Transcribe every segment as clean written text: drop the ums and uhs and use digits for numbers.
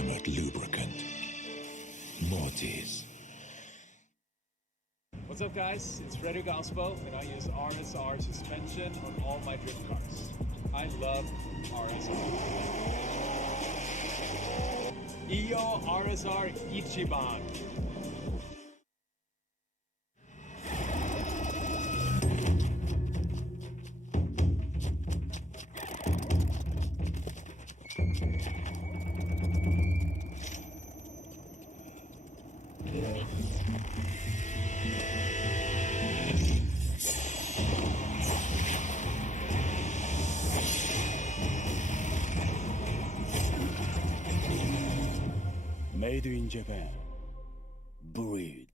ultimate lubricant. Mortis. What's up, guys? It's Fredo Gaspo, and I use RSR suspension on all my drift cars. I love RSR. Iyo RSR Ichiban. Made in Japan. Breed.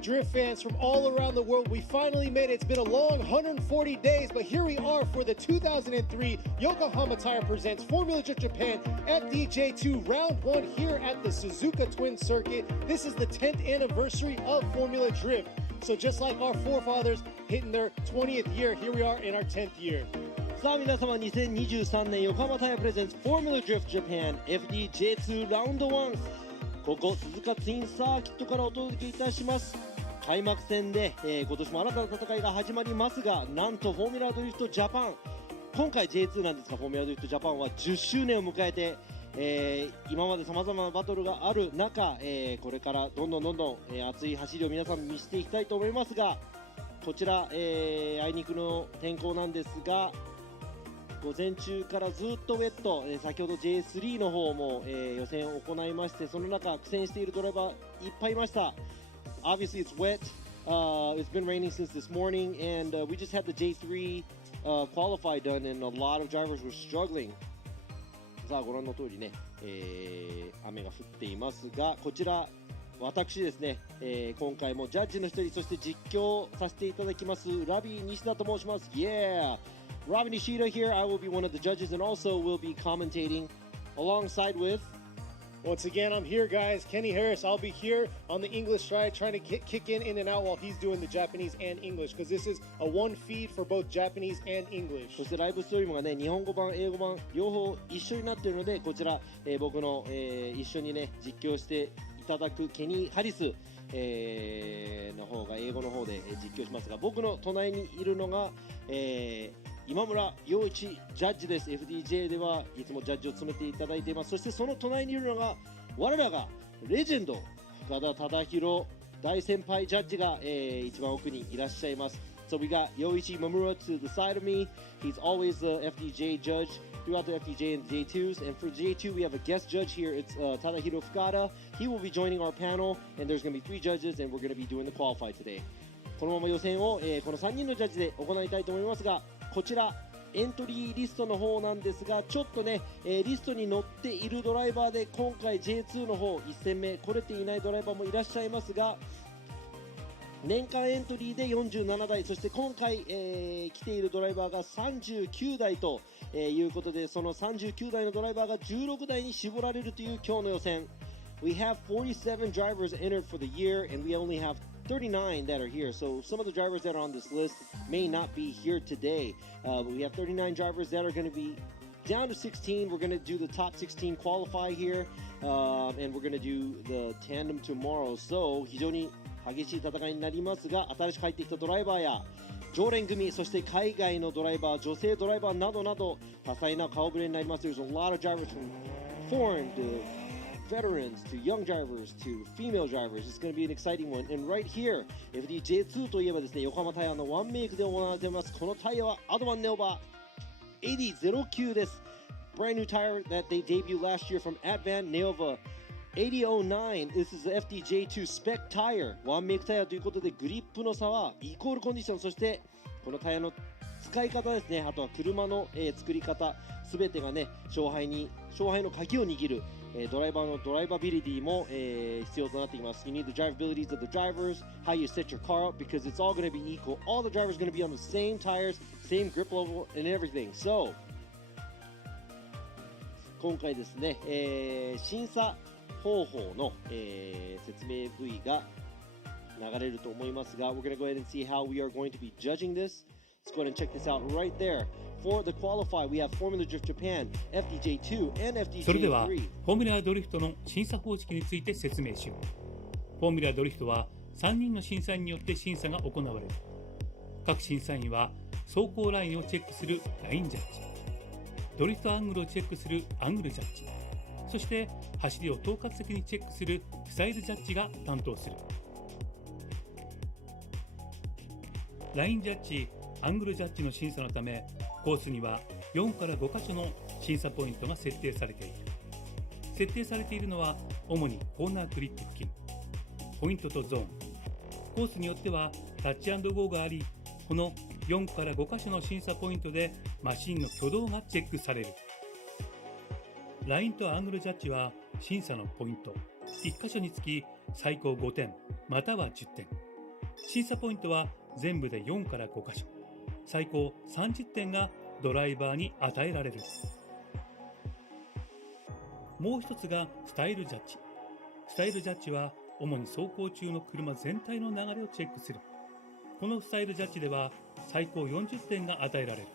Drift fans from all around the world, we finally made it. It's been a long 140 days, but here we are for the 2003 Yokohama Tire presents Formula Drift Japan FDJ2 Round 1 here at the SUZUKA Twin Circuit. This is the 10th anniversary of Formula Drift. So just like our forefathers hitting their 20th year, here we are in our 10th year. さあ皆様、2023年横浜タイヤプレゼンツフォーミュラドリフトジャパン FDJ2 ラウンド1、ここ鈴鹿ツインサーキットからお届けいたします。開幕戦で、今年も新たな戦いが始まりますが、なんとフォーミュラドリフトジャパン、今回 J2 なんですが、フォーミュラドリフトジャパンは10周年を迎えて、今までさまざまなバトルがある中、これからどんどん、熱い走りを皆さんに見せていきたいと思いますが、こちら、あいにくの天候なんですが、午前中からずっとウェット、先ほど J3 の方も、予選を行いまして、その中苦戦しているドライバーいっぱいいました。Obviously it's wet, it's been raining since this morning, and we just had the J3 qualify done, and a lot of drivers were struggling. さあご覧の通りね、雨が降っていますが、こちら私ですね、今回もジャッジの一人、そして実況させていただきますラビー西田と申します。 Yeah! Robbie Nishida here. I will be one of the judges and also will be commentating alongside with... Once again, I'm here, guys. Kenny Harris. I'll be here on the English side trying to kick in and out while he's doing the Japanese and English, because this is a one feed for both Japanese and English. そしてライブストリームがね、日本語版、英語版両方一緒になっているので、こちら、僕の、一緒にね実況していただくケニー・ハリス、の方が英語の方で実況しますが、僕の隣にいるのが、今村陽一ジャッジです。 FDJ ではいつもジャッジを務めていただいています。そしてその隣にいるのが我らがレジェンド深田忠宏大先輩ジャッジが、一番奥にいらっしゃいます。 So we got Yoichi Mamura to the side of me. He's always the FDJ judge throughout the FDJ and J2s, and for J2 we have a guest judge here. It's Tadahiro Fukada. He will be joining our panel, and there's going to be 3 judges, and we're going to be doing the qualify today. このまま予選を、この3人のジャッジで行いたいと思いますが、こちらエントリーリストの方なんですが、ちょっとね、リストに載っているドライバーで今回 J2 の方1戦目来れていないドライバーもいらっしゃいますが、年間エントリーで47台、そして今回、来ているドライバーが39台と、いうことで、その39台のドライバーが16台に絞られるという今日の予選。 We have 47 drivers entered for the year, and we only have 39 that are here. So some of the drivers that are on this list may not be here today. But we have 39 drivers that are going to be down to 16. We're going to do the top 16 qualify here, and we're going to do the tandem tomorrow. So 非常に激しい戦いになりますが、新しく入ってきたドライバーや常連組、そして海外のドライバー、女性ドライバーなどなど多彩な顔ぶれになります。There's a lot of drivers from foreign to veterans to young drivers to female drivers. It's going to be an exciting one. And right here, FDJ2 といえばですね、横浜タイヤのワンメイクで行われています。このタイヤはアドワンネオバー8009です。Brand new tire that they debuted last year from Advan Neova 8009. This is the FDJ2 spec tire. ワンメイクタイヤということで、グリップの差はイコールコンディション、そしてこのタイヤの使い方ですね、あとは車の、作り方、すべてがね、勝敗の鍵を握る。ドライバーのドライバビリティも、必要となってきます。You need the drivabilities of the drivers, how you set your car up, because it's all going to be equal. All the drivers are going to be on the same tires, same grip level, and everything. So, 今回ですね、審査方法の、説明 V が流れると思いますが、 We're going to go ahead and see how we are going to be judging this. Let's go ahead and check this out right there. For the qualify, we have Formula Drift Japan, FDJ2 and FDJ3. それではフォーミュラドリフトの審査方式について説明しよう。フォーミュラドリフトは3人の審査員によって審査が行われる。各審査員は走行ラインをチェックするラインジャッジ、ドリフトアングルをチェックするアングルジャッジ、そして走りを統括的にチェックするスタイルジャッジが担当する。ラインジャッジ、アングルジャッジの審査のため、コースには4から5カ所の審査ポイントが設定されている。設定されているのは主にコーナークリップ付近、ポイントとゾーン、コースによってはタッチ&ゴーがあり、この4から5カ所の審査ポイントでマシンの挙動がチェックされる。ラインとアングルジャッジは審査のポイント1箇所につき最高5点または10点。審査ポイントは全部で4から5箇所、最高30点がドライバーに与えられる。もう一つがスタイルジャッジ。スタイルジャッジは主に走行中の車全体の流れをチェックする。このスタイルジャッジでは最高40点が与えられる。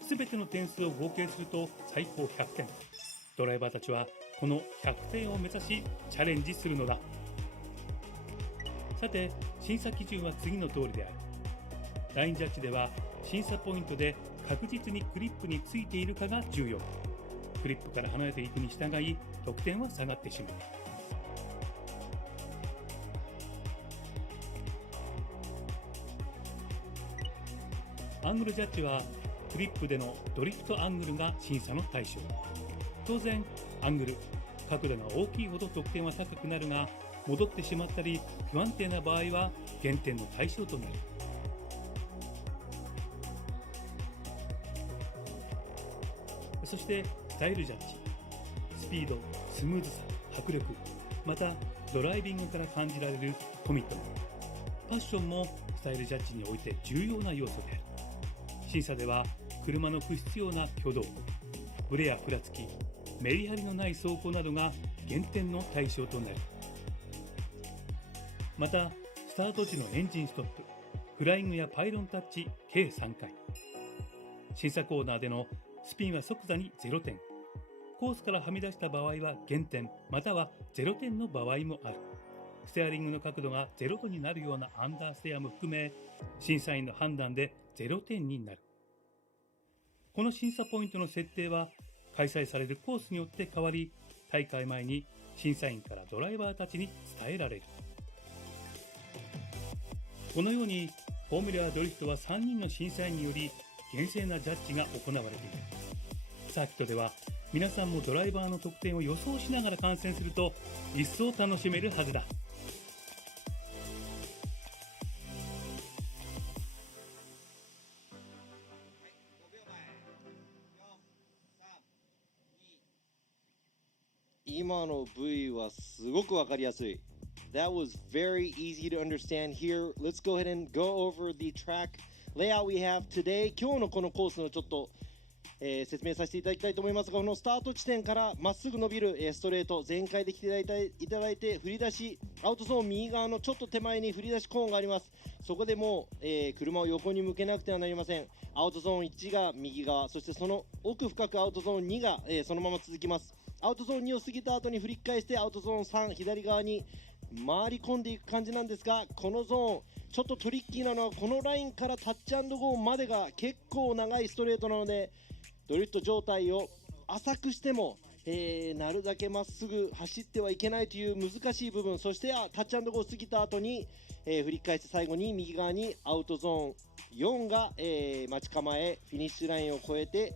すべての点数を合計すると最高100点。ドライバーたちはこの100点を目指しチャレンジするのだ。さて、審査基準は次の通りである。ラインジャッジでは審査ポイントで確実にクリップについているかが重要。クリップから離れていくに従い得点は下がってしまう。アングルジャッジはクリップでのドリフトアングルが審査の対象。当然アングル、角度が大きいほど得点は高くなるが、戻ってしまったり不安定な場合は減点の対象となる。そしてスタイルジャッジ、スピード、スムーズさ、迫力、またドライビングから感じられるコミットメント、パッションもスタイルジャッジにおいて重要な要素である。審査では車の不必要な挙動、ブレやふらつき、メリハリのない走行などが減点の対象となる。またスタート時のエンジンストップ、フライングやパイロンタッチ計3回、審査コーナーでのスピンは即座に0点、コースからはみ出した場合は減点または0点の場合もある。ステアリングの角度が0度になるようなアンダーステアも含め、審査員の判断で0点になる。この審査ポイントの設定は開催されるコースによって変わり、大会前に審査員からドライバーたちに伝えられる。このようにフォーミュラドリフトは3人の審査員により厳正なジャッジが行われている。サーキットでは皆さんもドライバーの得点を予想しながら観戦すると一層楽しめるはずだ。今の V はすごくわかりやすい。That was very easy to understand here. Let's go ahead and go over the track layout we have today. 今日のこのコースのちょっと、説明させていただきたいと思いますが、このスタート地点からまっすぐ伸びる、ストレート全開で来ていただいて、振り出しアウトゾーン右側のちょっと手前に振り出しコーンがあります。そこでもう、車を横に向けなくてはなりません。アウトゾーン1が右側、そしてその奥深くアウトゾーン2が、そのまま続きます。アウトゾーン2を過ぎた後に振り返してアウトゾーン3左側に回り込んでいく感じなんですが、このゾーンちょっとトリッキーなのはこのラインからタッチ&ゴーまでが結構長いストレートなので、ドリフト状態を浅くしても、なるだけまっすぐ走ってはいけないという難しい部分、そしてタッチ&ゴーを過ぎた後に、振り返して最後に右側にアウトゾーン4が、待ち構えフィニッシュラインを越えて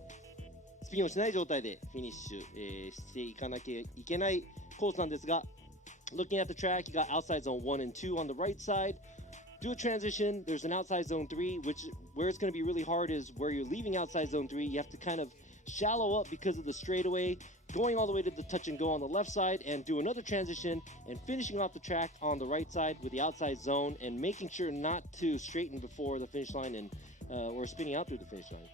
スピンをしない状態でフィニッシュ、していかなきゃいけないコースなんですが、Looking at the track, you got outside zone 1 and 2 on the right side. Do a transition. There's an outside zone 3, which where it's going to be really hard is where you're leaving outside zone 3. You have to kind of shallow up because of the straightaway, going all the way to the touch and go on the left side, and do another transition and finishing off the track on the right side with the outside zone and making sure not to straighten before the finish line and or spinning out through the finish line.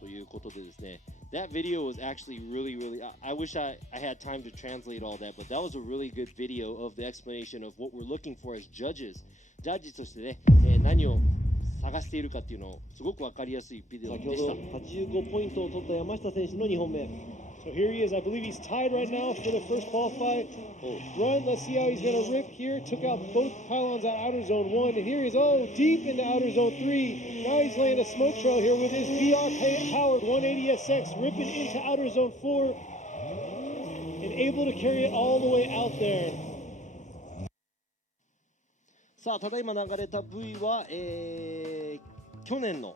ということでですね、That video was actually really, I wish I had time to translate all that, but that was a really good video of the explanation of what we're looking for as judges. ジャッジとしてね、何を探しているかっていうのをすごく分かりやすいビデオでした。85ポイントを取った山下選手の2本目。So here he is. I believe he's tied right now for the first qualified run. Let's see how he's going to rip here. Took out both pylons at outer zone 1. And here he is, deep into outer zone 3. Now he's laying a smoke trail here with his VR-powered 180SX, ripping into outer zone 4. And able to carry it all the way out there. さあ、ただいま流れた V は、去年の、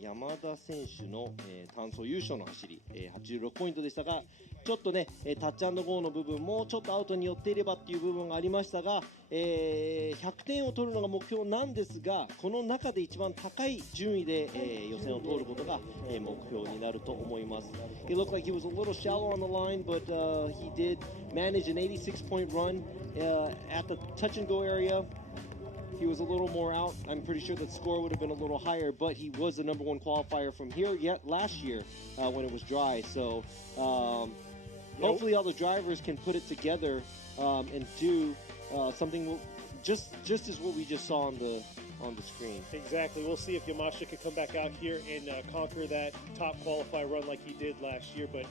山田選手の、単走優勝の走り、86ポイントでしたが、ちょっとね、タッチ&ゴーの部分もちょっとアウトに寄っていればっていう部分がありましたが、100点を取るのが目標なんですが、この中で一番高い順位で、予選を通ることが、目標になると思います。It looked like he was a little shallow on the line, but he did manage an 86-point run at the touch and go area. He was a little more out. I'm pretty sure the score would have been a little higher, but he was the number one qualifier from here yet last year when it was dry. So hopefully all the drivers can put it together and do something just as what we just saw on the screen. Exactly. We'll see if Yamashita can come back out here and conquer that top qualifier run like he did last year. But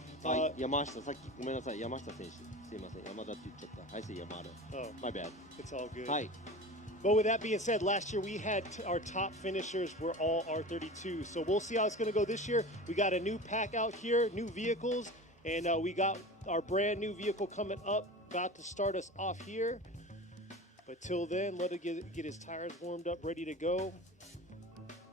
山下、さっきごめんなさい、山下選手。すいません、山田って言っちゃった。I say Yamada. Oh, my bad. It's all good. はい。But with that being said, last year we had our top finishers were all R32. So we'll see how it's going to go this year. We got a new pack out here, new vehicles, and we got our brand new vehicle coming up, about to start us off here. But till then, let it get his tires warmed up, ready to go.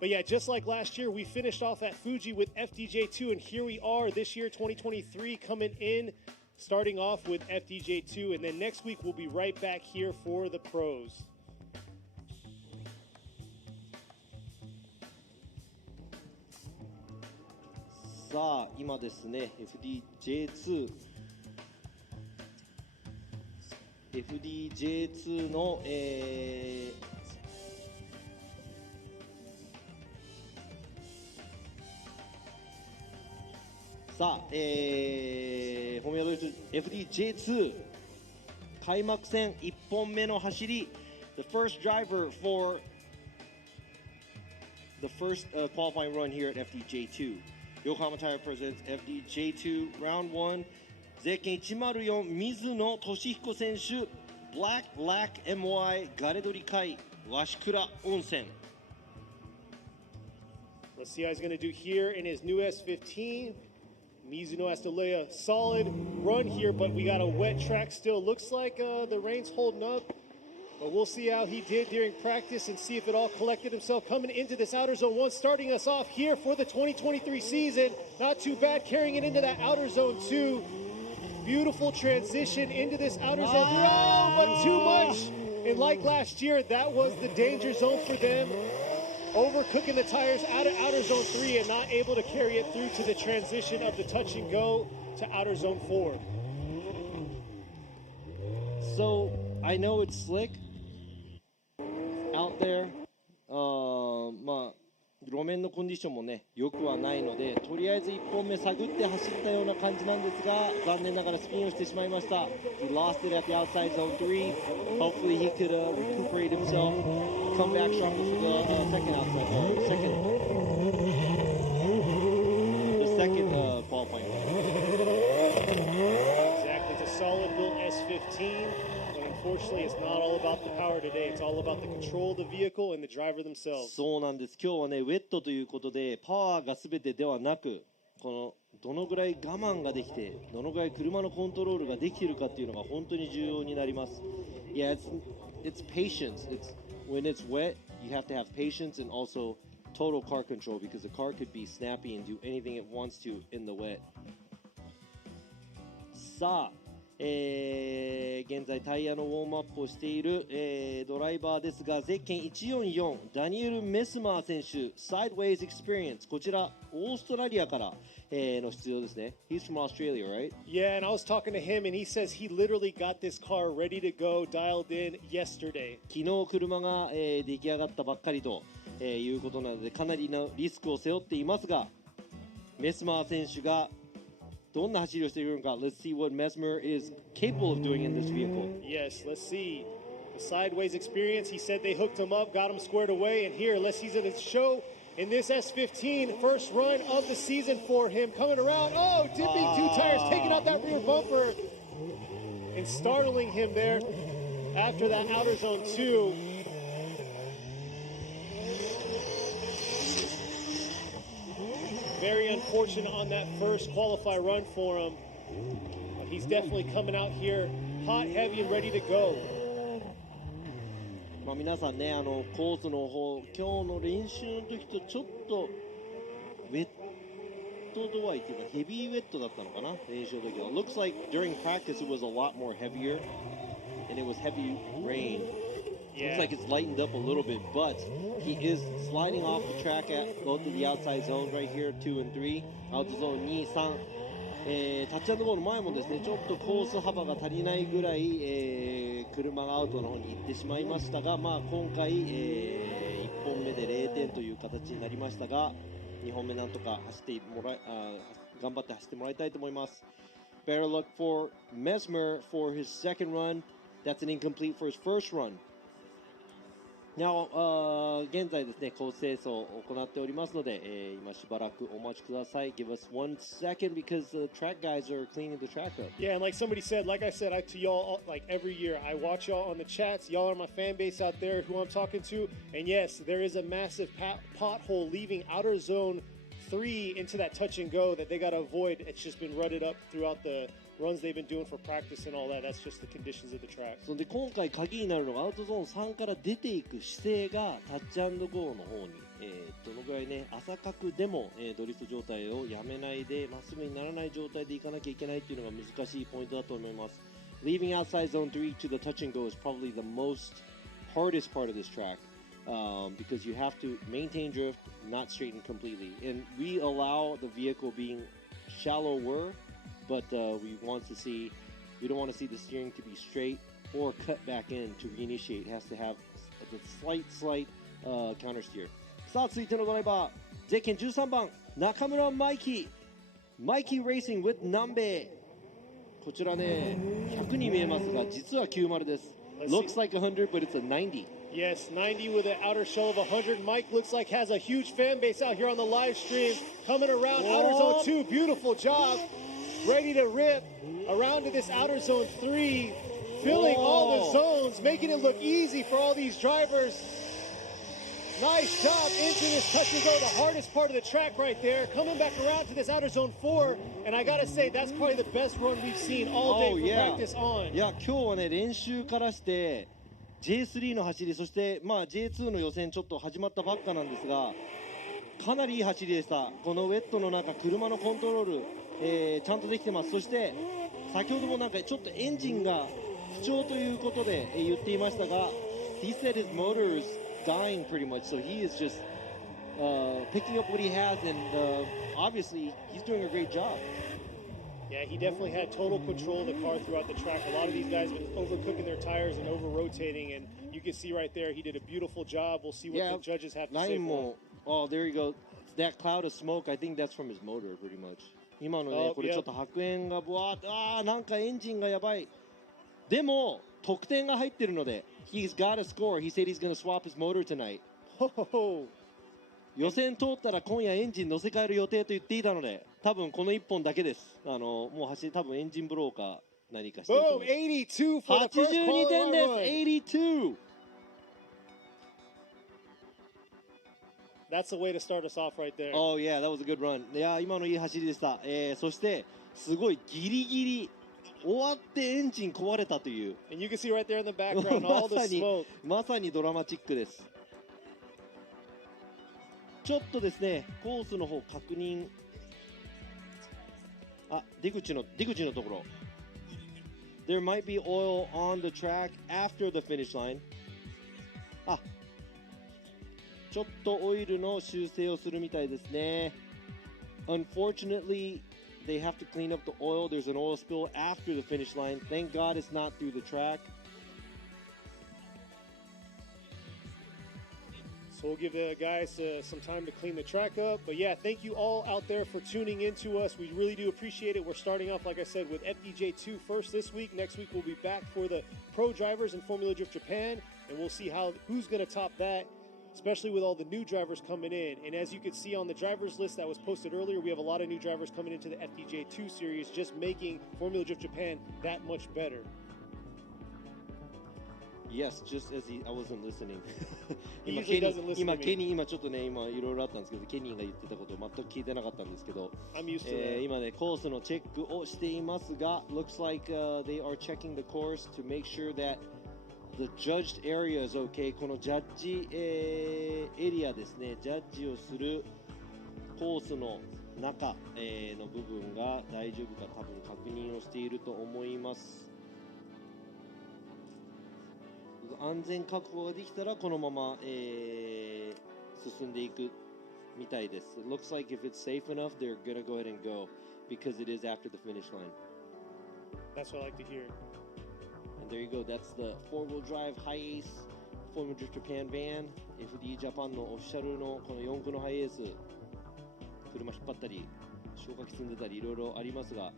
But yeah, just like last year, we finished off at Fuji with FDJ2, and here we are this year, 2023, coming in, starting off with FDJ2, and then next week we'll be right back here for the pros. さあ、今ですね、FDJ2 の、さあ、フォーミュラFDJ2 開幕戦1本目の走り、the first driver for the first qualifying run here at FDJ2. Yokohama Tire presents FDJ2 Round 1. ゼッケン104水野俊彦選手 Black Lack MY ガレドリ海鷲倉温泉。 Let's see how he's going to do here in his new S15. Mizuno has to lay a solid run here, but we got a wet track still. Looks like the rain's holding up. But we'll see how he did during practice and see if it all collected himself coming into this outer zone 1, starting us off here for the 2023 season. Not too bad, carrying it into that outer zone 2. Beautiful transition into this outer zone 3. Oh, but too much. And like last year, that was the danger zone for them. Overcooking the tires out of outer zone 3 and not able to carry it through to the transition of the touch and go to outer zone 4. So, I know it's slick out there. まあ路面のコンディションもね良くはないので、とりあえず1本目探って走ったような感じなんですが、残念ながらスピンをしてしまいました。He lost it at the outside zone 3. Hopefully he could recuperate himself, come back stronger for the second qualifying. Exactly, it's a solid built S15. Unfortunately, it's not all about the power today. It's all about the control of the vehicle and the driver themselves. そうなんです。今日はね、ウェットということで、パワーが全てではなく、このどのぐらい我慢ができて、どのぐらい車のコントロールができているかっていうのが本当に重要になります。Yeah, it's patience. When it's wet, you have to have patience and also total car control because the car could be snappy and do anything it wants to in the wet. さあ。現在タイヤのウォームアップをしている、ドライバーですが、ゼッケン144ダニエル・メスマー選手 Sideways Experience、 こちらオーストラリアから、の出場ですね。 He's from Australia, right? Yeah, and I was talking to him and he says he literally got this car ready to go, dialed in yesterday. 昨日車が、出来上がったばっかりと、いうことなので、かなりのリスクを背負っていますが、メスマー選手がどんな走りをしているのか。Let's see what Mesmer is capable of doing in this vehicle. Yes, let's see. The sideways experience, he said they hooked him up, got him squared away, and here, let's see the show in this S15, first run of the season for him, coming around, oh, dipping two tires, taking out that rear bumper, and startling him there after that outer zone 2. Very unfortunate on that first qualify run for him, but he's definitely coming out here hot, heavy, and ready to go. まあ皆さんね、コースの方、今日の練習の時とちょっとウェット度合いっていうかヘビーウェットだったのかな、練習の時は。Looks like during practice it was a lot more heavier and it was heavy rain. Looks like it's lightened up a little bit, but he is sliding off the track at both of the outside zones right here, 2 and 3, アウトゾーン2、3。タッチアンドゴーの前もですね、ちょっとコース幅が足りないぐらい、車がアウトの方に行ってしまいましたが、まあ、今回、1本目で0点という形になりましたが、2本目なんとか頑張って走ってもらいたいと思います。Better luck for Mesmer for his second run. That's an incomplete for his first run. Now, 現在ですね、コース清掃を行っておりますので、今しばらくお待ちください。Give us 1 second because the track guys are cleaning the track up. Yeah, and like somebody said, like I said to y'all, like every year, I watch y'all on the chats. Y'all are my fan base out there who I'm talking to. And yes, there is a massive pothole leaving outer zone 3 into that touch and go that they got to avoid. It's just been rutted up throughout the runs they've been doing for practice and all that. That's just the conditions of the track. そんで今回鍵になるのがアウトゾーン3から出ていく姿勢がタッチアンドゴーの方に、どのぐらいね浅角でも、ドリフト状態をやめないでまっすぐにならない状態でいかなきゃいけないっていうのが難しいポイントだと思います。Leaving outside zone 3 to the touch and go is probably the most hardest part of this track. Because you have to maintain drift, not straighten completely. And we allow the vehicle being shallower, but we don't want to see the steering to be straight or cut back in to reinitiate. It has to have a slight counter steer. さあ続いてのドライバー、ゼッケン13番、中村マイキーレーシング with 南米。こちらね、100に見えますが、実は90です。Looks like 100, but it's a 90. Yes, 90 with an outer shell of 100. Mike looks like has a huge fan base out here on the live stream. Coming around outer zone 2, beautiful job. Ready to rip around to this outer zone 3, filling all the zones, making it look easy for all these drivers. Nice job into this touch and go, the hardest part of the track right there. Coming back around to this outer zone 4, and I gotta say, that's probably the best run we've seen all day for practice on. いや、今日はね、練習からして、J3 の走り、そして、まあ、J2 の予選ちょっと始まったばっかなんですが、かなりいい走りでした。このウェットの中、車のコントロール、ちゃんとできてます。そして、先ほどもなんかちょっとエンジンが不調ということで、言っていましたが、He said his motor is dying pretty much, so he is just picking up what he has, and obviously he's doing a great job. Yeah, he definitely had total control of the car throughout the track. A lot of these guys have been overcooking their tires and over-rotating, and you can see right there he did a beautiful job. We'll see what the judges have to say for him. Oh, there you go. That cloud of smoke, I think that's from his motor pretty much. 今のね、これちょっと白煙がブワーッと、なんかエンジンがやばい。でも、得点が入ってるので、he's got a score. He said he's going to swap his motor tonight. 予選通ったら今夜エンジン乗せ替える予定と言っていたので、多分この1本だけです。もう走り、多分エンジンブローか何かしてると思います。82 for the first82点です。qualifying run. 82. That's the way to start us off right there. Oh yeah, that was a good run. いや、今のいい走りでした。そしてすごいギリギリ終わってエンジン壊れたという。And you can see right there in the background all the smoke. まさにドラマチックです。ちょっとですね、コースの方確認。出口のところ。There might be oil on the track after the finish line. ちょっとオイルの修正をするみたいですね。Unfortunately, they have to clean up the oil. There's an oil spill after the finish line. Thank God it's not through the track. So we'll give the guys some time to clean the track up. But yeah, thank you all out there for tuning in to us. We really do appreciate it. We're starting off, like I said, with FDJ2 first this week. Next week we'll be back for the pro drivers in Formula Drift Japan, and we'll see who's going to top that, especially with all the new drivers coming in. And as you can see on the drivers list that was posted earlier, we have a lot of new drivers coming into the FDJ2 series, just making Formula Drift Japan that much better. Yes, just as I wasn't listening. He usually doesn't listen to me. ケニー、今ちょっとね、今いろいろあったんですけど、ケニーが言ってたことを全く聞いてなかったんですけど、I'm used to that. 今ね、コースのチェックをしていますが、looks like they are checking the course to make sure that the judged area is okay. このジャッジ、エリアですね、ジャッジをするコースの中、の部分が大丈夫か多分確認をしていると思います。安全確保ができたらこのまま、進んでいくみたいです。Looks like if it's safe enough, they're gonna go ahead and go because it is after the finish line. That's what I like to hear. And there you go. That's the four-wheel drive high ace Formula Drift Japan van. FD Japan のオフィシャルのこの4駆のハイエース。車引っ張ったり、消火器積んでたりいろいろありますが。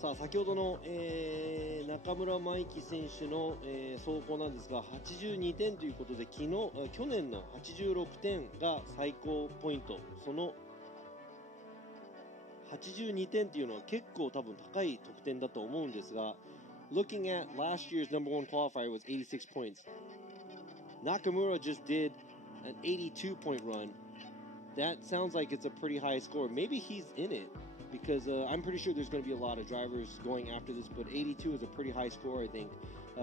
さあ先ほどの、中村真希選手の、走行なんですが82点ということで去年の86点が最高ポイント。その82点というのは結構多分高い得点だと思うんですが Looking at last year's number one qualifier was 86 points. Nakamura just did an 82 point run. That sounds like it's a pretty high score. Maybe he's in it because I'm pretty sure there's going to be a lot of drivers going after this, but 82 is a pretty high score, I think,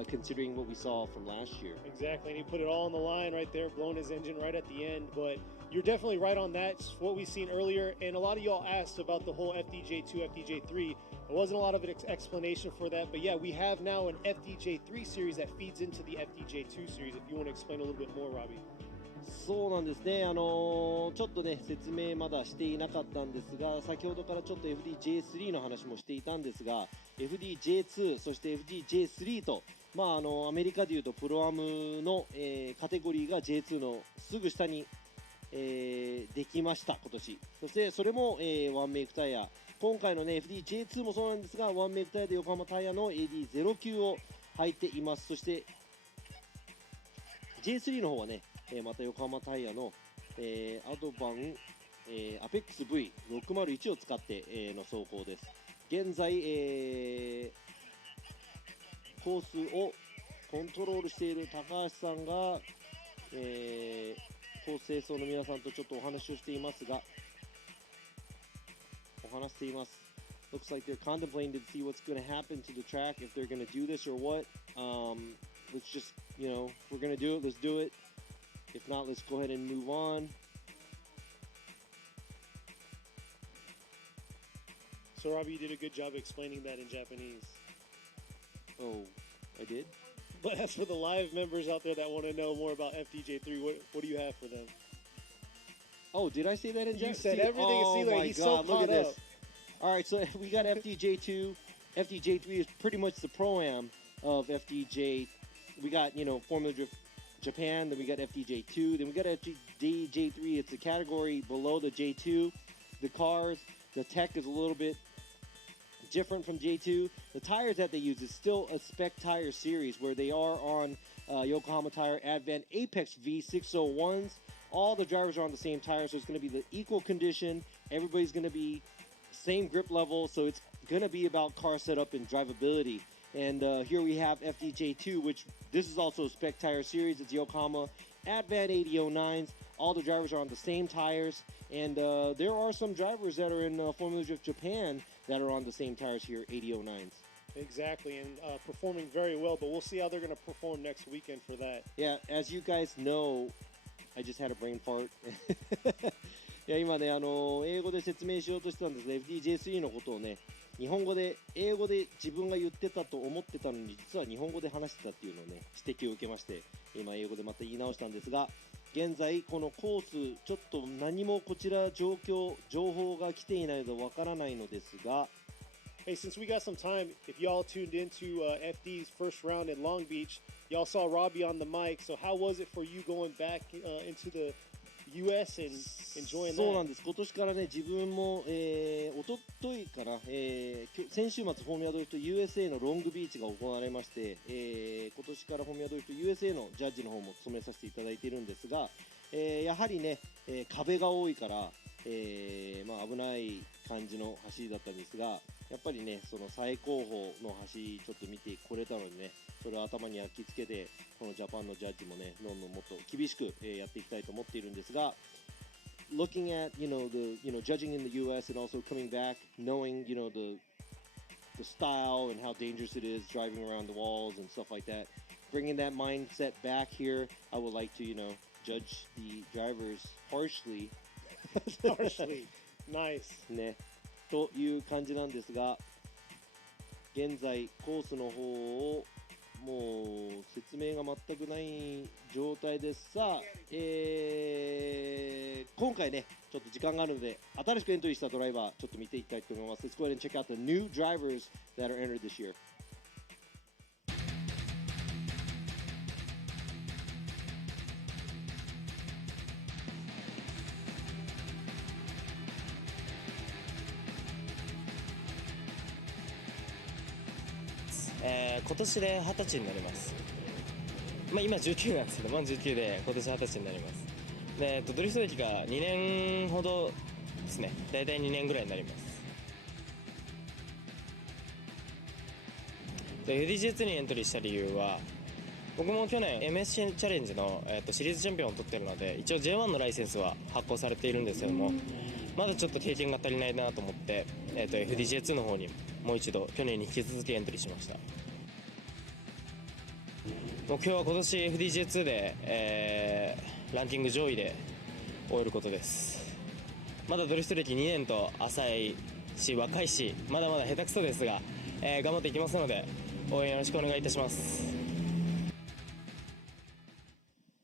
considering what we saw from last year. Exactly, and he put it all on the line right there, blowing his engine right at the end. But you're definitely right on that. It's what we've seen earlier, and a lot of y'all asked about the whole FDJ2, FDJ3. There wasn't a lot of an explanation for that, but yeah, we have now an FDJ3 series that feeds into the FDJ2 series. If you want to explain a little bit more, Robbie. そうなんですね、ちょっとね説明まだしていなかったんですが先ほどからちょっと FDJ3 の話もしていたんですが FDJ2 そして FDJ3 と、アメリカでいうとプロアムの、カテゴリーが J2 のすぐ下に、できました今年。そしてそれも、ワンメイクタイヤ今回のね FDJ2 もそうなんですがワンメイクタイヤで横浜タイヤの AD09 を履いています。そして J3 の方はねまた横浜タイヤの、アドバン、アペックス V601 を使って、の走行です。現在、コースをコントロールしている高橋さんが、コース清掃の皆さんとちょっとお話をしていますがお話しています。Looks like they're contemplating to see what's going to happen to the track, if they're going to do this or what. Let's just, if we're going to do it, let's do it. If not, let's go ahead and move on. So, Robbie, you did a good job explaining that in Japanese. Oh, I did? But as for the live members out there that want to know more about FDJ3, what do you have for them? Oh, did I say that in Japanese? You said everything. Oh, see, my he's God, so look caught at this. up. All right, so we got FDJ2. FDJ3 is pretty much the pro-am of FDJ. We got, Formula Drift Japan, then we got FDJ2, then we got FDJ3. It's a category below the J2. The cars, the tech is a little bit different from J2. The tires that they use is still a spec tire series where they are on Yokohama Tire Advent Apex V601s. All the drivers are on the same tire, so it's going to be the equal condition. Everybody's going to be same grip level, so it's going to be about car setup and drivability. And here we have FDJ2, which this is also a spec tire series. It's Yokohama Advent 8009s. All the drivers are on the same tires. And there are some drivers that are in Formula Drift Japan that are on the same tires here, 8009s. Exactly, and performing very well. But we'll see how they're going to perform next weekend for that. Yeah, as you guys know, I just had a brain fart. いや今ね、英語で説明しようとしてたんですね。FDJ3 のことをね、英語で自分が言ってたと思ってたのに、実は日本語で話してたっていうのをね、指摘を受けまして、今英語でまた言い直したんですが、現在このコース、ちょっと何もこちら情報が来ていないのでわからないのですが、Hey, since we got some time, if y'all tuned into FD's first round in Long Beach, y'all saw Robbie on the mic. So how was it for you going back into the US and enjoying that? そうなんです。今年からね、自分も、一昨日かな、先週末フォーミュラドリフト USA のロングビーチが行われまして、今年からフォーミュラドリフト USA のジャッジの方も務めさせていただいているんですが、やはりね、壁が多いから、危ない感じの走りだったんですが、やっぱりね、その最高峰の走りちょっと見てこれたのでね、それを頭に焼き付けて、このジャパンのジャッジもね、どんどんもっと厳しく、やっていきたいと思っているんですが、looking at judging in the U.S. and also coming back, knowing the style and how dangerous it is driving around the walls and stuff like that, bringing that mindset back here, I would like to judge the drivers harshly. Harshly. Nice. ね、という感じなんですが、現在コースの方をもう説明が全くない状態です。さあ、今回ねちょっと時間があるので新しくエントリーしたドライバーちょっと見ていきたいと思います。Let's go ahead and check out the new drivers that are entered this year. 今年で20歳になります。今19なんですけど、19で今年20歳になります。で、ドリフト歴が2年ほどですね。大体2年ぐらいになります。で、FDJ2 にエントリーした理由は、僕も去年 MSC チャレンジの、シリーズチャンピオンを取ってるので、一応 J1 のライセンスは発行されているんですけども、まだちょっと経験が足りないなと思って、FDJ2 の方にもう一度去年に引き続きエントリーしました。目標は今年 FDJ2 で、ランキング上位で終えることです。まだドリフト歴2年と浅いし若いしまだまだ下手くそですが、頑張っていきますので応援よろしくお願いいたします。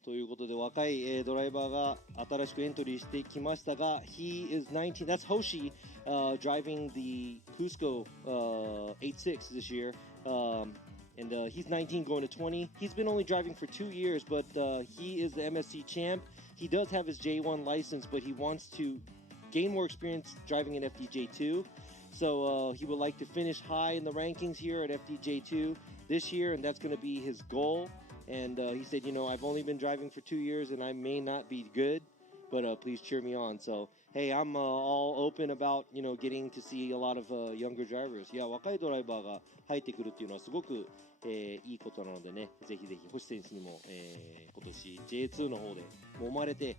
ということで若い、ドライバーが新しくエントリーしてきましたが He is 19, that's Hoshi、driving the Cusco、86 this year、and he's 19 going to 20. He's been only driving for 2 years, but he is the MSC champ. He does have his J1 license, but he wants to gain more experience driving in FDJ2. So he would like to finish high in the rankings here at FDJ2 this year, and that's going to be his goal. And he said, I've only been driving for 2 years, and I may not be good, but please cheer me on. So, hey, I'm all open about, getting to see a lot of younger drivers. いや、若いドライバーが入ってくるっていうのはすごく、いいことなのでね、ぜひぜひ星選手にも、今年 J2 の方で揉まれて、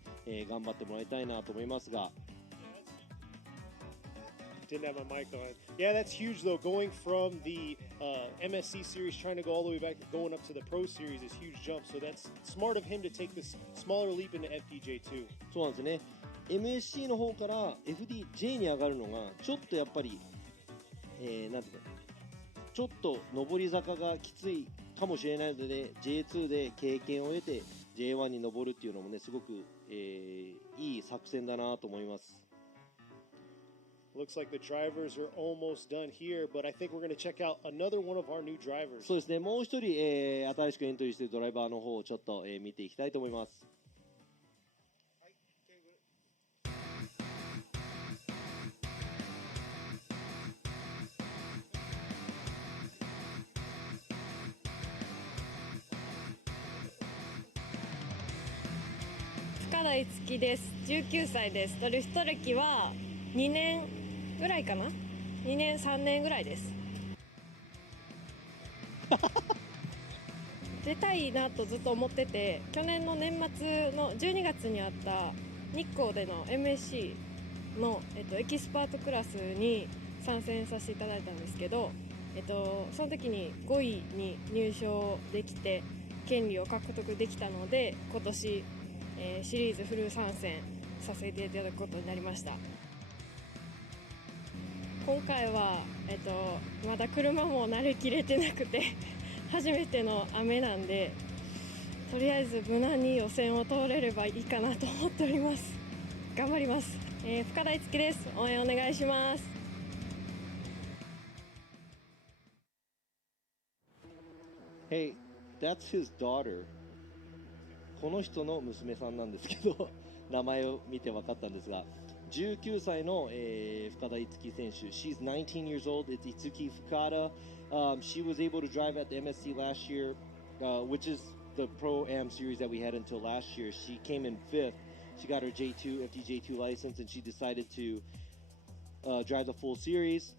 頑張ってもらいたいなと思いますが。Didn't have my mic on. Yeah, that's huge though. Going from the MSC series, trying to go all the way back, going up to the Pro Series is huge jump. So that's smart of him to take this smaller leap into FDJ2. そうなんですね。MSC の方から FDJ に上がるのがちょっとやっぱり、なんていうの、ちょっと上り坂がきついかもしれないので、J2 で経験を得て J1 に上るっていうのもね、すごく、いい作戦だなと思います。Looks like the drivers are almost done here, but I think we're going to check out another one of our new drivers. そうですね、もう一人、新しくエントリーしているドライバーの方をちょっと、見ていきたいと思います。深田いつきです。19歳です。ドリフト歴は2年ぐらいかな。2年3年ぐらいです。出たいなとずっと思ってて、去年の年末の12月にあった日光での MSC の、エキスパートクラスに参戦させていただいたんですけど、その時に5位に入賞できて権利を獲得できたので、今年、シリーズフル参戦させていただくことになりました。今回は、まだ車も慣れきれてなくて初めての雨なんで、とりあえず無難に予選を通れればいいかなと思っております。頑張ります。深田いつきです。応援お願いします。Hey, that's his daughter. この人の娘さんなんですけど、名前を見て分かったんですが、19歳の、深田樹選手。She's 19 years old. It's Itsuki Fukada. She was able to drive at the MSC last year, which is the Pro-Am series that we had until last year. She came in 5th. She got her J2, FDJ2 license, and she decided to drive the full series.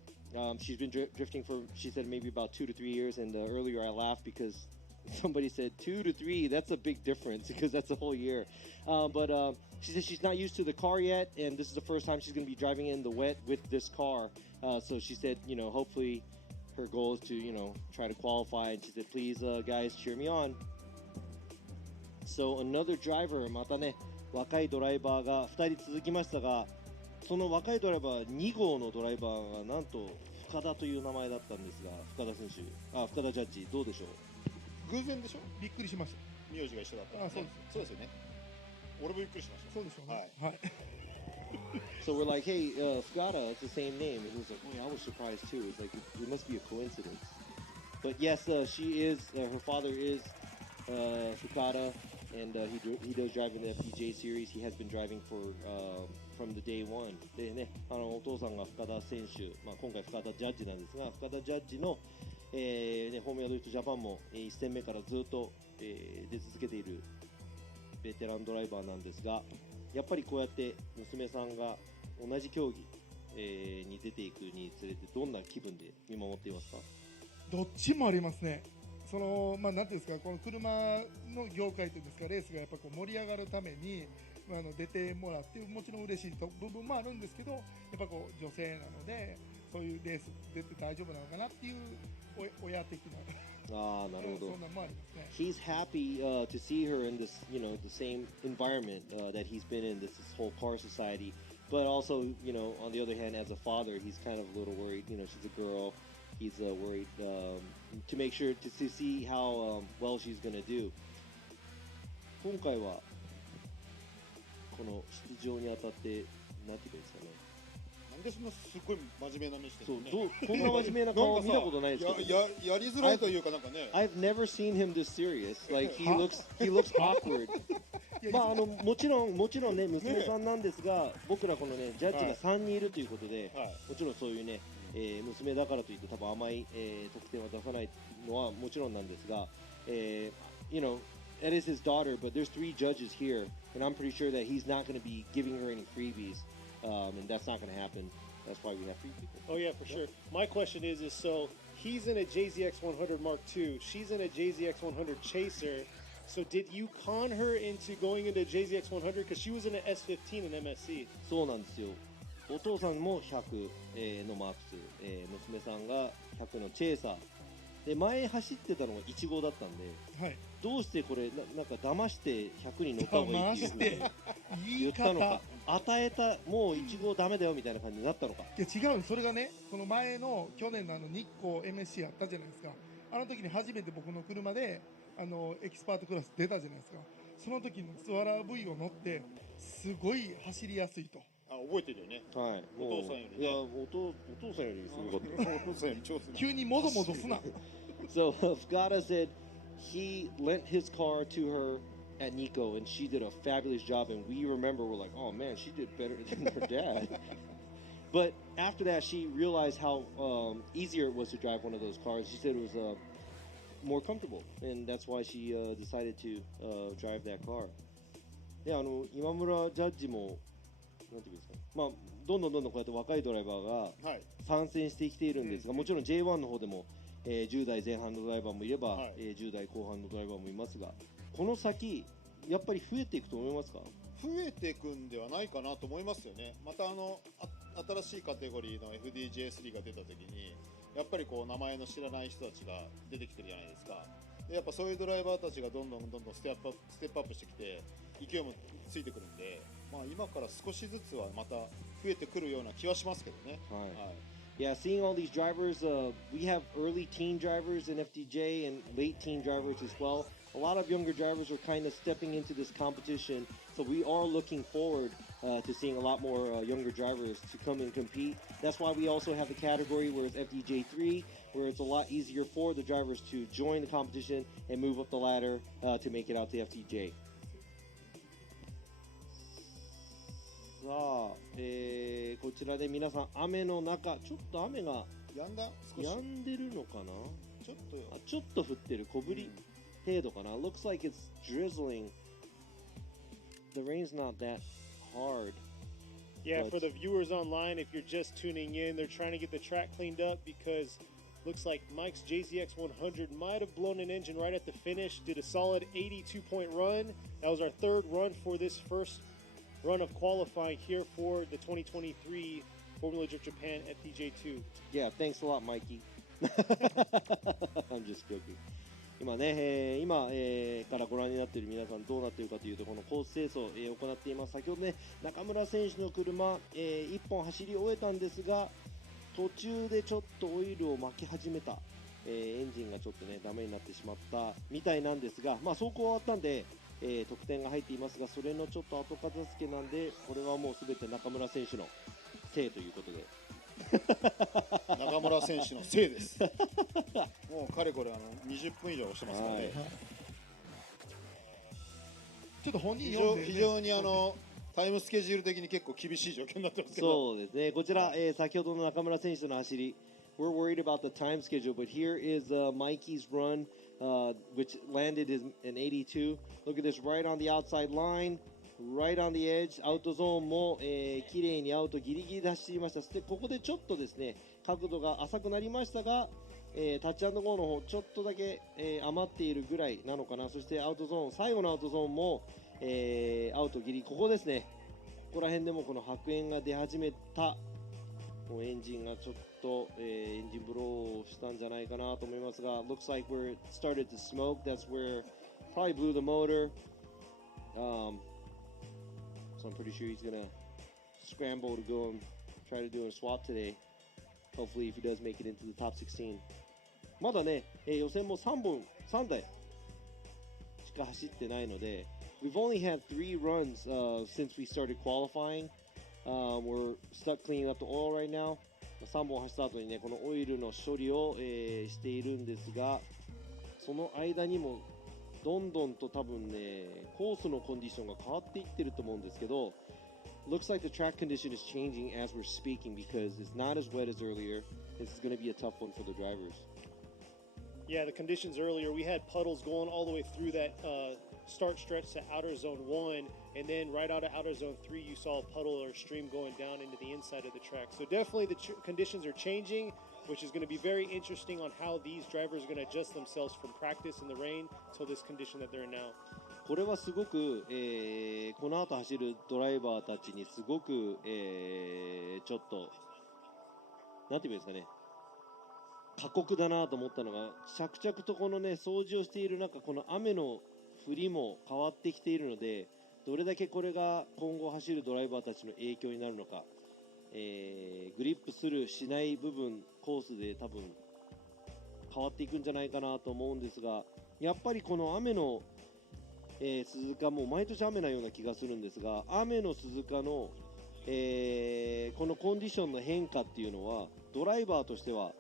She's been drifting for, she said, maybe about 2 to 3 years. And earlier I laughed because somebody said 2 to 3. That's a big difference because that's a whole year. But she said she's not used to the car yet, and this is the first time she's going to be driving in the wet with this car. So she said, hopefully her goal is to, try to qualify. And she said, please, guys, cheer me on. So another driver, またね、若いドライバーが2人続きましたが、その若いドライバー2号のドライバーがなんと深田という名前だったんですが、深田選手、深田ジャッジどうでしょう？偶然でしょ？びっくりしました。名字が一緒だったら、ね。そうです。そうですよね。俺もびっくりしました。そうでしょうね。はい。So we're like, hey, Fukada, it's the same name. And he was like, oh, yeah, I was surprised too. It's like, it must be a coincidence. But yes, she is, her father is Fukada, and he does drive in the FDJ series. He has been driving from the day one. でね、お父さんが深田選手、今回深田ジャッジなんですが、深田ジャッジの、フォーミュラドリフトジャパンも、1戦目からずっと、出続けているベテランドライバーなんですが、やっぱりこうやって娘さんが同じ競技、に出ていくにつれてどんな気分で見守っていますか？どっちもありますね。なんていうんですか、この車の業界というんですか、レースがやっぱこう盛り上がるために、出てもらってもちろん嬉しい部分もあるんですけど、やっぱこう女性なのでそういうレース出て大丈夫なのかなっていう親的な。なるほど。He's happy to see her in this, the same environment that he's been in, this whole car society. But also, on the other hand, as a father, he's kind of a little worried. She's a girl. He's worried to make sure to see how well she's going to do. 今回はこの出場にあたってなんていうんですかね。なんでそんなすごい真面目な目してるのね。こんな真面目な顔見たことないですけど。やりづらいというかなんかね。I've never seen him this serious. Like he looks awkward. もちろんね娘さんなんですが、僕らこのねジャッジが3人いるということで、もちろんそういうね、娘だからといって多分甘い、得点は出さないのはもちろんなんですが、that is his daughter, but there's 3 judges here, and I'm pretty sure that he's not going to be giving her any freebies, and that's not going to happen. That's why we have 3 people. Oh yeah, for sure. My question is so he's in a JZX 100 Mark II, she's in a JZX 100 Chaser. So did you con her into going into JZX 100 because she was in an S15 in MSC? そうなんですよ。お父さんも100のマーク2、娘さんが100のチェイサー。で前走ってたのが1号だったんで、はい、どうしてこれなんか騙して100に乗った方がいいっていうふうに言ったのか、与えたもう1号ダメだよみたいな感じになったのか。いや違う、それがね、この前の去年の日光 MSC あったじゃないですか。あの時に初めて僕の車でエキスパートクラス出たじゃないですか。その時のスワラー V を乗ってすごい走りやすいと。覚えてるよね。はい。お父さんよりね。いやお父さんよりすごかった。お父さんより超すごい。急にもどもどすな。So Fukada said he lent his car to her at Nico, and she did a fabulous job. And we remember, we're like, oh man, she did better than her dad. But after that, she realized how easier it was to drive one of those cars. She said it was more comfortable, and that's why she decided to drive that car. で、今村ジャッジもなんていうんですか、どんどんこうやって若いドライバーが参戦してきているんですが、もちろん J1 の方でも10代前半のドライバーもいれば、10代後半のドライバーもいますが、この先やっぱり増えていくと思いますか？増えていくんではないかなと思いますよね。また新しいカテゴリーの FDJ3 が出た時にやっぱりこう名前の知らない人たちが出てきてるじゃないですか。でやっぱそういうドライバーたちがどんどんステップアップしてきて勢いもついてくるんで、今から少しずつはまた増えてくるような気はしますけどね。はい。Yeah, seeing all these drivers, we have early teen drivers in FDJ and late teen drivers as well. A lot of younger drivers are kind of stepping into this competition, so we are looking forward to seeing a lot more younger drivers to come and compete. That's why we also have the category where it's FDJ3, where it's a lot easier for the drivers to join the competition and move up the ladder to make it out to FDJ. さあ、こちらで皆さん雨の中、ちょっと雨がやんだ少し止んでるのかな。ちょっとよあ、ちょっと降ってる、小降り程度かな。Looks like it's drizzling. The rain's not that hard. Yeah, But- for the viewers online, if you're just tuning in, they're trying to get the track cleaned up because looks like Mike's JZX 100 might have blown an engine right at the finish. Did a solid 82-point run. That was our third run for this first run of qualifying here for the 2023 Formula Drift Japan FDJ2. Yeah, thanks a lot, Mikey. I'm just joking. 今ね、今、からご覧になっている皆さんどうなっているかというと、このコース清掃、行っています。先ほどね、中村選手の車、1本走り終えたんですが、途中でちょっとオイルを巻き始めた、エンジンがちょっとね、ダメになってしまったみたいなんですが、まあ、走行終わったんで、得点が入っていますが、それのちょっと後片付けなんで、これはもうすべて中村選手のせいということで。中村選手のせいですもうかれこれ20分以上押してますからね、ちょっと本人非常読んで、ね、非常にタイムスケジュール的に結構厳しい状況になってますけど、そうですね、こちら、先ほどの中村選手の走り、we're worried about the time schedule, but here is Mikey's run, which landed in 82. Look at this, right on the outside line, right on the edge, アウトゾーンも、綺麗にアウトギリギリで走っていました。そしてここでちょっとですね、角度が浅くなりましたが、タッチアンドゴーの方ちょっとだけ、余っているぐらいなのかな。そしてアウトゾーン、最後のアウトゾーンも、アウトギリ、ここですね、ここら辺でもこの白煙が出始めた、もうエンジンがちょっと、エンジンブローしたんじゃないかなと思いますが、looks like where it started to smoke, that's where probably blew the motor. So I'm pretty sure he's gonna scramble to go and try to do a swap today. Hopefully, if he does make it into the top 16. まだね、予選も3台しか走ってないので、we've only had 3 runs since we started qualifying. We're stuck cleaning up the oil right now. 3本走った後にね、このオイルの処理を、しているんですが、その間にもどんどんと多分ね、コースのコンディションが変わっていってると思うんですけど、looks like the track condition is changing as we're speaking because it's not as wet as earlier. This is going to be a tough one for the drivers. Yeah, the conditions earlier, we had puddles going all the way through that start stretch to outer zone 1, and then right out of outer zone 3, you saw a puddle or stream going down into the inside of the track. So definitely the conditions are changing, which is going to be very interesting on how these drivers are going to adjust themselves from practice in the rain to this condition that they're in now. これはすごく、この後走るドライバーたちにすごく、ちょっとなんていうんですかね、過酷だなと思ったのが、着々とこのね、掃除をしている中、この雨の降りも変わってきているので、どれだけこれが今後走るドライバーたちの影響になるのか、グリップするしない部分、コースで多分変わっていくんじゃないかなと思うんですが、やっぱりこの雨の、鈴鹿も毎年雨なような気がするんですが、雨の鈴鹿の、このコンディションの変化っていうのはドライバーとしては、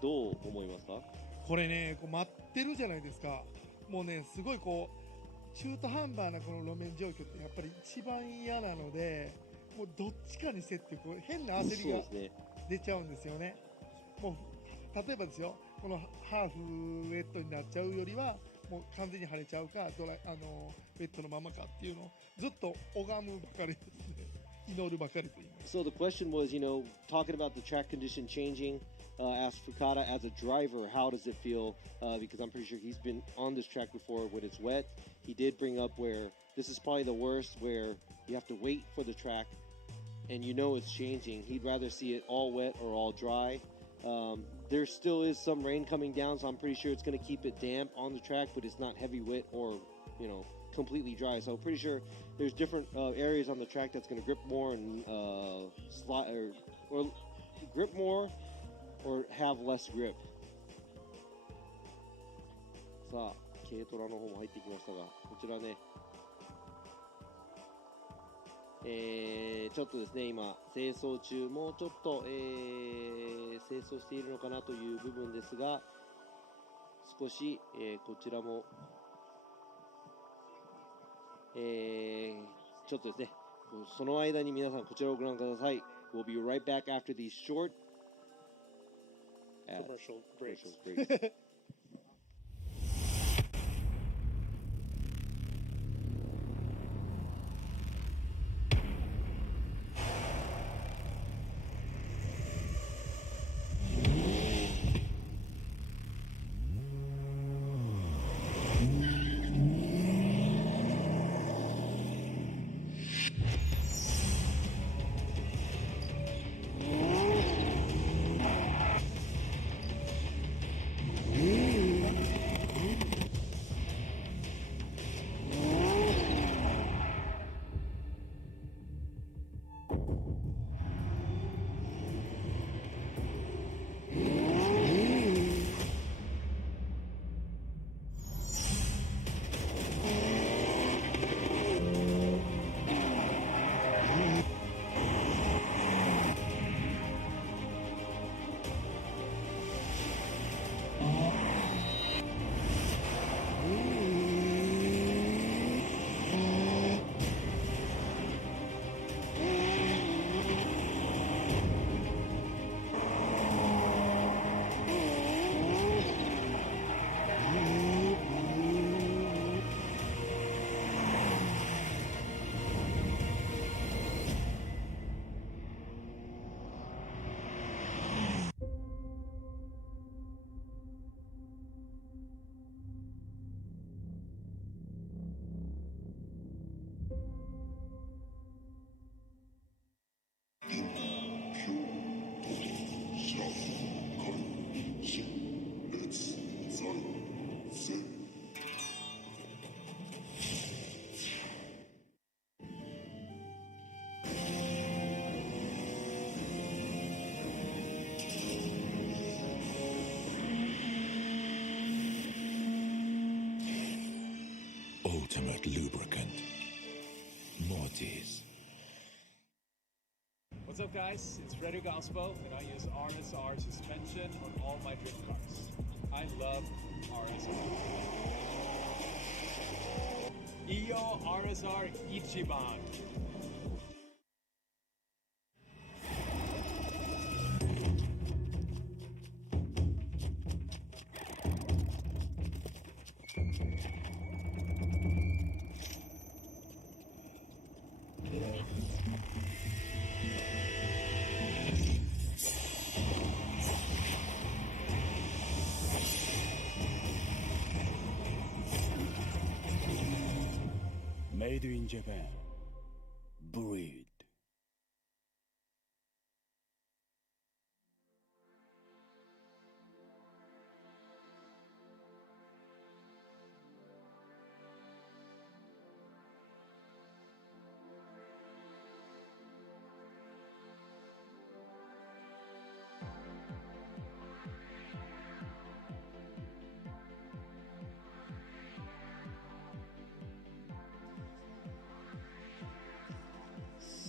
どう思いますか？これね、こう待ってるじゃないですか。もうね、すごいこう中途半端なこの路面状況ってやっぱり一番嫌なので、もうどっちかにしてってこう変な焦りが出ちゃうんですよね。もう例えばですよ、このハーフウェットになっちゃうよりはもう完全に晴れちゃうかウェットのままかっていうのをずっと拝むばかりですね。祈るばかりと言います。 So the question was, talking about the track condition changing, asked Fukada as a driver, how does it feel? Because I'm pretty sure he's been on this track before when it's wet. He did bring up where this is probably the worst, where you have to wait for the track and it's changing. He'd rather see it all wet or all dry. There still is some rain coming down, so I'm pretty sure it's going to keep it damp on the track, but it's not heavy wet or, completely dry. So I'm pretty sure there's different areas on the track that's going to grip more and slide or grip more or have less grip. さあ、軽トラの方も入ってきましたが、こちらね、ちょっとですね今清掃中、もうちょっと、清掃しているのかなという部分ですが、少し、こちらも、ちょっとですね、その間に皆さんこちらをご覧ください。We'll be right back after these short Commercial breaks. Ultimate lubricant. Mortis. What's up, guys? It's Fredo Gaspo, and I use RSR suspension on all my drift cars. I love RSR. Iyo RSR Ichiban. Made in Japan. Breed.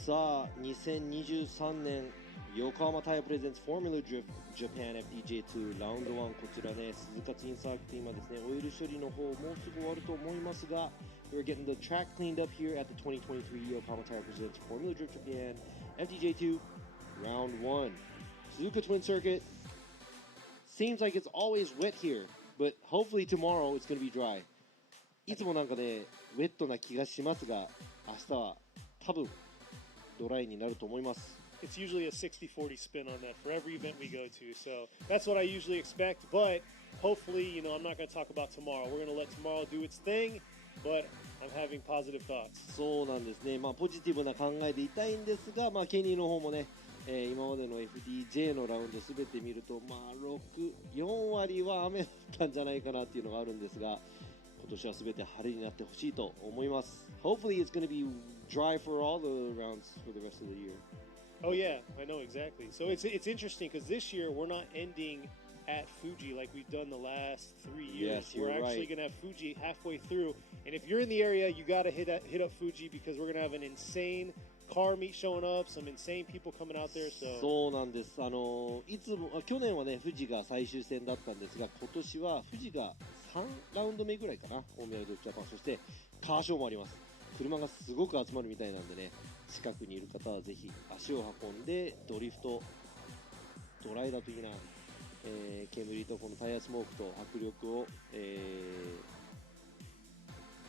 さあ2023年横浜タイヤプレゼンツフォーミュラドリフトジャパン FDJ2 ラウンド1、こちらね鈴鹿ツインサーキット今ですねオイル処理の方もうすぐ終わると思いますが We're getting the track cleaned up here at the 2023 Yokohama Tire Presents Formula Drift Japan FDJ2 Round 1 Suzuka Twin Circuit. Seems like it's always wet here, but hopefully tomorrow it's going to be dry. いつもなんかねウェットな気がしますが明日は多分ドライになると思います。It's usually a 60-40 spin on that for every event we go to, so that's what I usually expect, but hopefully, you know, I'm not going to talk about tomorrow. We're going to let tomorrow do its thing, but I'm having positive thoughts. そうなんですね、まあ、ポジティブな考えでいたいんですが、まあ、ケニーの方もね、今までの FDJ のラウンドすべて見ると、まあ、4割は雨だったんじゃないかなっていうのがあるんですが、今年はすべて晴れになってほしいと思います。Hopefully it's going to be dry for all the rounds for the rest of the year. Oh yeah, I know exactly. So it's interesting because this year we're not ending at Fuji like we've done the last 3 years. Yes, you're we're actually right. going to have Fuji halfway through, and if you're in the area, you got to hit up Fuji because we're going to have an insane car meet showing up, some insane people coming out there. So そうなんです。いつも去年はね富士が最終戦だったんですが、今年は富士が3ラウンド目ぐらいかな、大宮ドリフトジャパン、そしてカーショーもあります。車がすごく集まるみたいなんでね、近くにいる方はぜひ足を運んでドリフト、ドライだといいな、煙とこのタイヤスモークと迫力を、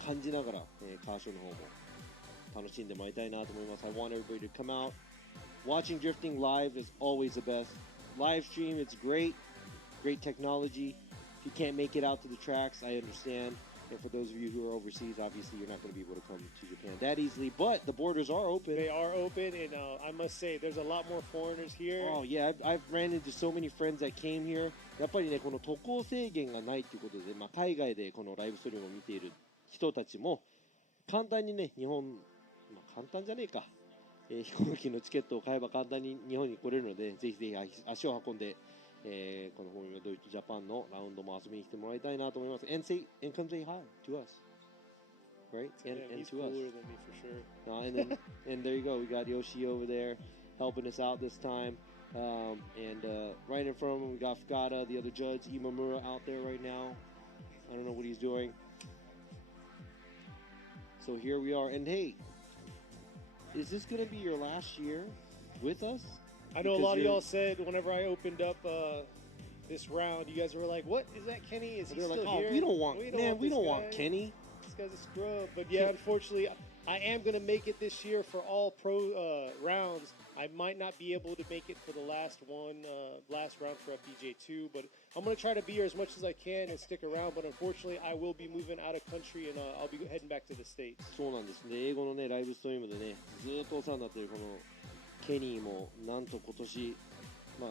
感じながら、カーショーの方も楽しんでもらいたいなと思います。I want everybody to come out. Watching drifting live is always the best. Live stream, it's great. Great technology. If you can't make it out to the tracks, I understand. And for those of you who are overseas, obviously you're not going to be able to come to Japan that easily. But the borders are open. they are open, and I must say, there's a lot more foreigners here. Oh yeah, I've ran into so many friends that came here. やっぱりね、この渡航制限がないということで、まあ、海外でこのライブストリームを見ている人たちも簡単にね、日本、まあ、簡単じゃねえか、飛行機のチケットを買えば簡単に日本に来れるので、ぜひぜひ足を運んで、このフォーミュラドイツジャパンのラウンドも遊びに来てもらいたいなと思います。And come say hi to us, right? And he's to us. cooler than me for sure. And there you go. We got Yoshi over there helping us out this time. And right in front of him, we got Fukada, the other judge, Imamura out there right now. I don't know what he's doing. So here we are. And hey, is this going to be your last year with us? I know a lot of y'all said whenever I opened up this round, you guys were like, "What is that, Kenny? Is he They're still like, oh, here? we don't want, we we don't want guy. Kenny. This guy's a scrub." But yeah, unfortunately, I am gonna make it this year for all pro rounds. I might not be able to make it for the last round for FDJ2, but I'm gonna try to be here as much as I can and stick around. But unfortunately, I will be moving out of country, and I'll be heading back to the States. そうなんですね。英語のねライブストリームでね、ずーっとお世話になっているこのケニーもなんと今年、まあ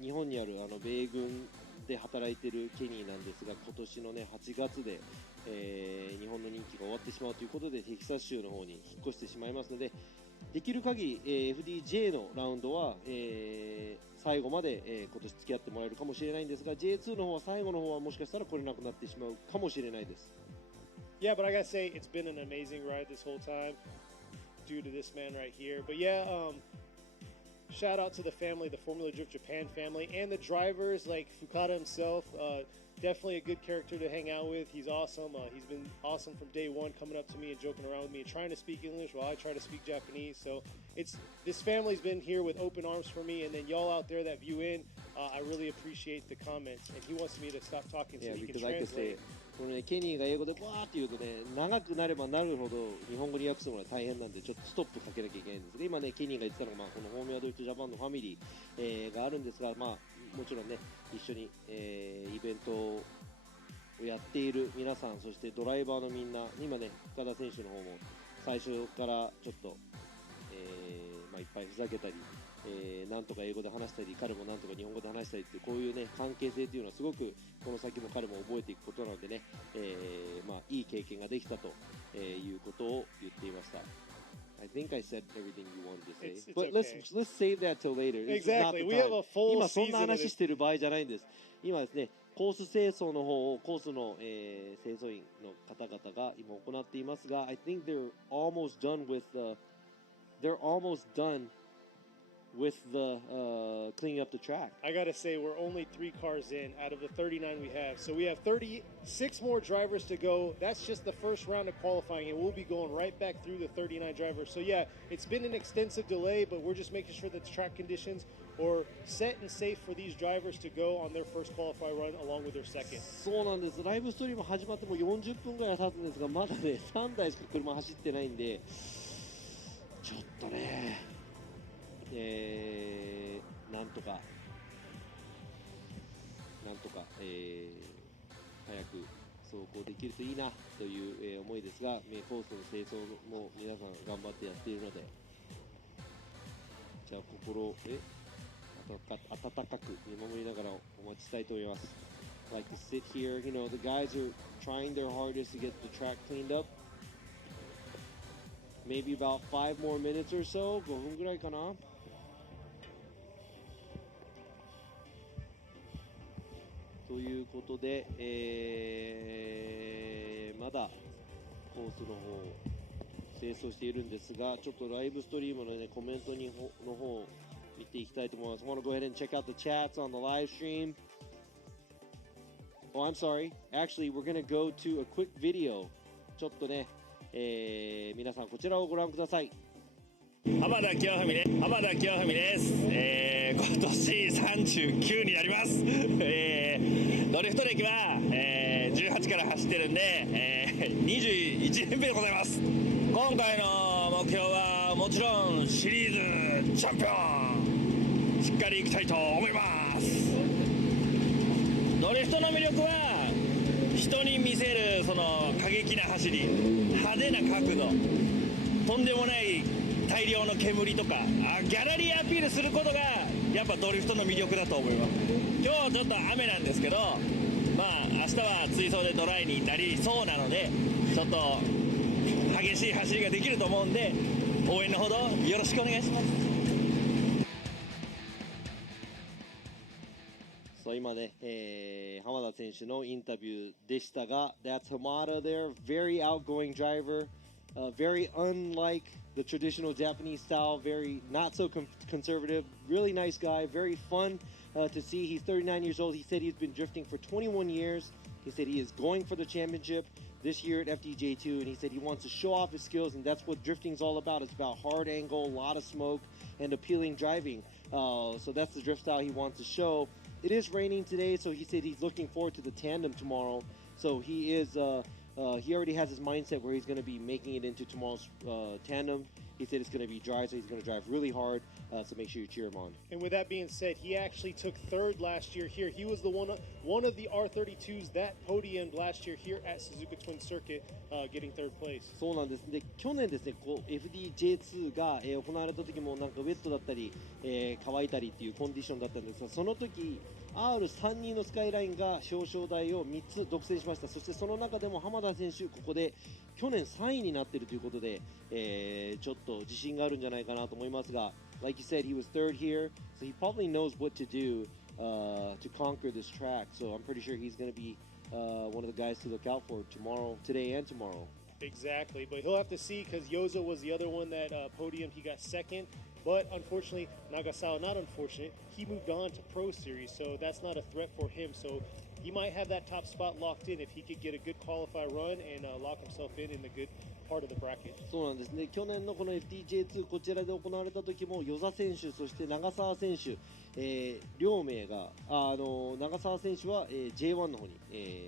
日本にある米軍で働いているケニーなんですが、今年のね8月で、日本の任期が終わってしまうということでテキサス州の方に引っ越してしまいますので、できる限り、FDJ のラウンドは、最後まで、今年付き合ってもらえるかもしれないんですが、 J2 の方は最後の方はもしかしたら来れなくなってしまうかもしれないです。 Yeah, but I gotta say, it's been an amazing ride this whole time due to this man right here. But yeah, shout out to the family, the Formula Drift Japan family, and the drivers like Fukada himself. Definitely a good character to hang out with. He's awesome. He's been awesome from day one, coming up to me and joking around with me and trying to speak English while I try to speak Japanese. So this family's been here with open arms for me, and then y'all out there that view in, I really appreciate the comments. And he wants me to stop talking so he can translate. このね、ケニーが英語でバーって言うとね、長くなればなるほど日本語に訳すのが大変なんで、ちょっとストップかけなきゃいけないんですが、今ね、ケニーが言ってたのが、まあ、このフォーミュラドイツジャパンのファミリー、があるんですが、まあ、もちろんね、一緒に、イベントをやっている皆さん、そしてドライバーのみんな、今ね、深田選手の方も最初からちょっと、まあ、いっぱいふざけたり、なんとか英語で話したり、彼もなんとか日本語で話したりっていう、こういうね関係性というのはすごくこの先も彼も覚えていくことなのでね、まあいい経験ができたということを言っていました。I think I said everything you wanted to say, it's but okay. let's save that till later. Exactly. We have a full 今そん season な of 話 this. してる場合じゃないんです。今ですね、コース清掃の方をコースの、清掃員の方々が今行っていますが、I think they're almost done with with the cleaning up the track. I gotta say, we're only 3 cars in out of the 39 we have. So we have 36 more drivers to go. That's just the first round of qualifying, and we'll be going right back through the 39 drivers. So yeah, it's been an extensive delay, but we're just making sure that the track conditions are set and safe for these drivers to go on their first qualify run along with their second. そうなんです。ライブストリーム始まってもう40分ぐらい経つんですが、まだね3台しか車走ってないんで、ちょっとね、なんとか、早く走行できるといいなという、思いですが、コースの清掃も皆さん頑張ってやっているので、じゃあ温かく見守りながらお待ちしたいと思います。Like to sit here, you know, the guys are trying their hardest to get the track cleaned up. Maybe about 5 more minutes or so, 5分ぐらいかな。ということで、まだコースの方清掃しているんですが、ちょっとライブストリームのね、コメントの方見ていきたいと思います。I want to go ahead and check out the chats on the live stream. Oh, I'm sorry. Actually, we're going to go to a quick video. ちょっとね、皆さんこちらをご覧ください。浜田清文です。浜田清文です。今年39になります。ドリフト歴は、18から走ってるんで、21年目でございます。今回の目標はもちろんシリーズチャンピオンしっかりいきたいと思います。ドリフトの魅力は人に見せるその過激な走り、派手な角度、とんでもない大量の煙とかギャラリーアピールすることがやっぱドリフトの魅力だと思います。今日ちょっと雨なんですけど、まあ明日は追走でドライになりそうなので、ちょっと激しい走りができると思うんで、応援のほどよろしくお願いします。そう今ね、浜田選手のインタビューでしたが、That's Hamada there, very outgoing driver, very unlike the traditional Japanese style, very not so conservative, really nice guy, very fun to see. He's 39 years old. He said he's been drifting for 21 years. He said he is going for the championship this year at FDJ2, and he said he wants to show off his skills, and that's what drifting's all about. It's about hard angle, a lot of smoke, and appealing driving. So that's the drift style he wants to show. It is raining today, so he said he's looking forward to the tandem tomorrow. So he is, he already has his mindset where he's going to be making it into tomorrow's tandem. He said it's going to be dry, so he's going to drive really hard. So make sure you cheer him on. And with that being said, he actually took third last year here. He was the one of the R32s that podiumed last year here at Suzuka Twin Circuit, getting third place. そうなんですね。去年ですね、こう FDJ2 が、行われた時もなんかウェットだったり、乾いたりっていうコンディションだったんですが、その時 R32 のスカイラインが表彰台を3つ独占しました。そしてその中でも浜田選手、ここで去年3位になっているということで、ちょっと自信があるんじゃないかなと思いますが、like you said, he was third here, so he probably knows what to do to conquer this track. So I'm pretty sure he's going to be one of the guys to look out for tomorrow, today and tomorrow. Exactly, but he'll have to see because Yozo was the other one that podiumed. He got second, but unfortunately, Nagasawa, not unfortunate, he moved on to Pro Series, so that's not a threat for him. So he might have that top spot locked in if he could get a good qualify run and lock himself in the good part of the bracket. そうなんですね。去年のこの FDJ2 こちらで行われた時も与座選手そして長澤選手、両名が長澤選手は、J1 の方に、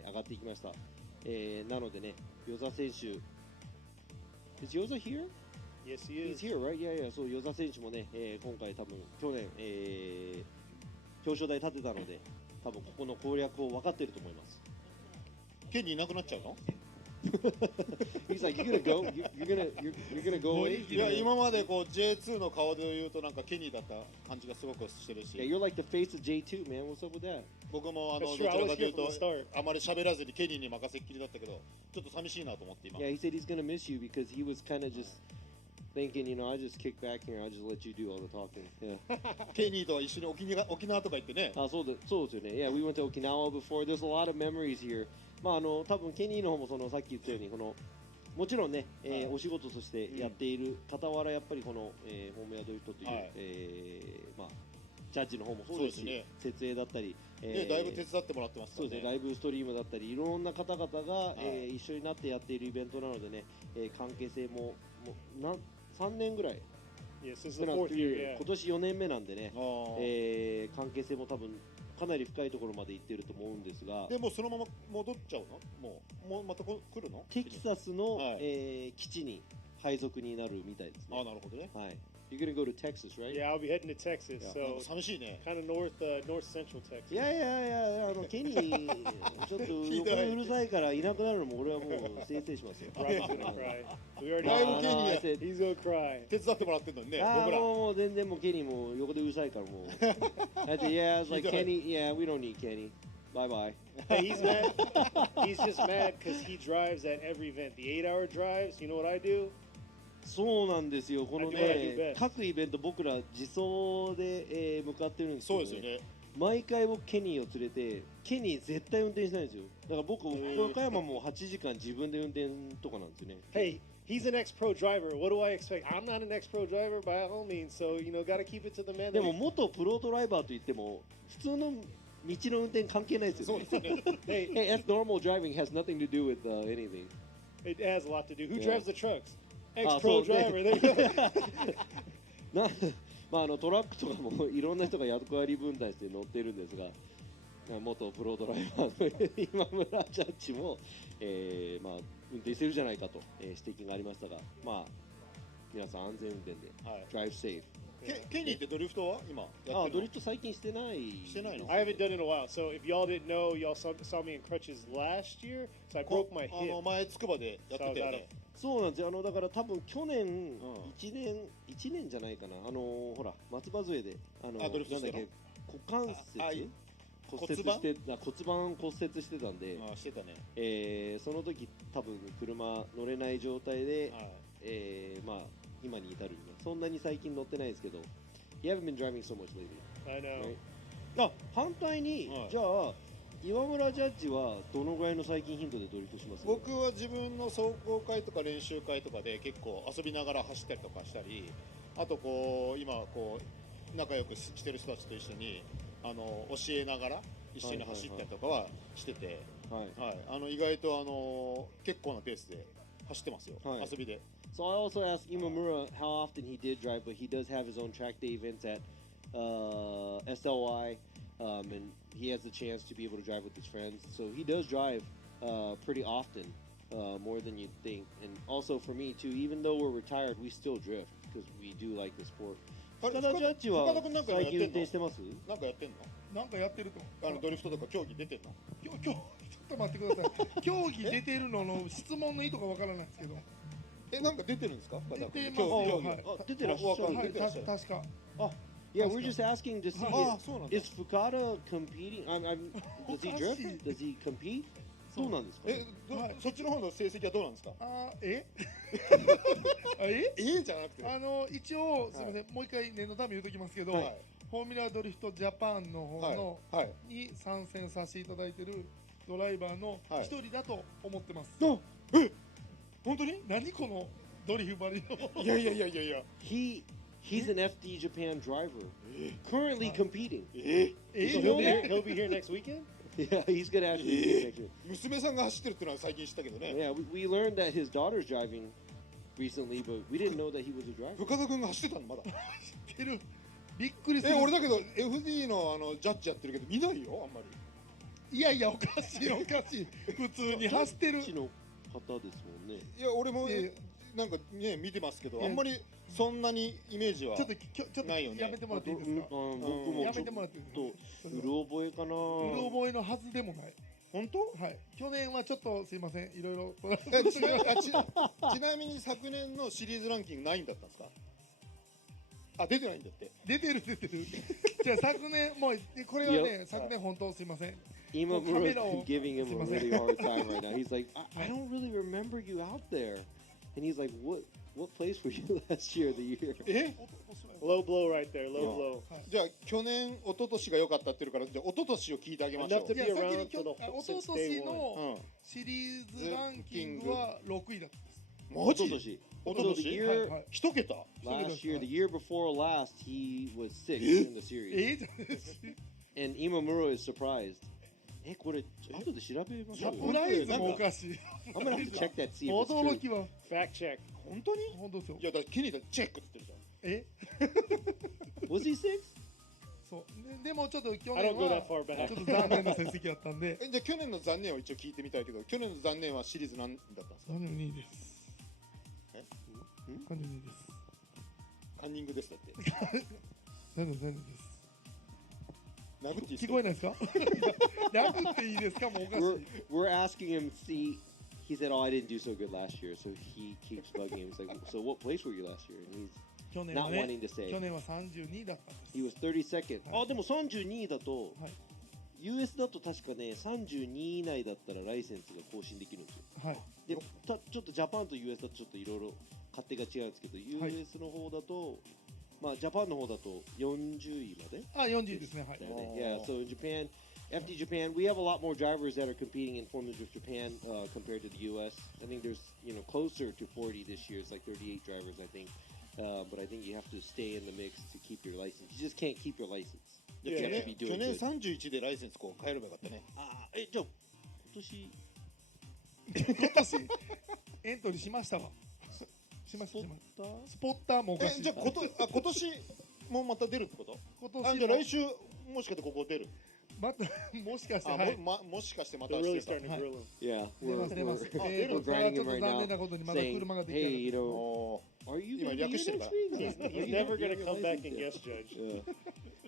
上がっていきました。なのでね、与座選手 Is Yoza here? Yes, he is. He's here, right? Yeah, yeah. そう与座選手もね、今回多分去年、表彰台立てたので、多分ここの攻略を分かっていると思います。ケニーいなくなっちゃうのHe's like, you're gonna go? You're gonna go away? いや、今までこう J2 の顔で言うとなんかケニーだった感じがすごくしてるし、 Yeah, you're like the face of J2, man. What's up with that? 僕もど That's ち true. ら I か was という here と from the start. あまり喋らずにケニーに任せっきりだったけど、ちょっと寂しいなと思って今。 Yeah, he said he's gonna miss you because he was kind of just thinking, you know, I just kick back here, I just let you do all the talking. Yeah. ケニーとは一緒に沖縄とか行ってね。そうですよね。Yeah, we went to Okinawa before. There's a lot of memories here. まあ多分ケニーの方もそのさっき言ったようにこのもちろんね、お仕事としてやっている傍らやっぱりこの、ホームヤドリフトという、まあジャッジの方もそうですし、ね、設営だったり、だいぶ手伝ってもらってますからね。そうですね、ライブストリームだったりいろんな方々が、一緒になってやっているイベントなのでね、関係性も3年ぐらい、Yes, this is the fourth year, yeah. 今年4年目なんでね、関係性も多分かなり深いところまで行ってると思うんですが、でもそのまま戻っちゃうの？もうまた来るの？テキサスの、基地に配属になるみたいですね。なるほどね。はい。You're gonna go to Texas, right? Yeah, I'll be heading to Texas. So 寂しいね。kind of north central Texas. いやケニーちょっと横にうるさいからいなくなるのも俺はもうせいせいしますよ。Bry's gonna cry. We already だいぶケニー he's gonna cry. 手伝ってもらってんのにね。僕ら。もう全然もうケニーも横でうるさいからもう。だって Yeah, it's like Kenny. Yeah, we don't need Kenny. Bye bye. Hey, he's mad. He's just mad because he drives at every event. The 8-hour drives. You know what I do? そうなんですよ。このね、各イベント僕ら自走で、向かってるんですけど、ね、そうですよね。毎回僕ケニーを連れて、ケニー絶対運転しないんですよ。だから僕、岡山も8時間自分で運転とかなんですよね。Hey, he's an ex-pro driver. What do I expect? I'm not an ex-pro driver by all means. So got to keep it to the man. でも元プロドライバーといっても普通の道の運転関係ないですよね。Hey, that's normal driving has nothing to do with anything. It has a lot to do. Who drives the trucks? あ、 Ex-pro そうね driver. There you go. トラックとかもいろんな人が役割分担して乗ってるんですが、元プロドライバーの今村ジャッジも、運転してるじゃないかと、指摘がありましたが、皆さん安全運転で、drive safe。ケニーってドリフトは今やってるの？ドリフト最近してない。してないの？ I haven't done it in a while. So if y'all didn't know, y'all saw me in crutches last year. So I broke my hip. 前つくばでやってたよね。そうなんですよ。だから多分去年1年じゃないかな。ほら松葉杖でドリフトしてたの？股関節骨折して骨盤骨折してたんで、してたね。その時多分車乗れない状態で、今に至るにはそんなに最近乗ってないですけど、You haven't been driving so much lately. I know. 反対に、じゃあ岩村ジャッジはどのぐらいの最近頻度でドリフトします？僕は自分の走行会とか練習会とかで結構遊びながら走ったりとかしたり、あと今仲良くしてる人たちと一緒に教えながら一緒に走ったりとかはしてて、意外と結構なペースで走ってますよ、遊びで。So I also asked Imamura how often he did drive, but he does have his own track day events at SLY, and he has the chance to be able to drive with his friends. So he does drive pretty often, more than you'd think. And also for me too, even though we're retired, we still drift because we do like the sport. 深田ジャッジは最近運転してます？なんかやってんの？なんかやってると。ドリフトとか競技出てんの？ちょっと待ってください。競技出てるのの質問の意図がわからないんですけど。なんか出てるんですか？出てます。出てらっしゃる。確か。Yeah, we're just asking to see is Fukada competing? Does he drift? Does he compete? どうなんですか？そっちの方の成績はどうなんですか？じゃなくて。一応すみません、もう一回念のため言うときますけど、フォーミュラドリフトジャパンの方のに参戦させていただいているドライバーの一人だと思ってます。本当に？何このドリフバリの？いや。He's an FD Japan driver, currently competing. He'll be here next weekend? Yeah, he's gonna actually be here next week. 娘さんが走ってるってのは最近知ったけどね。Yeah, we learned that his daughter's driving recently, but we didn't know that he was a driver. 深田君が走ってたのまだ。知ってる。びっくりする。俺だけど FD のジャッジやってるけど見ないよあんまり。いやおかしい。普通に走ってる。の方ですもんね。いや俺もなんかね見てますけど、あんまりそんなにイメージはないよね。やめてもらっていいですか？僕もちょっとうろ覚えかな。うろ覚えのはずでもない。本当？はい。去年はちょっとすいません、いろいろ。ちなみに昨年のシリーズランキング何位だったんですか？出てないんだって。出てる。じゃあ昨年もうこれはね、昨年本当すいません。Imamura is giving him a really hard time right now. He's like, I don't really remember you out there. And he's like, what place were you last year, the year? Low blow right there, low blow. じゃあ去年、一昨年が良かったって言うから、じゃあ一昨年を聞いてあげましょう。一昨年のシリーズランキングは6位だったんです。マジ？一昨年一桁？ Last year, the year before last, he was 6th in the series. And Imamura is surprised. これ後で調べましょう。サプライズもおかしい。I'm gonna have to check that see if it's true. 驚きは。Fact check. 本当に？本当ですよ。いやだケニーだチェックって言ってるじゃん。Was he 6th? そう。でもちょっと去年はちょっと残念な成績だったんで。じゃあ去年の残念を一応聞いてみたいけど、去年の残念はシリーズ何だったんですか？32位です。32位です。カンニングですだって。32です。聞こえないですか？殴っていいですか？もうおかしい。We're asking him, see, he said, I didn't do so good last year, so he keeps bugging him. He's like, so what place were you last year? And he's not wanting to say. 去年は32位だったんです。He was 32nd. でも32位だと、US だと確かね、32位以内だったらライセンスが更新できるんですよ。はい。で、ちょっとジャパンと US だとちょっといろいろ勝手が違うんですけど、US の方だと、ジャパンの方だと40位まで。40位ですね。はい。Yeah, so in Japan, FD Japan, we have a lot more drivers that are competing in Formula Drift Japan compared to the US. I think there's, closer to 40 this year. It's like 38 drivers, I think. But I think you have to stay in the mix to keep your license. You just can't keep your license. You have to be 去 doing 年 good. 31でライセンスこう変えればよかったね。じゃあ、今年、エントリーしましたわ。しました。スポッターもおかしい。じゃあ今年もまた出るってこと？今年じゃあ来週もしかしてここ出る？またもしかして、はい、もしかしてまたしてた。Yeah, 出ます出ます。ただちょっと残念なことにまだ車ができない。Hey, are you 今略してるから。He's never gonna come back and guest judge.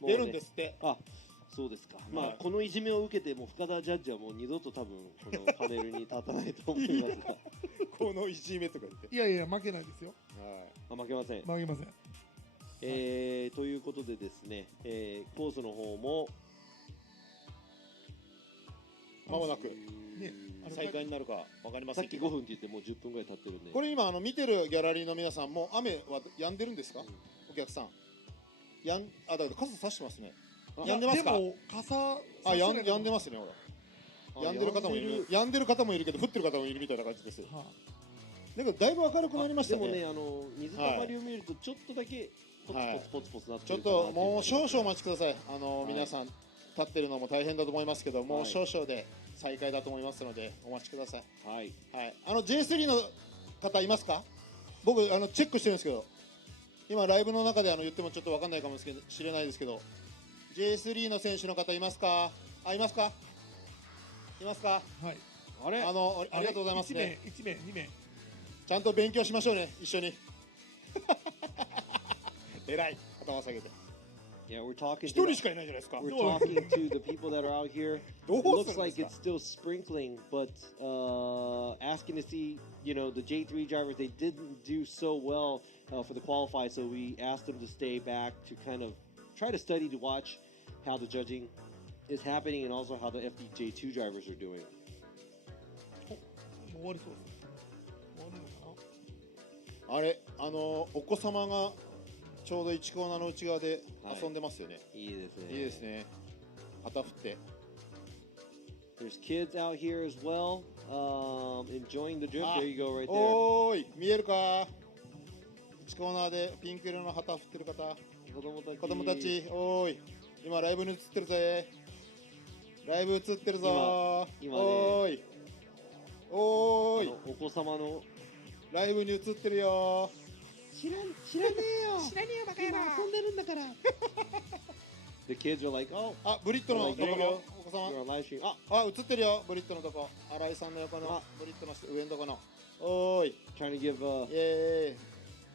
出るんですって。そうですか。まあこのいじめを受けても深田ジャッジはもう二度と多分このパネルに立たないと思いますが。このいじめとか言って。いやいや負けないですよ。負けません。負けません。ということでですね、コースの方もまもなく再開になるか分かりませんけど、さっき5分って言ってもう10分ぐらい経ってるんで、これ今見てるギャラリーの皆さんも雨は止んでるんですか？お客さんだから傘差してますね。止んでますか？でも傘止んでますね。ほら止んでる方もいる。止んでる方もいるけど降ってる方もいるみたいな感じです。だけどだいぶ明るくなりましたね。でもね、水たまりを見るとちょっとだけポツポツなってる。ちょっともう少々お待ちください。皆さん立ってるのも大変だと思いますけど、もう少々で再開だと思いますのでお待ちください。はい。J3 の方いますか？僕チェックしてるんですけど、今ライブの中で言ってもちょっと分かんないかもしれないですけど、J3 の選手の方いますか？いますか？いますか？はい。ありがとうございますね。1名2名。ちゃんと勉強しましょうね、一緒に。偉い、頭下げて。Yeah, we're talking. 一人しかいないじゃないですか。We're talking to the people that are out here. It looks like it's still sprinkling, but asking to see, the J3 drivers. They didn't do so well for the qualify, so we asked them to stay back to kind of try to study to watch how the judging is happening and also how the FDJ2 drivers are doing. 終わりそうです。終わるのかな？あれ、お子様がちょうど1コーナーの内側で遊んでますよね。いいですね。いいですね。旗振って。There's kids out here as well, enjoying the drift. There you go, right there. おーい、見えるか？1コーナーでピンク色の旗振ってる方。子供たち、おーい。今ライブに映ってるぜ。ライブ映ってるぞ。今ね。おーい。おーい。お子様のライブに映ってるよ。知らねえよバカ野郎。遊んでるんだから。The kids are like, oh. ブリットのところお子様。映ってるよ、ブリットのとこ。新井さんの横のブリットの上のとこの。おーい。Trying to give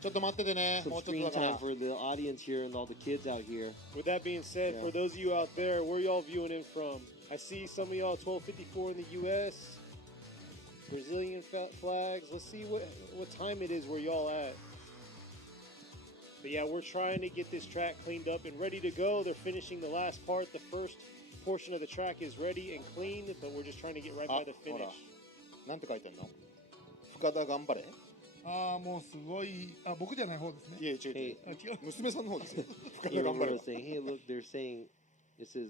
ちょっと待っててね。もうちょっとだから。 for the audience here and all the kids out here. With that being said, for those of you out there, where y'all viewing in from? I see some of y'all 12:54 in the U.S. Brazilian flags. Let's see what time it is where y'all at. But yeah, we're trying to get this track cleaned up and ready to go. They're finishing the last part. The first portion of the track is ready and clean, but we're just trying to get right by the finish. なんて書いてんの？深田頑張れ。もうすごい。僕じゃない方ですね。いや違う。娘さんの方ですよ。深田頑張れ。Hey, look, they're saying it says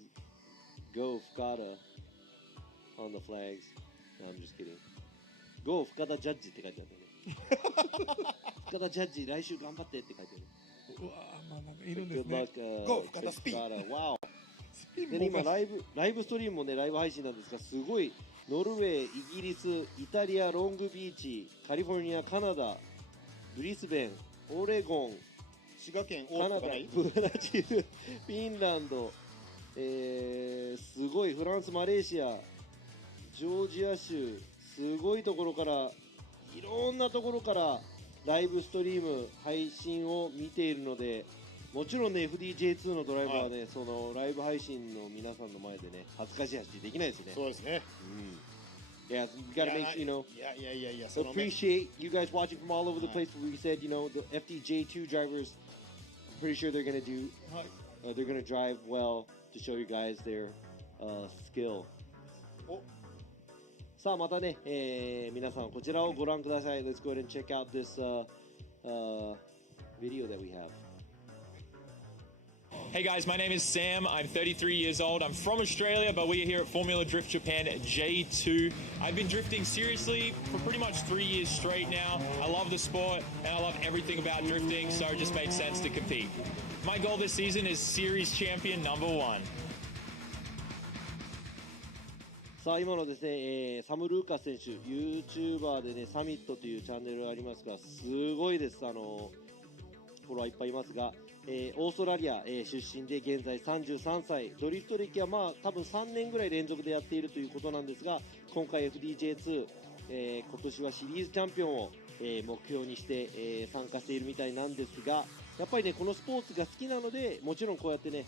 "Go Fukada" on the flags. No, I'm just kidding. Go Fukada Judge って書いてあるね。深田ジャッジ来週頑張ってって書いてある。うわまあなんかいるんですね。Go 深田スピン。Wow。で今ライブストリームもねライブ配信なんですが、すごいノルウェー、イギリス、イタリア、ロングビーチ、カリフォルニア、カナダ、ブリスベン、オレゴン、滋賀県、カナダ、ブラジル、フィンランド、すごいフランス、マレーシア、ジョージア州、すごいところからいろんなところからライブストリーム配信を見ているので、もちろんね FDJ2 のドライバーはね、そのライブ配信の皆さんの前でね恥ずかしい走りできないですね。そうですね。Yeah, we gotta make appreciate you guys watching from all over the place. We said, the FDJ2 drivers, I'm pretty sure they're gonna do, they're gonna drive well to show you guys their skill. さあまたね、皆さんこちらをご覧ください。Let's go ahead and check out this video that we have. Hey guys, my name is Sam. I'm 33 years old. I'm from Australia, but we are here at Formula Drift Japan J2. I've been drifting seriously for pretty much 3 years straight now. I love the sport and I love everything about drifting, so it just made sense to compete. My goal this season is Series Champion #1. さあ今のですね、サム・ルーカス選手 YouTuber でねサミットというチャンネルがありますが、すごいです。フォロワーいっぱいいますが、オーストラリア、出身で現在33歳、ドリフト歴は多分3年ぐらい連続でやっているということなんですが、今回 FDJ2、今年はシリーズチャンピオンを、目標にして、参加しているみたいなんですが、やっぱりねこのスポーツが好きなので、もちろんこうやってね、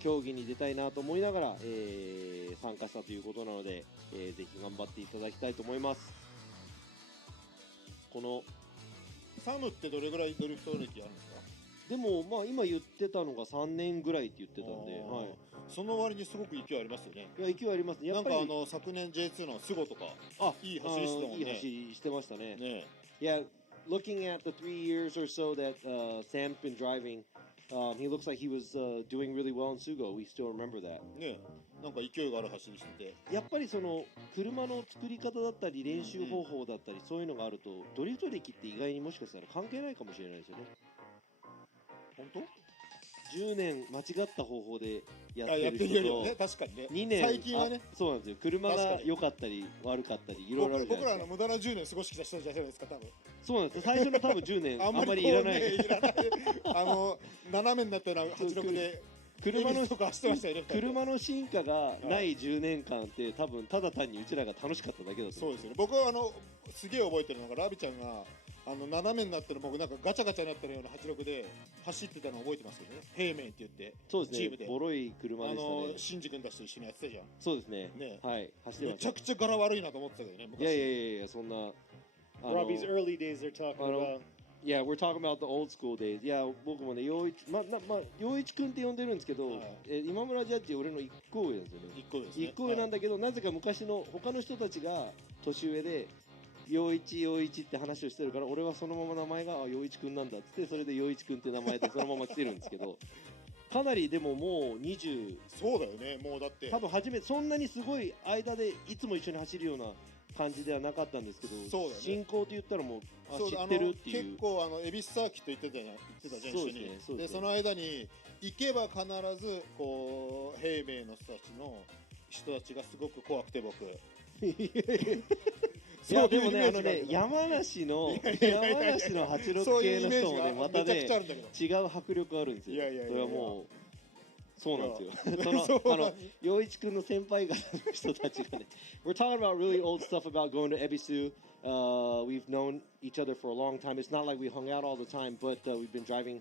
競技に出たいなと思いながら、参加したということなので、ぜひ頑張っていただきたいと思います。このサムってどれぐらいドリフト歴あるんですか？でも今言ってたのが3年ぐらいって言ってたんで、はい、その割にすごく勢いありますよね。いや勢いありますね。やっぱりなんか昨年 J2 のスゴとかいい走りしてたもんね。いい走りしてましたね。ね。Yeah, looking at the 3 years or so that Sam's been driving, he looks like he was doing really well in Sugo. We still remember that. ね。なんか勢いがある走りしてて。やっぱりその車の作り方だったり練習方法だったりそういうのがあると、ドリフト歴って意外にもしかしたら関係ないかもしれないですよね。本当？10年間違った方法でやってる人と、ね、確かにね、2年最近はね、そうなんですよ。車が良かったり悪かったりいろいろあるじゃないですか。僕らの無駄な10年過ごしてきた人じゃないですか、多分。そうなんですよ。最初の多分10年あんまりいらない。斜めになったような86で車の進化がない10年間って多分ただ単にうちらが楽しかっただけだと思う。そうですよね。僕はすげえ覚えてるのがラビちゃんが斜めになってる僕なんかガチャガチャになってるような86で走ってたのを覚えてますけどね。平面って言ってそうですね、チームでボロい車でしたね。シンジ君たちと一緒にやってたじゃん。そうですね。ね、はい、走ってました。めちゃくちゃ柄悪いなと思ってたけどね。いやいやそんな。Robbie's early days they're talking about. Yeah, we're talking about the old school days. いや、僕もね、陽一くんって呼んでるんですけど、今村ジャッジ俺の1個上なんですよね。1個上なんだけど、なぜか昔の他の人たちが年上で、陽一って話をしてるから、俺はそのまま名前が陽一くんなんだっつって、それで陽一くんって名前でそのまま来てるんですけど、かなりでももう20、そうだよね、もうだって。多分そんなにすごい間でいつも一緒に走るような感じではなかったんですけど、そうだね、進行って言ったらもう知ってるっていう。結構恵比寿サーキット行ってたじゃん、一緒に。でその間に行けば必ずこう平明の人たちがすごく怖くて僕。いやでもね山梨の86系の人もねまたね違う迫力あるんですよ。それはもうそうなんですよ。陽一くんの先輩方の人たちがね。We're talking about really old stuff about going to Ebisu. We've known each other for a long time. It's not like we hung out all the time, but we've been driving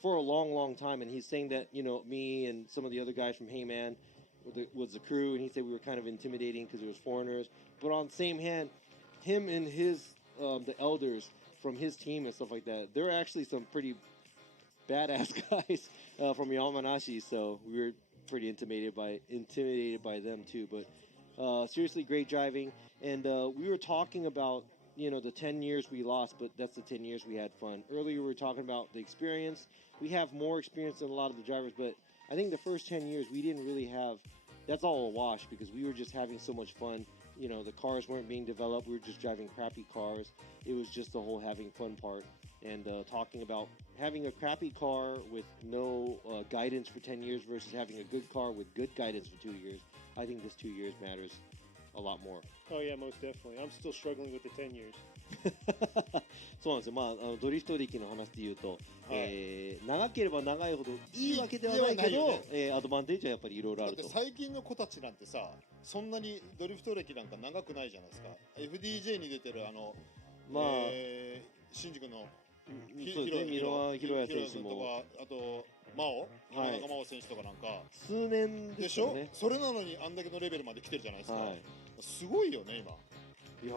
for a long time. And he's saying that, me and some of the other guys from Hey Man was the crew, and he said we were kind of intimidating because it was foreigners. But on the same hand, him and the elders from his team and stuff like that, they're actually some pretty badass guys from Yamanashi, so we were pretty intimidated by them too. But seriously, great driving. And we were talking about the 10 years we lost, but that's the 10 years we had fun. Earlier we were talking about the experience. We have more experience than a lot of the drivers, but I think the first 10 years we didn't really have. That's all a wash because we were just having so much fun. The cars weren't being developed. We were just driving crappy cars. It was just the whole having fun part. And talking about having a crappy car with no guidance for 10 years versus having a good car with good guidance for 2 years. I think this 2 years matters a lot more. Oh yeah, most definitely. I'm still struggling with the 10 years. そうなんですよ。ドリフト歴の話で言うと、長ければ長いほどいいわけではないけど、アドバンテージはやっぱりいろいろあると。だって最近の子たちなんてさ、そんなにドリフト歴なんか長くないじゃないですか。FDJ に出てる新宿のヒロヤ選手もとか、あと真央選手とかなんか数年でしょ。それなのにあんだけのレベルまで来てるじゃないですか。すごいよね今。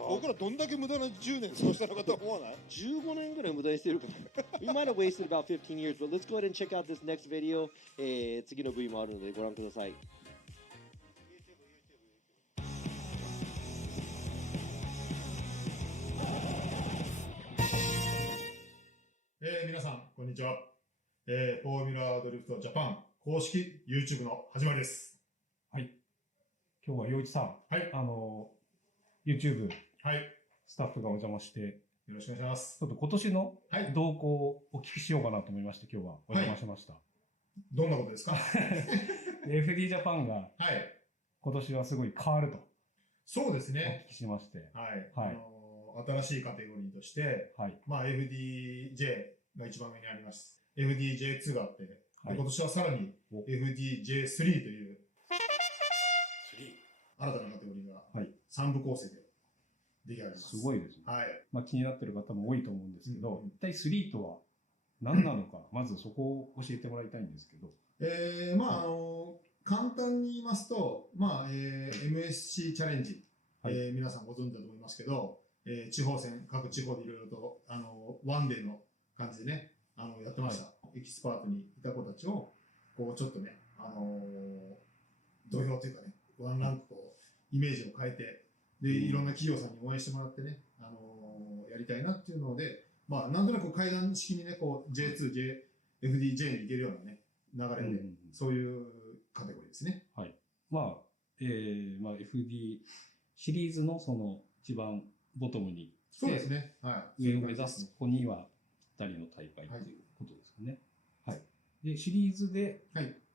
僕らどんだけ無駄な10年過ごしたのかと思わない？15年ぐらい無駄にしてるから。We might have wasted about 15 years, but let's go ahead and check out this next video. 次の V もあるのでご覧ください。皆さんこんにちは。フォーミュラドリフトジャパン公式 YouTube の始まりです。はい。今日は陽一さん。はい。YouTube。はい。スタッフがお邪魔して。よろしくお願いします。ちょっと今年の動向をお聞きしようかなと思いまして、今日はお邪魔しました。どんなことですか？FD ジャパンが。はい。今年はすごい変わると。そうですね。お聞きしまして。はい。はい。新しいカテゴリーとして、はい。まあ FDJ が一番上にあります。FDJ2 があって、はい、今年はさらに FDJ3 という新たなカテゴリーが3部構成で出来上がります。すごいですね。はい。まあ気になってる方も多いと思うんですけど、一体3とは何なのか、まずそこを教えてもらいたいんですけど。まあ簡単に言いますと、まあMSC チャレンジ、はい、皆さんご存知だと思いますけど、地方戦、各地方でいろいろとワンデーの感じでね、やってました。はい、エキスパートにいた子たちを、こう、ちょっとね、土俵というかね、ワンランクこう、イメージを変えて、で、いろんな企業さんに応援してもらってね、やりたいなっていうので、まあ、なんとなく階段式にね、こう、J2、FDJ に行けるようなね、流れで、そういうカテゴリーですね。はい。まあ、まあ、FD シリーズのその、一番ボトムに。そうですね。はい。上を目指す子には、ぴったりの大会ということですかね。はい。で、シリーズで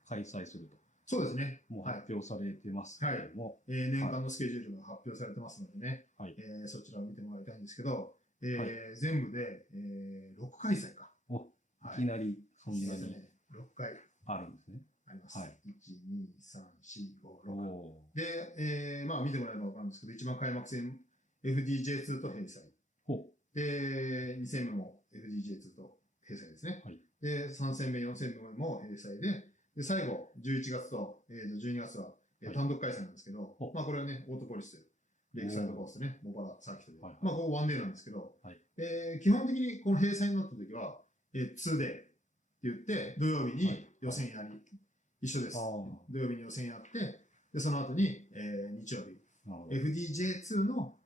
開催すると。そうですね。もう発表されてますけども。年間のスケジュールが発表されてますのでね。はい。そちらを見てもらいたいんですけど、全部で、6開催か。お、いきなり、そんなに。6回。あるんですね。あります。はい。1、2、3、4、5、6。で、まあ見てもらえばわかるんですけど、一番開幕戦、FDJ2 と閉鎖。で、2戦目も FDJ2 と閉鎖ですね。はい、で、3戦目、4戦目も閉鎖で、で、最後、11月と、12月は、単独開催なんですけど、まあこれはね、オートポリス、レイクサイドコースね、茂原サーキットで。まあここワンデーなんですけど、基本的にこの閉鎖になった時は、2デーって言って、土曜日に予選やり、一緒です。土曜日に予選やって、で、その後に、日曜日、FDJ2 の、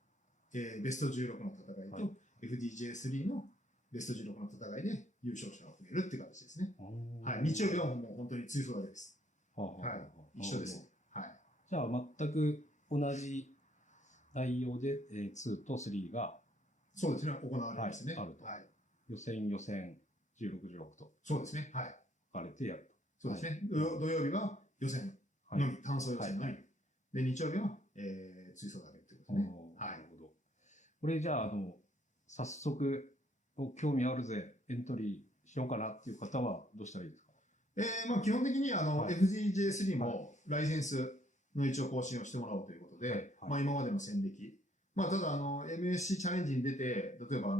ベスト16の戦いと、FDJ3 のベスト16の戦いで優勝者を決めるっていう形ですね。はい。日曜日はもう本当に追走だけです。はい。一緒ですね。はい。じゃあ全く同じ内容で、2と3がそうですね。行われますね。あると。はい。予選、16、16と。そうですね。はい。分かれてやると。そうですね。土曜日は予選のみ、単走予選のみ。で、日曜日は、追走だけっていうことですね。はい。これじゃあ、早速、興味あるぜ、エントリーしようかなっていう方はどうしたらいいですか？まあ基本的にFDJ3 もライセンスの一応更新をしてもらおうということで、まあ今までの戦歴。まあただMSC チャレンジに出て、例えば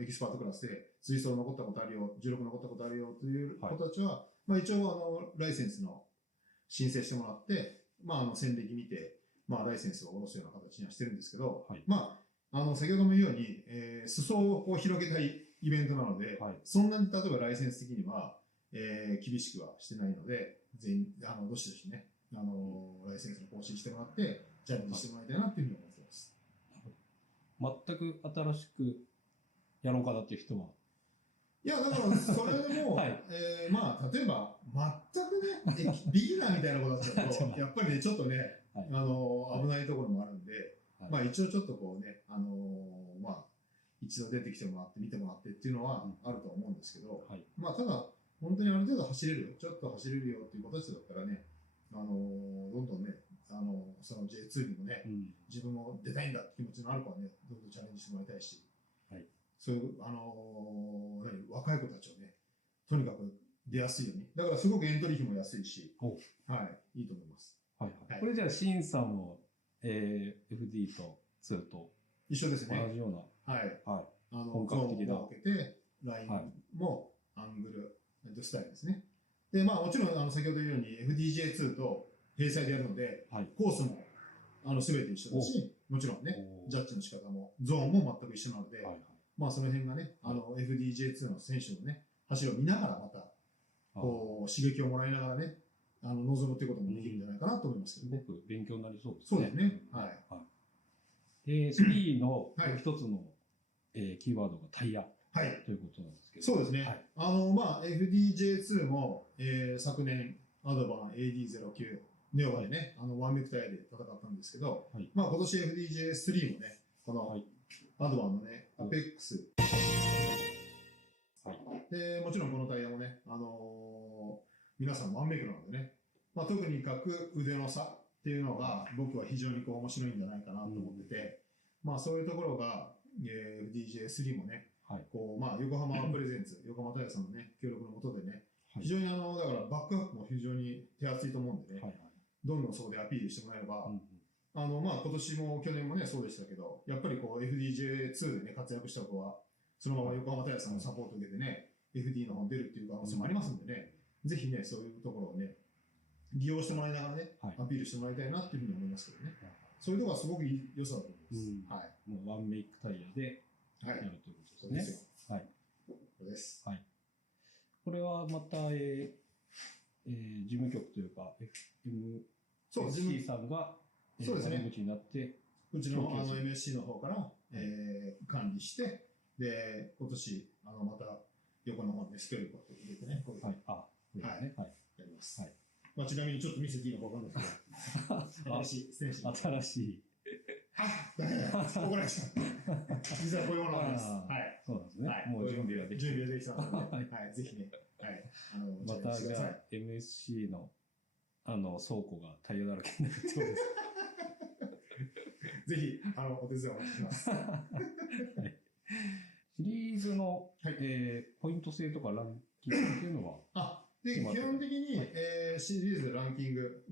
エキスパートクラスで追走残ったことあるよ、16残ったことあるよという子たちは、まあ一応ライセンスの申請してもらって、まあ戦歴見て、まあライセンスを下ろすような形にはしてるんですけど、まあ先ほども言うように、裾をこう広げたいイベントなので、そんなに例えばライセンス的には、厳しくはしてないので、全員、どしどしね、ライセンスの更新してもらって、チャレンジしてもらいたいなっていうふうに思ってます。全く新しくやろうかなっていう人は？いや、だからそれでも、まあ、例えば、全くね、ビギナーみたいなことだったと、やっぱりね、ちょっとね、危ないところもあるんで、まあ一応ちょっとこうね、まあ、一度出てきてもらって見てもらってっていうのはあると思うんですけど、まあただ、本当にある程度走れるよ、ちょっと走れるよっていう形だったらね、どんどんね、その J2 にもね、自分も出たいんだって気持ちのある子はね、どんどんチャレンジしてもらいたいし、そういう、若い子たちをね、とにかく出やすいように。だからすごくエントリー費も安いし、はい、いいと思います。これじゃあ審査も、FD と2と一緒ですね。同じような。本格的だ。分けて、ラインもアングル、スタイルですね。で、まあもちろん、先ほど言うように FDJ2 と閉鎖でやるので、コースも、すべて一緒だし、もちろんね、ジャッジの仕方も、ゾーンも全く一緒なので、まあその辺がね、FDJ2 の選手のね、走りを見ながらまた、こう、刺激をもらいながらね、臨むっていうこともできるんじゃないかなと思いますけどね。すごく勉強になりそうですね。そうですね。はい。で、3の一つの、キーワードがタイヤ。はい。ということなんですけど。そうですね。はい、FDJ2 も、昨年、アドバン AD09、ネオでね、ワンメクタイで戦ったんですけど、はい、今年 FDJ3 もね、この、アドバンのね、アペックス。はい。で、もちろんこのタイヤもね、皆さんワンメイクなんでね、特にかく腕の差っていうのが僕は非常に面白いんじゃないかなと思ってて、そういうところが、FDJ3 もね、横浜プレゼンツ、横浜タイヤさんのね、協力のもとでね、非常にだからバックアップも非常に手厚いと思うんでね、どんどんそこでアピールしてもらえれば、今年も去年もね、そうでしたけど、やっぱりFDJ2 でね、活躍した子は、そのまま横浜タイヤさんのサポートを受けてね、FD の方に出るっていう可能性もありますんでね、ぜひね、そういうところをね、利用してもらいながらね、アピールしてもらいたいなっていうふうに思いますけどね。そういうところはすごく良さだと思います。はい。もうワンメイクタイヤでやるということですね。はい。そうです。はい。これはまた、事務局というか、MSC さんが、そうですね。口になって、うちのMSC の方から、管理して、で、今年、また、横の方にスケールコートを入れてね、こういう。はい。はい。やります。はい。ちなみにちょっと見せていいのかわかんないですけど、新しいステンシル。新しい。怒られちゃった。実はこういうものなんです。はい。そうなんですね。もう準備ができた。準備ができたので、はい。ぜひね、はい。また、じゃあ、MSC の、倉庫がタイヤだらけになるってことです。ぜひ、お手伝いお待ちします。シリーズの、ポイント制とかランキングっていうのはで、基本的に、シリーズでランキング、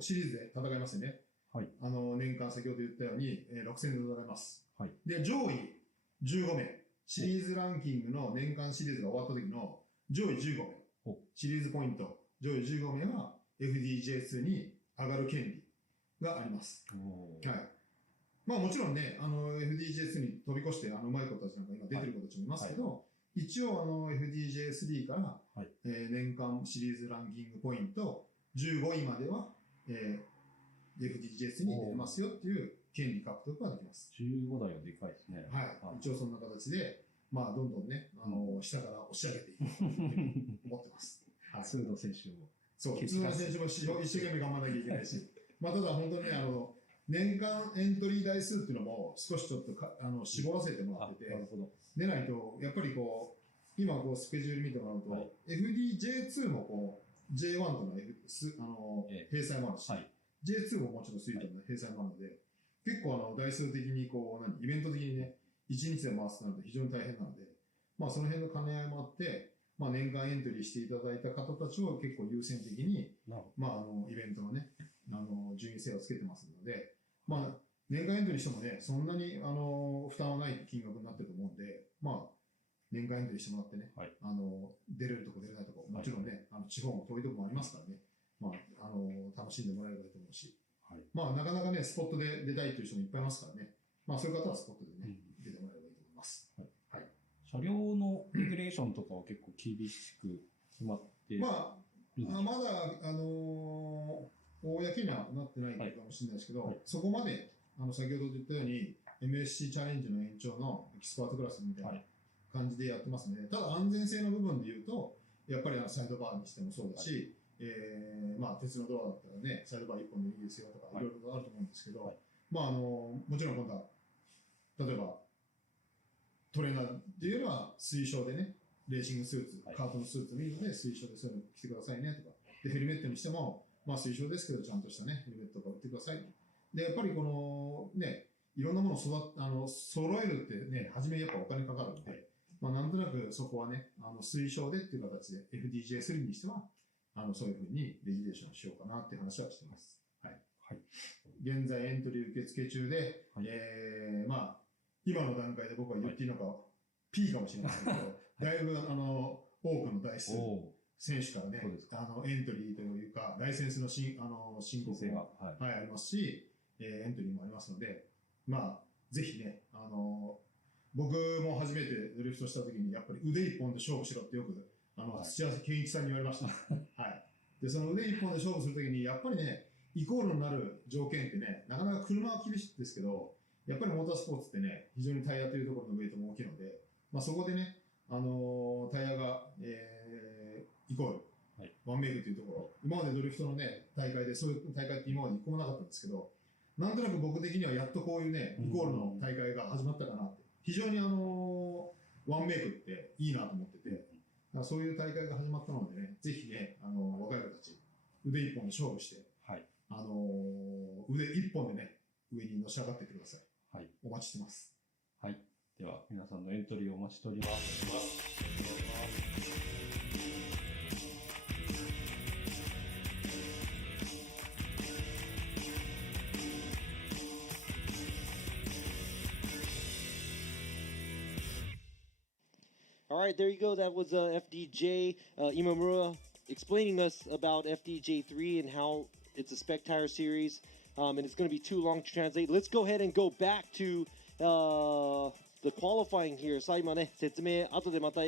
シリーズで戦いますよね。はい。年間先ほど言ったように、6戦で戦います。はい。で、上位15名、シリーズランキングの年間シリーズが終わった時の上位15名、シリーズポイント、上位15名は FDJ2 に上がる権利があります。はい。もちろんね、FDJ2 に飛び越して、うまい子たちなんか今出てる子たちもいますけど、一応FDJ3 から、年間シリーズランキングポイント15位までは、FDJ2 に出れますよっていう権利獲得ができます。15台はでかいですね。はい。一応そんな形で、どんどんね、下から押し上げていこうと思ってます。はい。普通の選手も。そう、普通の選手も一生懸命頑張らなきゃいけないし、ただ本当にね、年間エントリー台数っていうのも少しちょっと絞らせてもらってて、でないと、やっぱり今スケジュール見てもらうと、FDJ2 もJ1 との閉鎖もあるし、J2 ももちろんスイートの閉鎖もあるので、結構台数的にイベント的にね、1日で回すとなると非常に大変なので、その辺の兼ね合いもあって、年間エントリーしていただいた方たちを結構優先的に、イベントのね、順位制をつけてますので、年間エントリーしてもね、そんなに、負担はない金額になってると思うんで、年間エントリーしてもらってね、出れるとこ出れないとこ、もちろんね、地方も遠いとこもありますからね、楽しんでもらえればいいと思うし、なかなかね、スポットで出たいという人もいっぱいいますからね、そういう方はスポットでね、出てもらえればいいと思います。はい。車両のレギュレーションとかは結構厳しく決まってまだ、公にはなってないかもしれないですけど、そこまで、先ほど言ったように、MSC チャレンジの延長のエキスパートクラスみたいな感じでやってますので、ただ安全性の部分で言うと、やっぱりサイドバーにしてもそうだし、鉄のドアだったらね、サイドバー1本でいいですよとか、いろいろあると思うんですけど、もちろん今度は、例えば、トレーナーっていうのは推奨でね、レーシングスーツ、カートのスーツ見るので推奨でそういうの着てくださいねとか、で、ヘルメットにしても、推奨ですけど、ちゃんとしたね、ヘルメットとか売ってください。で、やっぱりいろんなものを揃えるってね、初めやっぱお金かかるんで、なんとなくそこはね、推奨でっていう形で FDJ3 にしては、そういうふうにレギュレーションしようかなっていう話はしてます。はい。はい。現在エントリー受付中で、今の段階で僕は言っていいのか、P かもしれませんけど、だいぶ多くの台数、選手からね、エントリーというか、ライセンスの申告が、ありますし、エントリーもありますので、ぜひね、僕も初めてドリフトした時に、やっぱり腕一本で勝負しろってよく、土屋健一さんに言われました。はい。で、その腕一本で勝負するときに、やっぱりね、イコールになる条件ってね、なかなか車は厳しいですけど、やっぱりモータースポーツってね、非常にタイヤというところのウェイトも大きいので、そこでね、タイヤが、イコール、ワンメイクというところ、今までドリフトのね、大会で、そういう大会って今まで一個もなかったんですけど、なんとなく僕的にはやっとこういうね、イコールの大会が始まったかなって。非常にワンメイクっていいなと思ってて、そういう大会が始まったのでね、ぜひね、若い子たち、腕一本で勝負して、腕一本でね、上にのし上がっていってください。お待ちしてます。はい。では、皆さんのエントリーをお待ちしております。All right, there you go. That was FDJ Imamura explaining us about FDJ3 and how it's a spec tire series. And it's going to be too long to translate. Let's go ahead and go back to the qualifying here. さあ今ね、説明後でまた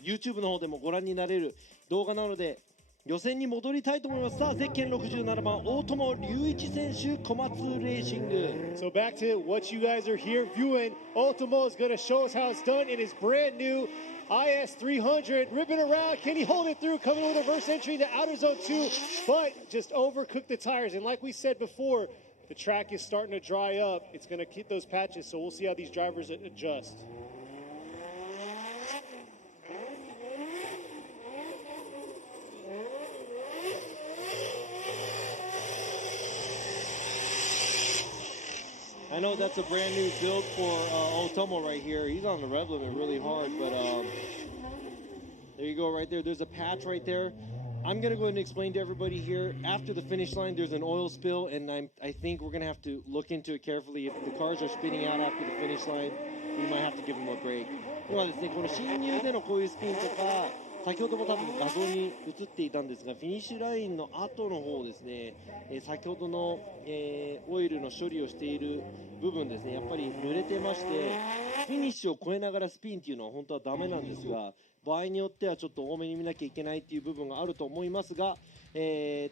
YouTube の方でもご覧になれる動画なので予選に戻りたいと思います。さあ、ゼッケン67番、大友隆一選手、小松レーシング。So back to what you guys are here viewing. Ultimo is going to show us how it's done in his brand new IS300. Ripping around, can he hold it through? Coming with a reverse entry to outer zone 2, but just overcooked the tires. And like we said before, the track is starting to dry up. It's going to keep those patches, so we'll see how these drivers adjust. I know that's a brand new build for Otomo right here. He's on the rev limit really hard, but there you go right there. There's a patch right there. I'm going to go ahead and explain to everybody here. After the finish line, there's an oil spill, and I think we're going to have to look into it carefully. If the cars are spinning out after the finish line, we might have to give them a break. 今ですね、この進入でのこういうスピンとか、先ほども多分画像に映っていたんですが、フィニッシュラインの後の方ですね、先ほどの、オイルの処理をしている部分ですね、やっぱり濡れてまして、フィニッシュを超えながらスピンっていうのは本当はダメなんですが、場合によってはちょっと多めに見なきゃいけないっていう部分があると思いますが、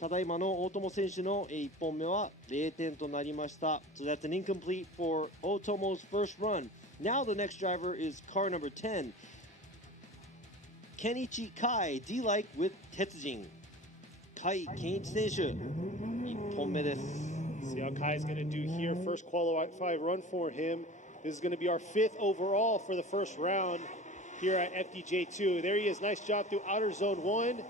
ただいまの大友選手の1本目は0点となりました。So that's an incomplete for Otomo's first run. Now the next driver is car number 10. Kenichi Kai, D-like with Tetsujin. Kai Kenichi 選手、1本目です。See how Kai's going to do here. First qualified run for him. This is going to be our 5th overall for the first round here at FDJ2. There he is. Nice job through outer zone 1.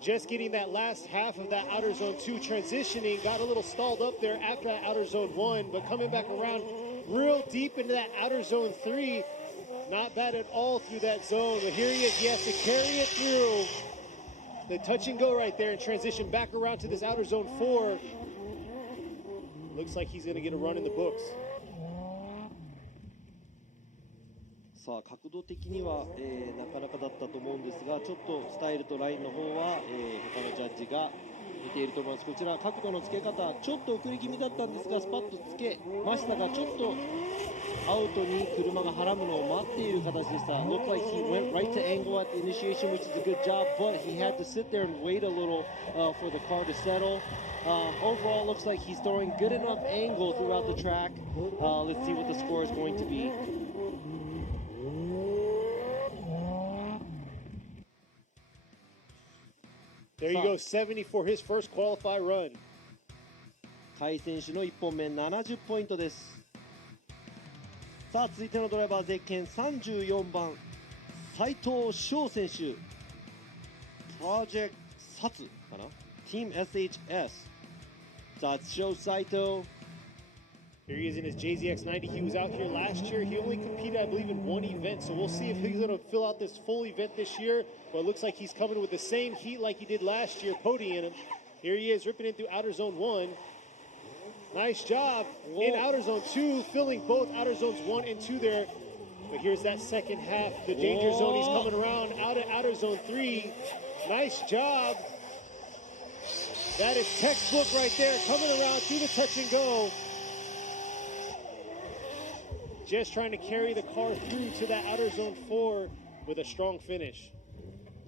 Just getting that last half of that outer zone 2 transitioning. Got a little stalled up there after that outer zone 1, but coming back around real deep into that outer zone 3. Not bad at all through that zone. But here he is. He has to carry it through. The touch and go right there and transition back around to this outer zone 4. Looks like he's going to get a run in the books. さあ角度的には、なかなかだったと思うんですが、ちょっとスタイルとラインの方は、他のジャッジが見ていると思います。こちら角度のつけ方ちょっと遅れ気味だったんですが、スパッとつけましたが、ちょっとアウトに車が絡むのを待っている形でした。 Looked like he went right to angle at the initiation, which is a good job, but he had to sit there and wait a little for the car to settle. Overall, looks like he's throwing good enough angle throughout the track. Let's see what the score is going to be. There you go, 70 for his first qualify run. カイ選手の1本目70ポイントです。さあ続いてのドライバーゼッケン34番斉藤翔選手、プロジェクトサツかな、Team SHS。さあ翔斉藤。Here he is in his JZX90. He was out here last year. He only competed, I believe, in one event. So we'll see if he's going to fill out this full event this year. But it looks like he's coming with the same heat like he did last year, podium him. Here he is, ripping in through outer zone 1. Nice job in outer zone 2, filling both outer zones 1 and 2 there. But here's that second half, the danger zone. He's coming around out of outer zone 3. Nice job. That is textbook right there, coming around through the touch and go. Just trying to carry the car through to that outer zone 4 with a strong finish.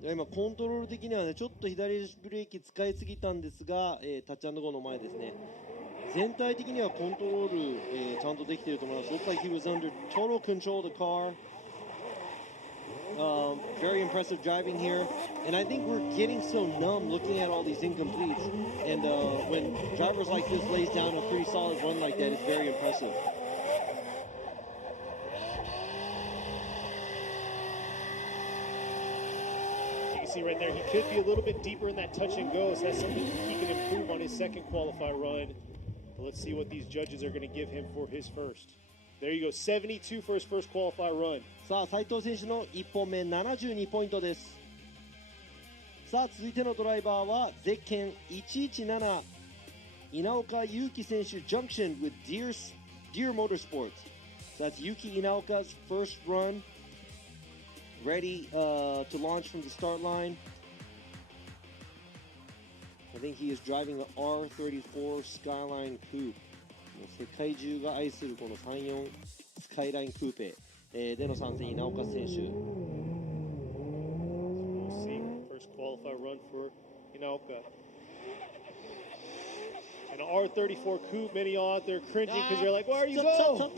今コントロール的にはね、ちょっと左ブレーキ使いすぎたんですが、タッチ&ゴーの前ですね。全体的にはコントロール、ちゃんとできていると思います。Looks like he was under total control of the car. Very impressive driving here. And I think we're getting so numb looking at all these incompletes. And when drivers like this lays down a pretty solid run like that, it's very impressive. You can see right there, he could be a little bit deeper in that touch and go, so that's something he can improve on his second qualify run. But let's see what these judges are going to give him for his first. There you go, 72 for his first qualify run. さあ、斉藤選手の1本目72ポイントです。さあ、続いてのドライバーはゼッケン117稲岡祐希選手 Junction with Deer Motorsports. So that's Yuki Inaoka's first run, ready to launch from the start line. I think he is driving the R34 Skyline Coupe. 世界中が愛するこの34スカイラインクーペでの参戦稲岡選手。We'll see first qualify run for Inaoka. An R34 coupe, many y'all out there cringing because they're like, where are you going?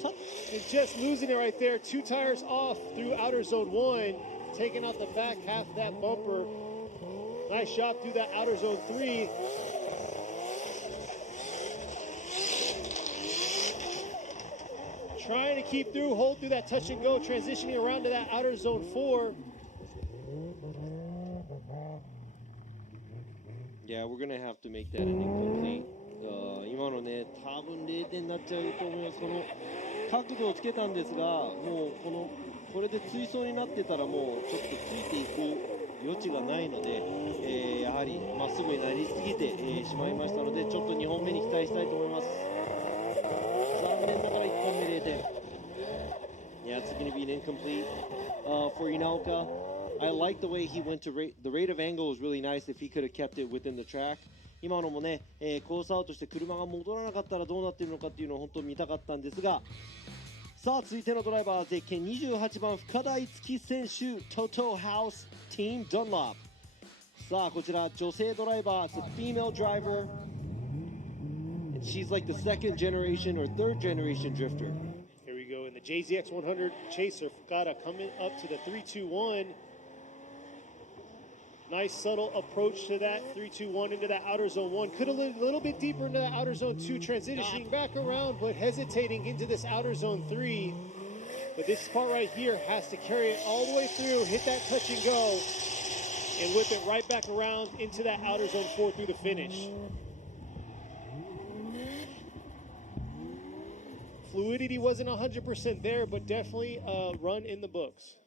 And just losing it right there. 2 tires off through outer zone 1, taking out the back half of that bumper. Nice shot through that outer zone 3. Trying to keep through, hold through that touch and go, transitioning around to that outer zone 4. Yeah, we're going to have to make that an incomplete. 今のね、多分0点になっちゃうと思います。この角度をつけたんですが、もうこれで追走になってたらもうちょっとついていく余地がないので、やはりまっすぐになりすぎて、しまいましたので、ちょっと2本目に期待したいと思います。残念ながら1本目0点。Yeah, it's going to be an incomplete for Inaoka. I like the way he went to the rate of angle was really nice if he could have kept it within the track. 今のもね、コースアウトして車が戻らなかったらどうなっているのかっていうのを本当に見たかったんですが、さあ続いてのドライバーゼッケン28番深田樹選手 Toto House Team Dunlop。さあこちら女性ドライバー It's a female driver and she's like the second generation or third generation drifter. Here we go in the JZX100 Chaser. Fukada coming up to the 321. Nice subtle approach to that 3-2-1 into that outer zone 1. Could have lived a little bit deeper into that outer zone 2, transitioning back around, but hesitating into this outer zone 3. But this part right here has to carry it all the way through, hit that touch and go, and whip it right back around into that outer zone 4 through the finish. Fluidity wasn't 100% there, but definitely a run in the books.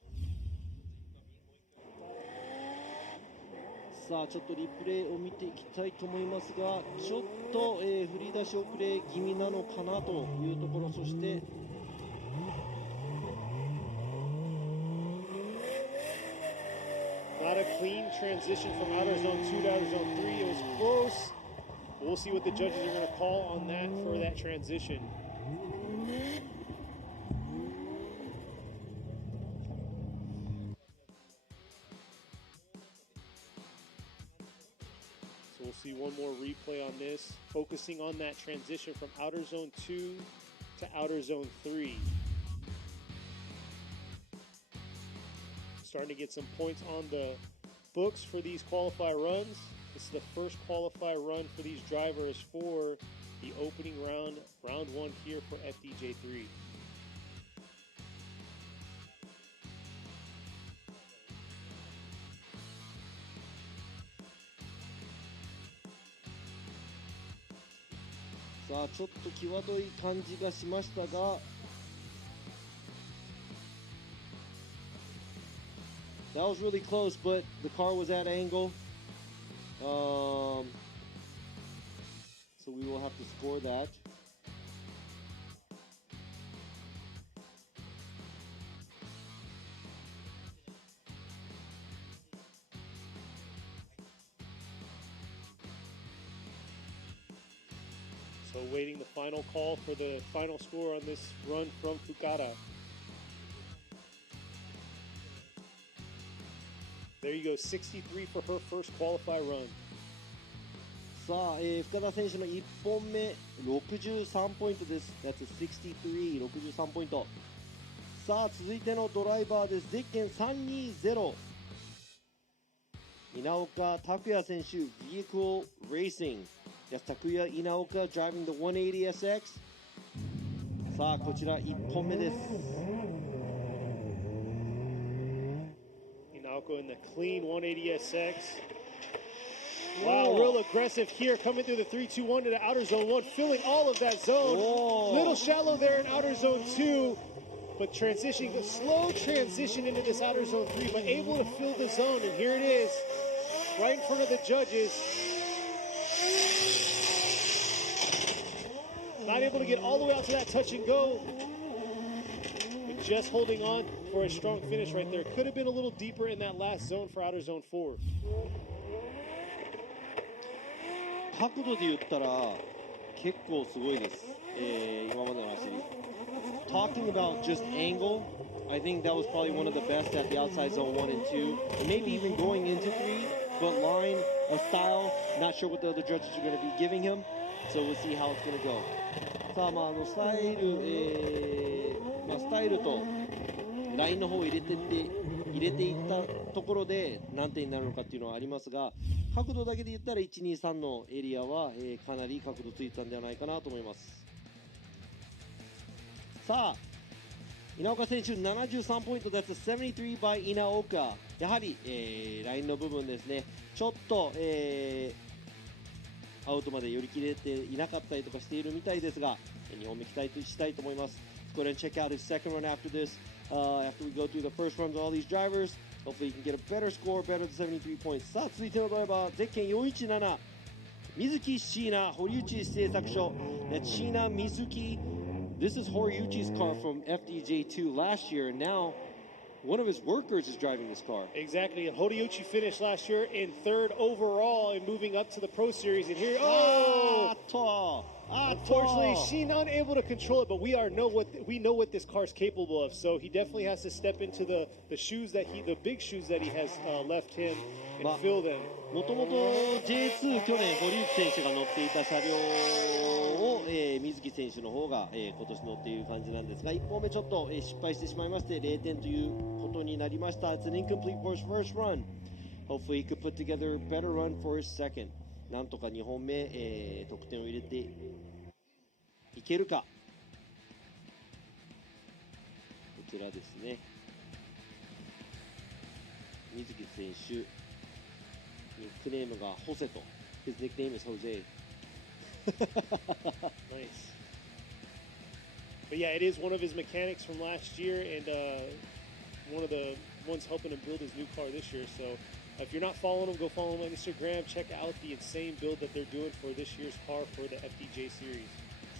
さあちょっとリプレイを見ていきたいと思いますが、ちょっと、振り出し遅れ気味なのかなというところ、そして Not a clean transition from outer zone 2 to outer zone 3. It was close. We'll see what the judges are going to call on that for that transition. So we'll see one more replay on this, focusing on that transition from outer zone 2 to outer zone 3. Starting to get some points on the books for these qualify runs. This is the first qualify run for these drivers for the opening round, round 1 here for FDJ3.さあちょっと際どい感じがしましたが、That was really close, but the car was at angle. So we will have to score that. So awaiting the final call for the final score on this run from Fukada. There you go, 63 for her first qualify run. さあ、深田選手の1本目63ポイントです。That's a 63、63ポイント。さあ続いてのドライバーです。ゼッケン320稲岡拓也選手 Vehicle Racing。 Yes, Takuya Inaoka driving the 180SX。 さあこちら1本目です。 Inaoka in the clean 180SX. Wow, real aggressive here, coming through the 3-2-1 to the outer zone 1, filling all of that zone. Little shallow there in outer zone 2, but transitioning, a slow transition into this outer zone 3, but able to fill the zone, and here it is, right in front of the judges. Not able to get all the way out to that touch and go, but just holding on for a strong finish right there. Could have been a little deeper in that last zone for outer zone 4. 角度で言ったら結構すごいです、今までの走り。 Talking about just angle, I think that was probably one of the best at the outside zone 1 and 2, and maybe even going into 3, but line, a style, not sure what the other judges are going to be giving him, so we'll see how it's going to go. さあスタイルとラインの方を入れていったところで何点になるのかっていうのはありますが、角度だけで言ったら123のエリアは、かなり角度ついたんではないかなと思います。さあ稲岡選手73ポイントです。73 by 稲岡。やはり、ラインの部分ですね、ちょっと、アウトまで寄り切れていなかったりとかしているみたいですが、2本目期待したいと思います。Let's go ahead and check out his second run after this. After we go through the first runs of all these drivers, hopefully he can get a better score, better than 73 points. さあ続いてのドライバー、ゼッケン417水木椎名堀内製作所。椎名水木。 This is Horiuchi's car from FDJ2 last year, and now one of his workers is driving this car. Exactly, and Horiuchi finished last year in 3rd overall and moving up to the Pro Series. And here, unfortunately, Sheen unable to control it, but we know what this car's capable of. So he definitely has to step into the shoes that the big shoes that he has left him and fill them. もともと J2 去年堀内選手が乗っていた車両を、水木選手の方が、今年乗っている感じなんですが、1本目ちょっと、失敗してしまいまして0点ということになりました。It's an incomplete for his first run. Hopefully he could put together a better run for his second. なんとか2本目、得点を入れていけるか。こちらですね、水木選手、ニックネームがホセと。His nickname is Jose. Nice. But yeah, it is one of his mechanics from last year, and one of the ones helping him build his new car this year. So if you're not following him, go follow him on Instagram. Check out the insane build that they're doing for this year's car for the FDJ series.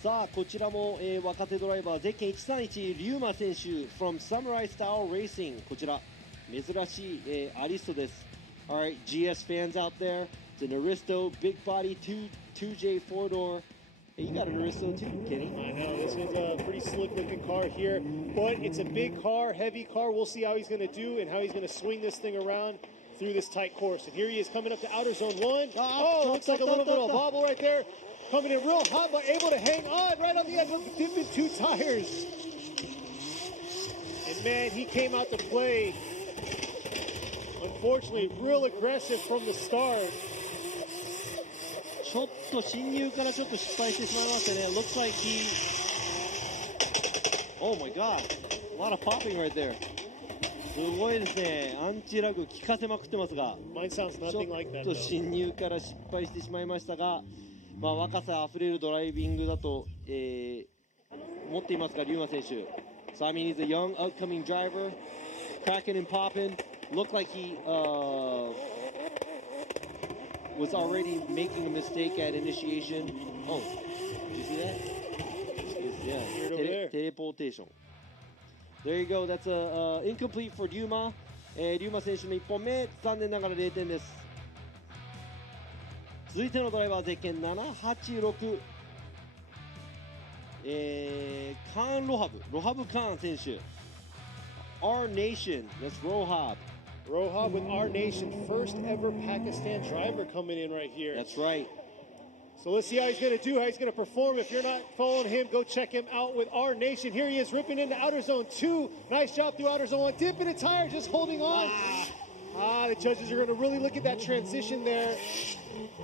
さあこちらも、若手ドライバーゼッケン131リュウマ選手 from Samurai Style Racing。 こちら珍しい、アリストです。 Alright, GS fans out there, it's an Aristo big body 2J 4-door. Hey, you got an Aristo too, Kenny. I know, this is a pretty slick looking car here, but it's a big car, heavy car. We'll see how he's going to do and how he's going to swing this thing around through this tight course. And here he is coming up to outer zone 1. Oh, looks like a little bit of a bobble right there. Coming in real hot, but able to hang on right on the edge of dipping 2 tires. And man, he came out to play. Unfortunately, real aggressive from the start. ちょっと進入からちょっと失敗してしまいましたね。Looks like he... Oh my god. A lot of popping right there. すごいですね。アンチラグ効かせまくってますが、ちょっと進入から失敗してしまいましたが、若さあふれるドライビングだと、思っていますが、リュウマ選手。So I mean, he's a young, upcoming driver, cracking and popping. Looked like he was already making a mistake at initiation. Oh, did you see that? Yeah, teleportation. There you go. That's a incomplete for Ryuma. Ryuma 選手の1本目、残念ながら0点です。続いてのドライバーゼッケン786、カーン・ロハブカーン選手。Our Nation, that's Rohab. Rohab with Our Nation, first ever Pakistan driver coming in right here. That's right. So let's see how he's going to do, how he's going to perform. If you're not following him, go check him out with our nation. Here he is ripping into outer zone 2. Nice job through outer zone 1. Dipping a tire, just holding on. The judges are going to really look at that transition there.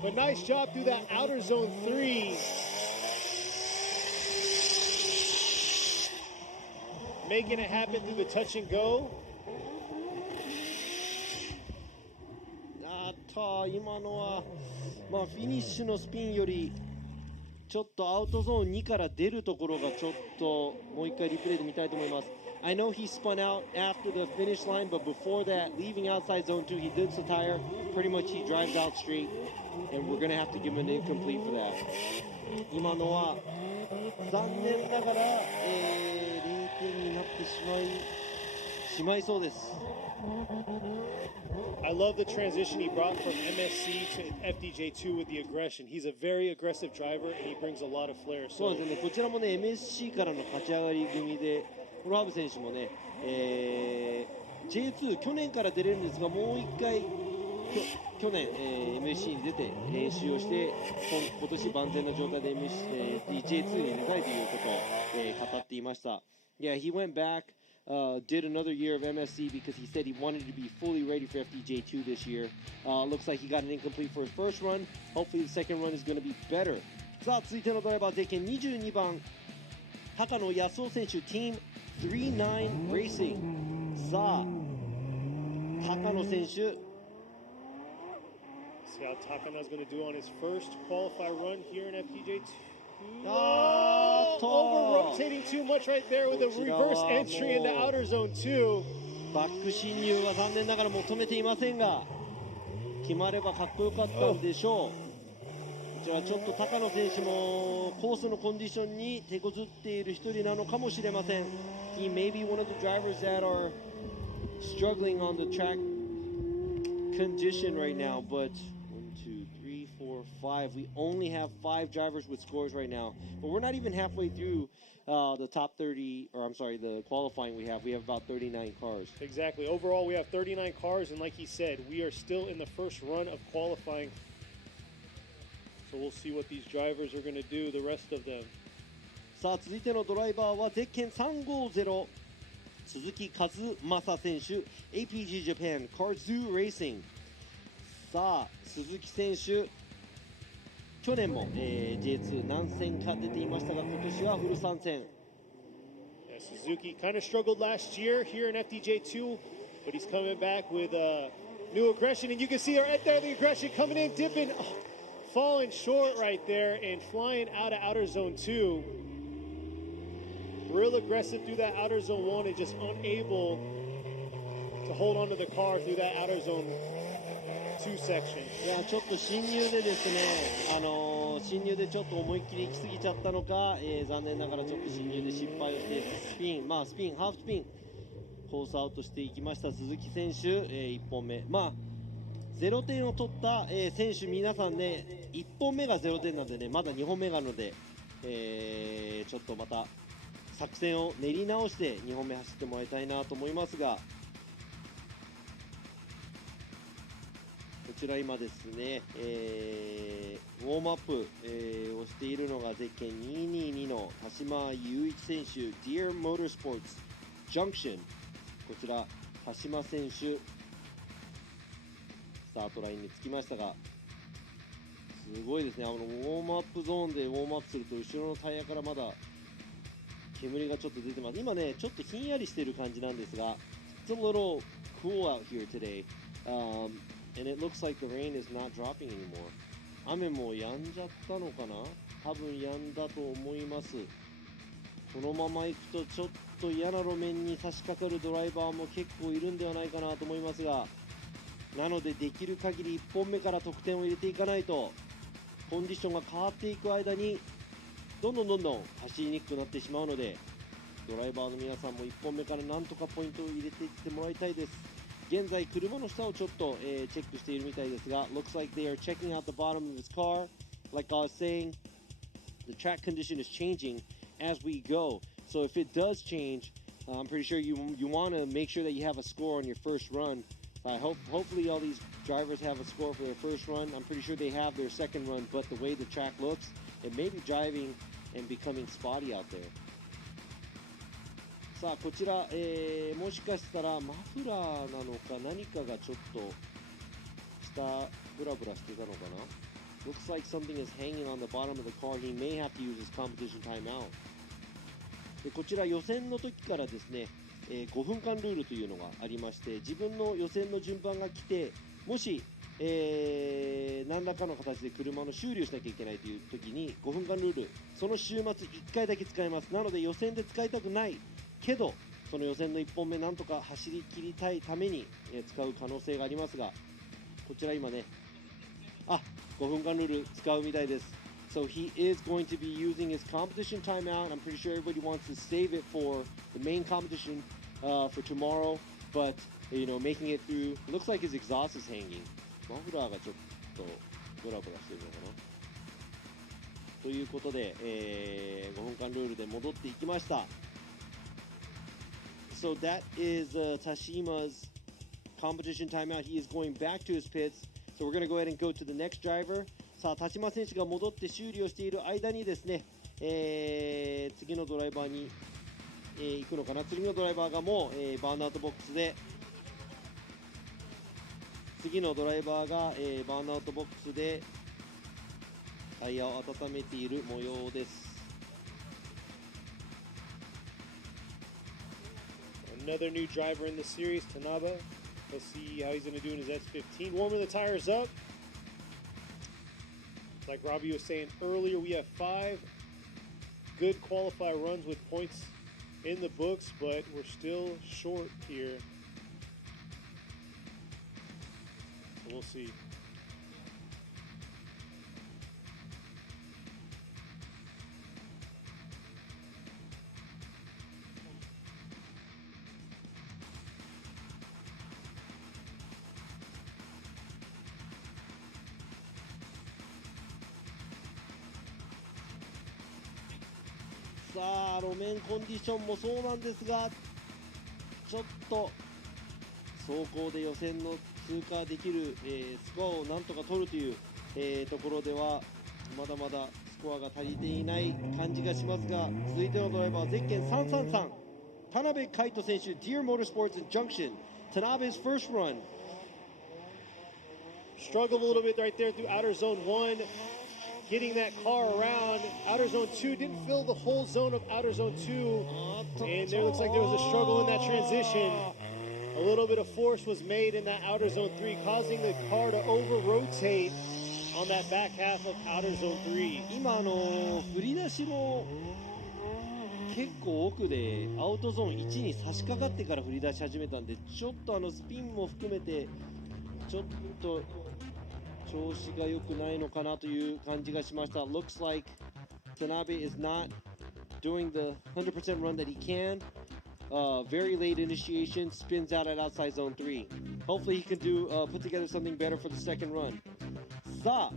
But nice job through that outer zone 3. Making it happen through the touch and go. 今のは、フィニッシュのスピンよりちょっとアウトゾーン2から出るところがちょっともう一回リプレイで見たいと思います。I know he spun out after the finish line, but before that, leaving outside zone 2, he dips the tire. Pretty much he drives out straight, and we're going to have to give him an incomplete for that. 今のは残念ながら、0点になってしまいそうです。I love the transition he brought from MSC to FDJ2 with the aggression. He's a very aggressive driver and he brings a lot of flair. そうですね、こちらもね、MSC からの勝ち上がり組で、フロハブ選手もね、J2 去年から出れるんですが、もう一回去年、MSC に出て練習をして今年万全な状態で、J2 に出たいということを、語っていました。Yeah, he went back.Did another year of MSC because he said he wanted to be fully ready for FDJ2 this year. Looks like he got an incomplete for his first run. Hopefully the second run is going to be better. さあ続いてのドライバーゼッケン22番高野康夫選手 Team 39 Racing。さあ高野選手 See how Takano's going to do on his first qualify run here in FDJ2. Over rotating too much right there with a reverse entry into outer zone 2. バック進入は残念ながら求めていませんが決まればかっこよかったんでしょう。こちらちょっと高野選手もコースのコンディションに手こずっている一人なのかもしれません。He may be one of the drivers that are struggling on the track condition right now, but 5. We only have 5 drivers with scores right now, but we're not even halfway through the top 30, or I'm sorry, the qualifying we have. We have about 39 cars. Exactly. Overall, we have 39 cars, and like he said, we are still in the first run of qualifying. So we'll see what these drivers are going to do, the rest of them. さあ続いてのドライバーはゼッケン350鈴木和正選手 APG Japan Karzoo Racing。さあ鈴木選手去年も、J2 何戦か出ていましたが今年はフル参戦。Suzuki kind of struggled last year here in FDJ2, but he's coming back with new aggression, and you can see right there the aggression coming in, dipping, falling short right there, and flying out of outer zone 2. Real aggressive through that outer zone 1 and just unable to hold onto the car through that outer zone 2 section. いやちょっと侵入でですね、侵入でちょっと思いっきり行き過ぎちゃったのか、残念ながらちょっと侵入で失敗をしてスピン、ハーフスピンコースアウトしていきました鈴木選手、1本目0点を取った、選手皆さんね1本目が0点なんでねまだ2本目があるので、ちょっとまた作戦を練り直して2本目走ってもらいたいなと思いますが、こちら今ですね、ウォームアップ、をしているのがゼッケン222の田島雄一選手 Dear Motorsports Junction。 こちら田島選手スタートラインにつきましたがすごいですね。ウォームアップゾーンでウォームアップすると後ろのタイヤからまだ煙がちょっと出てます。今ねちょっとひんやりしてる感じなんですが It's a little cool out here today、and it looks like the rain is not dropping anymore. 雨も止んじゃったのかな、多分止んだと思います。このまま行くとちょっと嫌な路面に差し掛かるドライバーも結構いるんではないかなと思いますが、なのでできる限り1本目から得点を入れていかないとコンディションが変わっていく間にどんどん走りにくくなってしまうので、ドライバーの皆さんも1本目からなんとかポイントを入れていってもらいたいです。現在車の下をちょっと、チェックしているみたいですが Looks like they are checking out the bottom of his car. Like I was saying, the track condition is changing as we go. So if it does change, I'm pretty sure you want to make sure that you have a score on your first run. So hopefully all these drivers have a score for their first run. I'm pretty sure they have their second run, but the way the track looks, it may be driving and becoming spotty out there. さあこちら、もしかしたらマフラーなのか何かがちょっと下ブラブラしてたのかな Looks like something is hanging on the bottom of the car. He may have to use his competition timeout. でこちら予選の時からですね、5分間ルールというのがありまして、自分の予選の順番が来て、もし、何らかの形で車の修理をしなきゃいけないという時に5分間ルール、その週末1回だけ使えます。なので予選で使いたくないけど、その予選の1本目なんとか走り切りたいために、使う可能性がありますが、こちら今ね、5分間ルール使うみたいです。So he is going to be using his competition timeout. I'm pretty sure everybody wants to save it for the main competition for tomorrow. But, you know, making it through, looks like his exhaust is hanging. マフラーがちょっとブラブラしてるのかなということで、5分間ルールで戻っていきました。So that is Tashima's competition timeout. He is going back to his pits. So we're going to go ahead and go to the next driver. さあ田島選手が戻って修理をしている間にですね、次のドライバーに、行くのかな。次のドライバーがもう、バーンアウトボックスで次のドライバーが、バーンアウトボックスでタイヤを温めている模様です。Another new driver in the series, Tanaba. Let's see how he's going to do in his S15. Warming the tires up. Like Robbie was saying earlier, we have 5 good qualify runs with points in the books, but we're still short here. So we'll see.さあ路面コンディションもそうなんですが、ちょっと走行で予選の通過できる、スコアをなんとか取るという、ところではまだまだスコアが足りていない感じがしますが、続いてのドライバーゼッケン333田辺海人選手 Deer Motorsports in Junction. Tanabe's first run. Struggled a little bit right there through outer zone 1. Getting that car around. Outer zone 2 didn't fill the whole zone of outer zone 2. And there looks like there was a struggle in that transition. A little bit of force was made in that outer zone 3, causing the car to over-rotate on that back half of outer zone 3. 今振り出しも結構奥でアウトゾーン1に差し掛かってから振り出し始めたんで、ちょっとスピンも含めてちょっと調子が良くないのかなという感じがしました。Looks like Tanabe is not doing the 100% run that he can. Very late initiation, spins out at outside zone 3. Hopefully he can put together something better for the second run. さあ、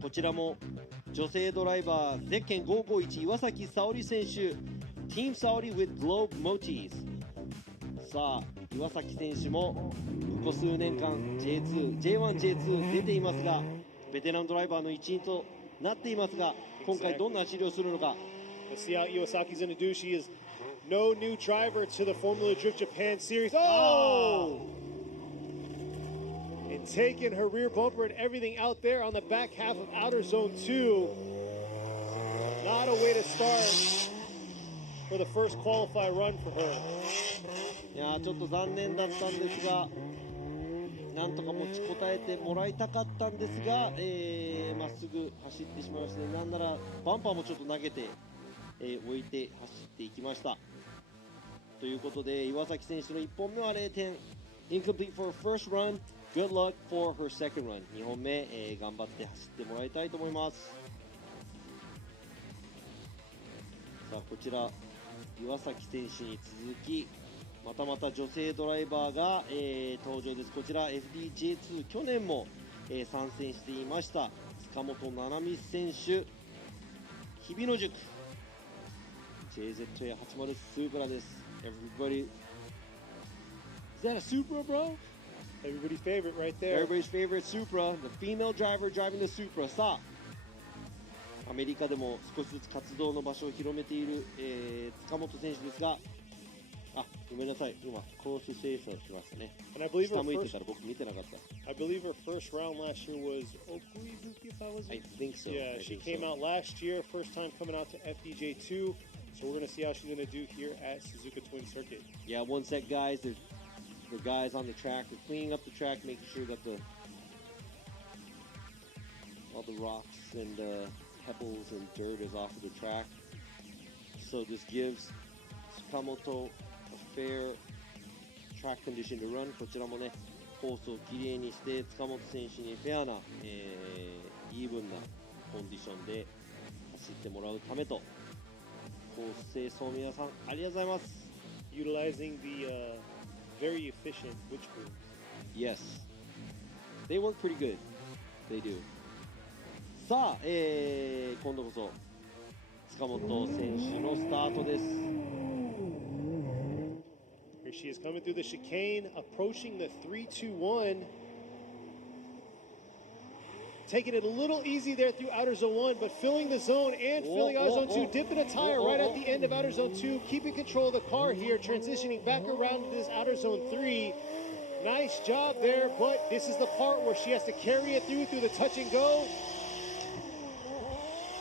こちらも女性ドライバーゼッケン551岩崎沙織選手 Team Saudi with Globe Motis。 さあ岩崎選手もここ数年間 J1、J2 出ていますが、ベテランドライバーの一員となっていますが、今回どんな走りをするのか。 Let's see how Iwasaki's going to do. She is no new driver to the Formula Drift Japan Series. Oh! And taking her rear bumper and everything out there on the back half of outer zone 2. Not a way to start for the first qualify run for her. いやちょっと残念だったんですが、なんとか持ちこたえてもらいたかったんですが、まっすぐ走ってしまいましたね。なんならバンパーもちょっと投げて、置いて走っていきました。ということで岩崎選手の1本目は0点 Incomplete for first run. Good luck for her second run. 2本目、頑張って走ってもらいたいと思います。さあこちら岩崎選手に続きまたまた女性ドライバーが、登場です。こちら FDJ2 去年も、参戦していました塚本七海選手、日比野塾 JZA80 スープラです。 Everybody, is that a Supra, bro? Everybody's favorite right there. Everybody's favorite Supra, the female driver driving the Supra. さあ、アメリカでも少しずつ活動の場所を広めている、塚本選手ですが、あ、ごめんなさい、今コース清掃しましたね。 And I believe 下 her 向いて first, たら僕見てなかった。 I believe her first round last year was Okuizuki, if I was. I think so. Yeah, I she think came so. out last year, first time coming out to FDJ2. So we're going to see how she's going to do here at Suzuka Twin Circuit. Yeah, one set guys, the guys on the track, they're cleaning up the track, making sure that all the rocks and pebbles and dirt is off of the track. So this gives Tsukamoto a fair track condition to run. こちらもね、コースをきれいにして塚本選手にフェアな、イーブンなコンディションで走ってもらうためと、コース清掃皆さんありがとうございます。 Utilizing the very efficient witch boom. Yes. They work pretty good. They do. さあ、今度こそ塚本選手のスタートです。 Here she is coming through the chicane, approaching the 3-2-1. Taking it a little easy there through outer zone 1, but filling the zone and filling outer zone 2, dipping a tire right at the end of outer zone 2, keeping control of the car here, transitioning back around to this outer zone 3. Nice job there, but this is the part where she has to carry it through the touch and go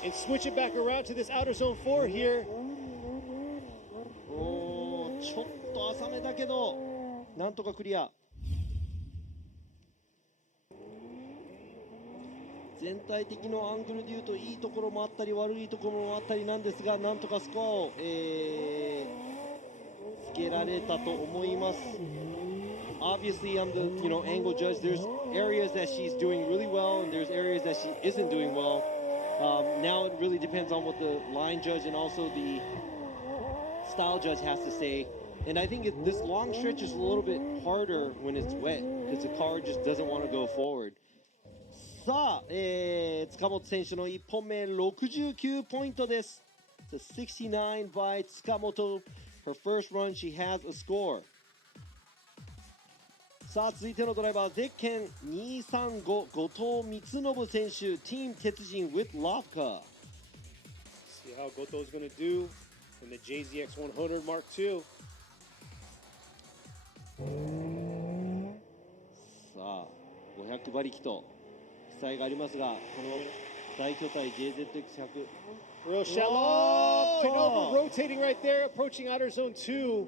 and switch it back around to this outer zone 4 here. ちょっと浅めだけどなんとかクリア。全体的のアングルでいうといいところもあったり悪いところもあったりなんですが、なんとかスコアを、つけられたと思います。 Obviously, I'm the angle judge. There's areas that she's doing really well, and there's areas that she isn't doing well. Now it really depends on what the line judge and also the style judge has to say. And I think this long stretch is a little bit harder when it's wet because the car just doesn't want to go forward. さあ、塚本選手の1本目69ポイントです。It's a 69 by 塚本. Her first run, she has a score. さあ続いてのドライバーゼッケン235後藤光信選手 Team 鉄人 with Lavka. See how Goto's going to do in the JZX100 Mark II. さあ500馬力と期待がありますが、この大巨体 JZX100 Real shallow. And over rotating right there, approaching outer zone 2.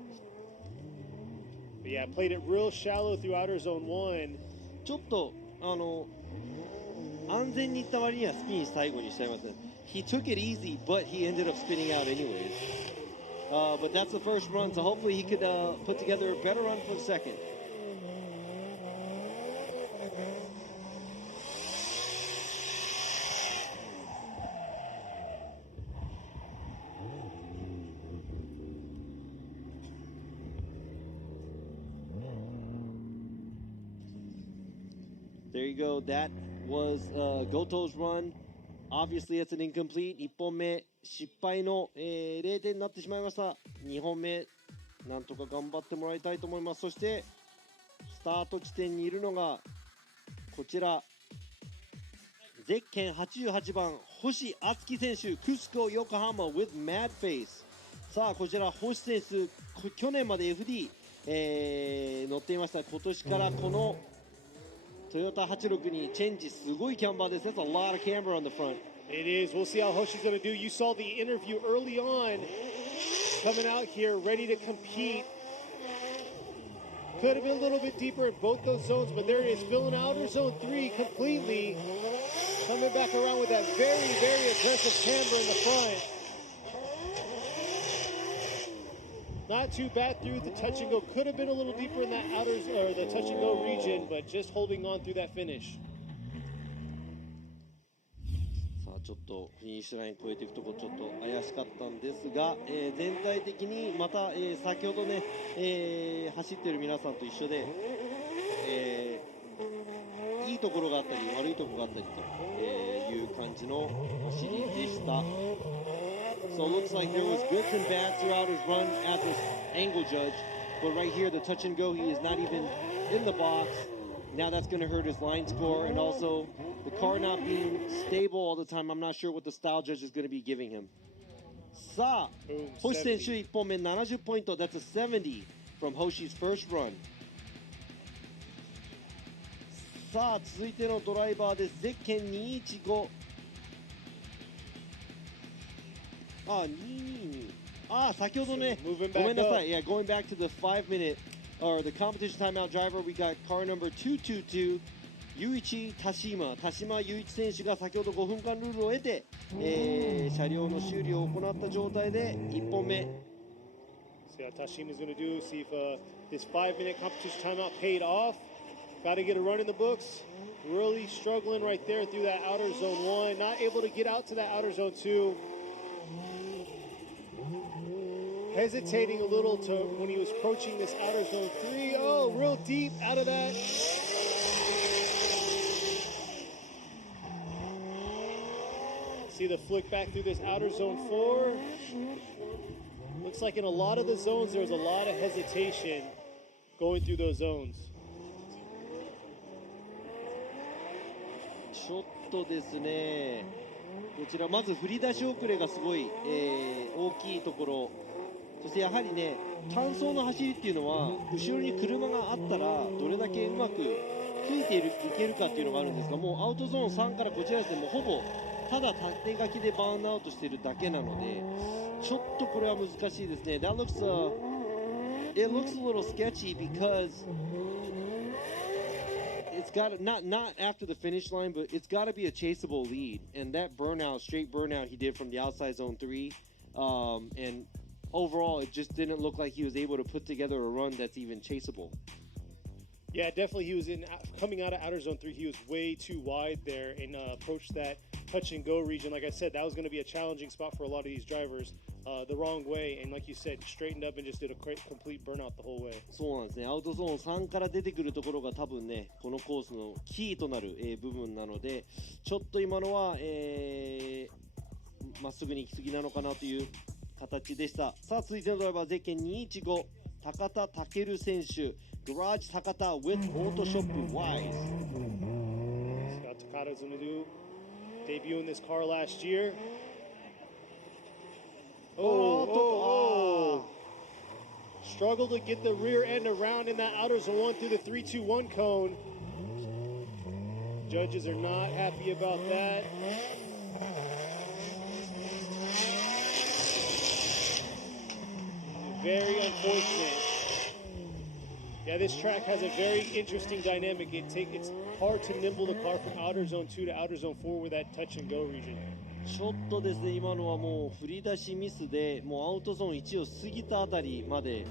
But yeah, played it real shallow through outer zone 1. ちょっと安全にいった割にはスピン最後にしちゃいますね。He took it easy, but he ended up spinning out anyways. But that's the first run, so hopefully he could put together a better run for the second. There you go. That was Goto's run. Obviously, it's an incomplete. 1本目失敗の、0点になってしまいました。2本目なんとか頑張ってもらいたいと思います。そしてスタート地点にいるのがこちらゼッケン88番星敦樹選手、クスコ横浜 with mad face。さあこちら星選手、去年まで FD、乗っていました。今年からこのトヨタ86にチェンジ、すごいキャンバーです。That's a lot of camber on the front. It is. We'll see how Hoshi's going to do. You saw the interview early on, coming out here ready to compete. Could have been a little bit deeper in both those zones, but there it is, filling outer zone 3 completely. Coming back around with that very, very aggressive camber in the front. Not too bad through the touch and go. Could have been a little deeper in that outer or the touch and go region, but just holding on through that finish. さあちょっとフィニッシュライン越えていくところちょっと怪しかったんですが、全体的にまた、先ほどね、走ってる皆さんと一緒で、いいところがあったり悪いところがあったりという感じの走りでした。So it looks like there was goods and bads throughout his run at this angle judge, but right here the touch and go, he is not even in the box. Now that's going to hurt his line score, and also the car not being stable all the time. I'm not sure what the style judge is going to be giving him. さあ、星選手1本目70ポイント。That's a 70 from Hoshi's first run. さあ、続いてのドライバーです。ゼッケン215。先ほどね、ごめんなさい。Yeah, going back to the 5-minute or the competition timeout driver, we got car number 222, ユイチ・タシマユイチ選手が先ほど5分間ルールを得て、車両の修理を行った状態で1本目。See how Tashima's going to do, see if this 5-minute competition timeout paid off. Got to get a run in the books. Really struggling right there through that outer zone 1. Not able to get out to that outer zone 2. Hesitating a little to when he was approaching this outer zone 3. Oh, real deep out of that. See the flick back through this outer zone 4. Looks like in a lot of the zones there was a lot of hesitation going through those zones. ちょっとですね、こちらまず振り出し遅れがすごい、大きいところ。そしてやはりね、単走の走りっていうのは後ろに車があったらどれだけうまくついていけるかっていうのがあるんですが、もうアウトゾーン3からこちらですね、もうほぼただ縦書きでバーンアウトしているだけなので、ちょっとこれは難しいですね。That looks, it looks a little sketchy because it's got not after the finish line, but it's got to be a chaseable lead. And that straight burnout he did from the outside zone 3, and overall it just didn't look like he was able to put together a run that's even chaseable. Yeah, definitely he was coming out of outer zone 3, he was way too wide there and approached that touch and go region. Like I said, that was going to be a challenging spot for a lot of these drivers, the wrong way, and like you said, straightened up and just did a complete burnout the whole way. そうなんですね。アウトゾーン3から出てくるところが多分ね、このコースのキーとなる、部分なので、ちょっと今のは、まっすぐに行き過ぎなのかなという形でした。さあ、続いてのドライバーゼッケン215、高田健選手、Garage Takata with Auto Shop Wise. Scott Takata's going to do debut in this car last year. Struggled to get the rear end around in that outer zone 1 through the 3-2-1 cone. Judges are not happy about that. Very unfortunate. Yeah, this track has a very interesting dynamic. It's hard to nimble the car from outer zone 2 to outer zone 4 with that touch and go region. ちょっとですね、今のはもう振り出しミスで、もうアウトゾーン1を過ぎたあたりまで、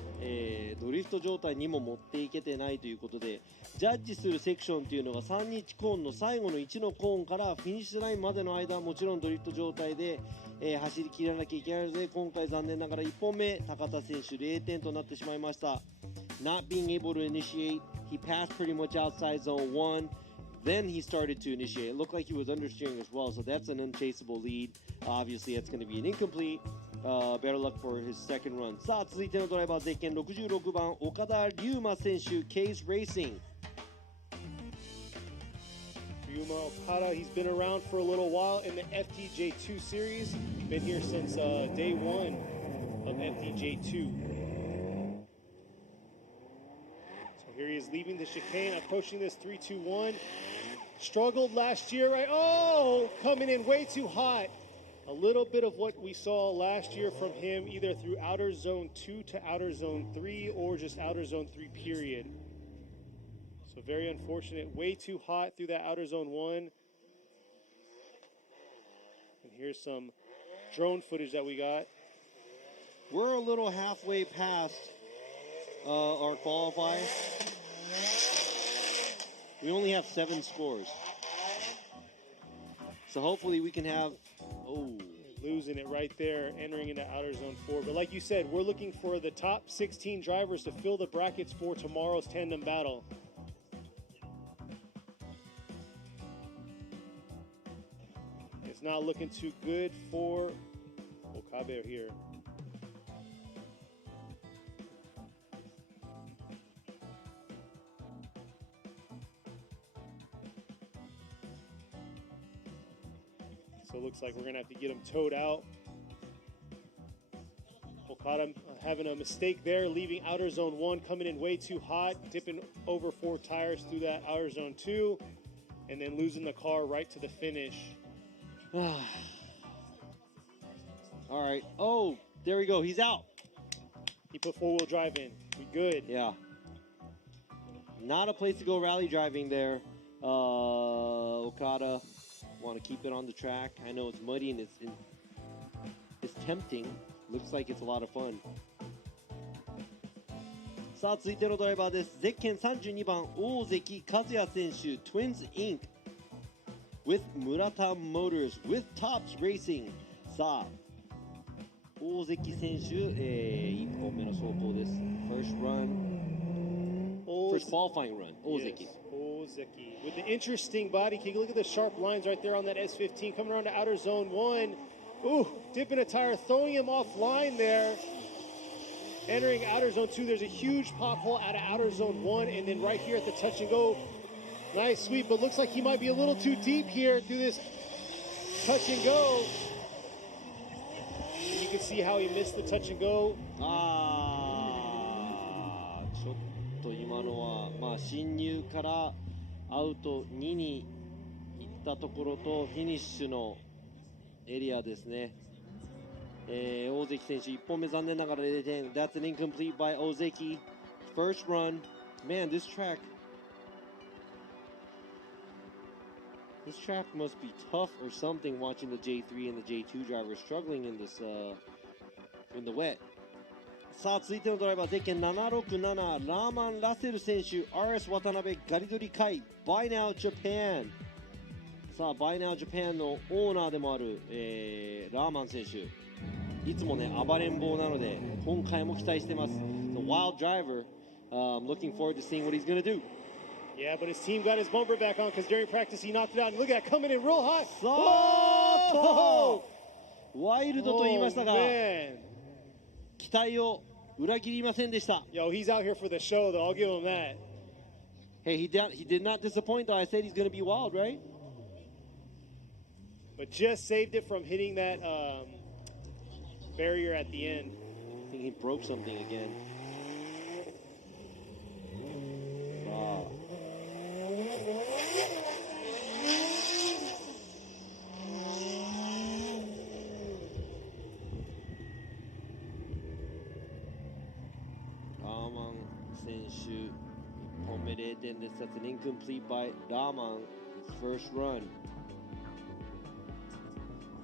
ドリフト状態にも持っていけてないということで、ジャッジするセクションというのが321コーンの最後の1のコーンからフィニッシュラインまでの間はもちろんドリフト状態で、走り切らなきゃいけないので、今回残念ながら1本目高田選手0点となってしまいました。Not being able to initiate, he passed pretty much outside zone 1. Then he started to initiate. It looked like he was understeering as well, so that's an unchaseable lead. Obviously, that's going to be an incomplete. Better luck for his second run. さあ、続いてのドライバー、ゼッケン66番、岡田龍馬選手、Case Racing. Ryuma Okada, he's been around for a little while in the FDJ2 series. Been here since day 1 of FDJ2. Here he is leaving the chicane, approaching this 3-2-1. Struggled last year, right? Oh, coming in way too hot. A little bit of what we saw last year from him, either through outer zone 2 to outer zone 3 or just outer zone 3 period. So very unfortunate, way too hot through that outer zone 1. And here's some drone footage that we got. We're a little halfway past our qualifiers. We only have 7 scores. So hopefully we can have... Losing it right there, entering into outer zone 4. But like you said, we're looking for the top 16 drivers to fill the brackets for tomorrow's tandem battle. It's not looking too good for Okabe here. So it looks like we're going to have to get him towed out. Okada having a mistake there, leaving outer zone 1, coming in way too hot, dipping over 4 tires through that outer zone 2, and then losing the car right to the finish. All right. Oh, there we go. He's out. He put 4-wheel drive in. We good. Yeah. Not a place to go rally driving there. Okada want to keep it on the track. I know it's muddy and it's tempting. Looks like it's a lot of fun. さあ続いてのドライバーです。ゼッケン32番大関和也選手 Twins Inc. with Murata Motors with Tops Racing. さあ大関選手、1本目の走行です。First run. First qualifying run. 大関。Yes, Ozeki. With the interesting body kick. Look at the sharp lines right there on that S15 coming around to outer zone 1. Ooh, dipping a tire, throwing him offline there. Entering outer zone 2, there's a huge pothole out of outer zone 1, and then right here at the touch and go, nice sweep, but looks like he might be a little too deep here through this touch and go. And you can see how he missed the touch and go. ちょっと今のは、進入からアウト2に行ったところとフィニッシュのエリアですね。大関選手1本目残念ながら0点。That's an incomplete by Ozeki. First run. Man, this track must be tough or something watching the J3 and the J2 drivers struggling in this in the wet. さあ続いてのドライバーゼッケン767ラーマン・ラセル選手 RS 渡辺ガリドリカイ Buy Now Japan。さあ Buy Now Japan のオーナーでもある、ラーマン選手いつもね暴れん坊なので今回も期待してます。The wild driver. Looking forward to seeing what he's going to do. Yeah, but his team got his bumper back on because during practice he knocked it out. And look at that, coming in real high. さあワイルドと言いましたが、期待を裏切りませんでした。Yo, he's out here for the show, though. I'll give him that. Hey, he did not disappoint, though. I said he's going to be wild, right? But just saved it from hitting that barrier at the end. I think he broke something again. Wow. Rahman 選手1本目0点です。That's an incomplete by Rahman. His first run.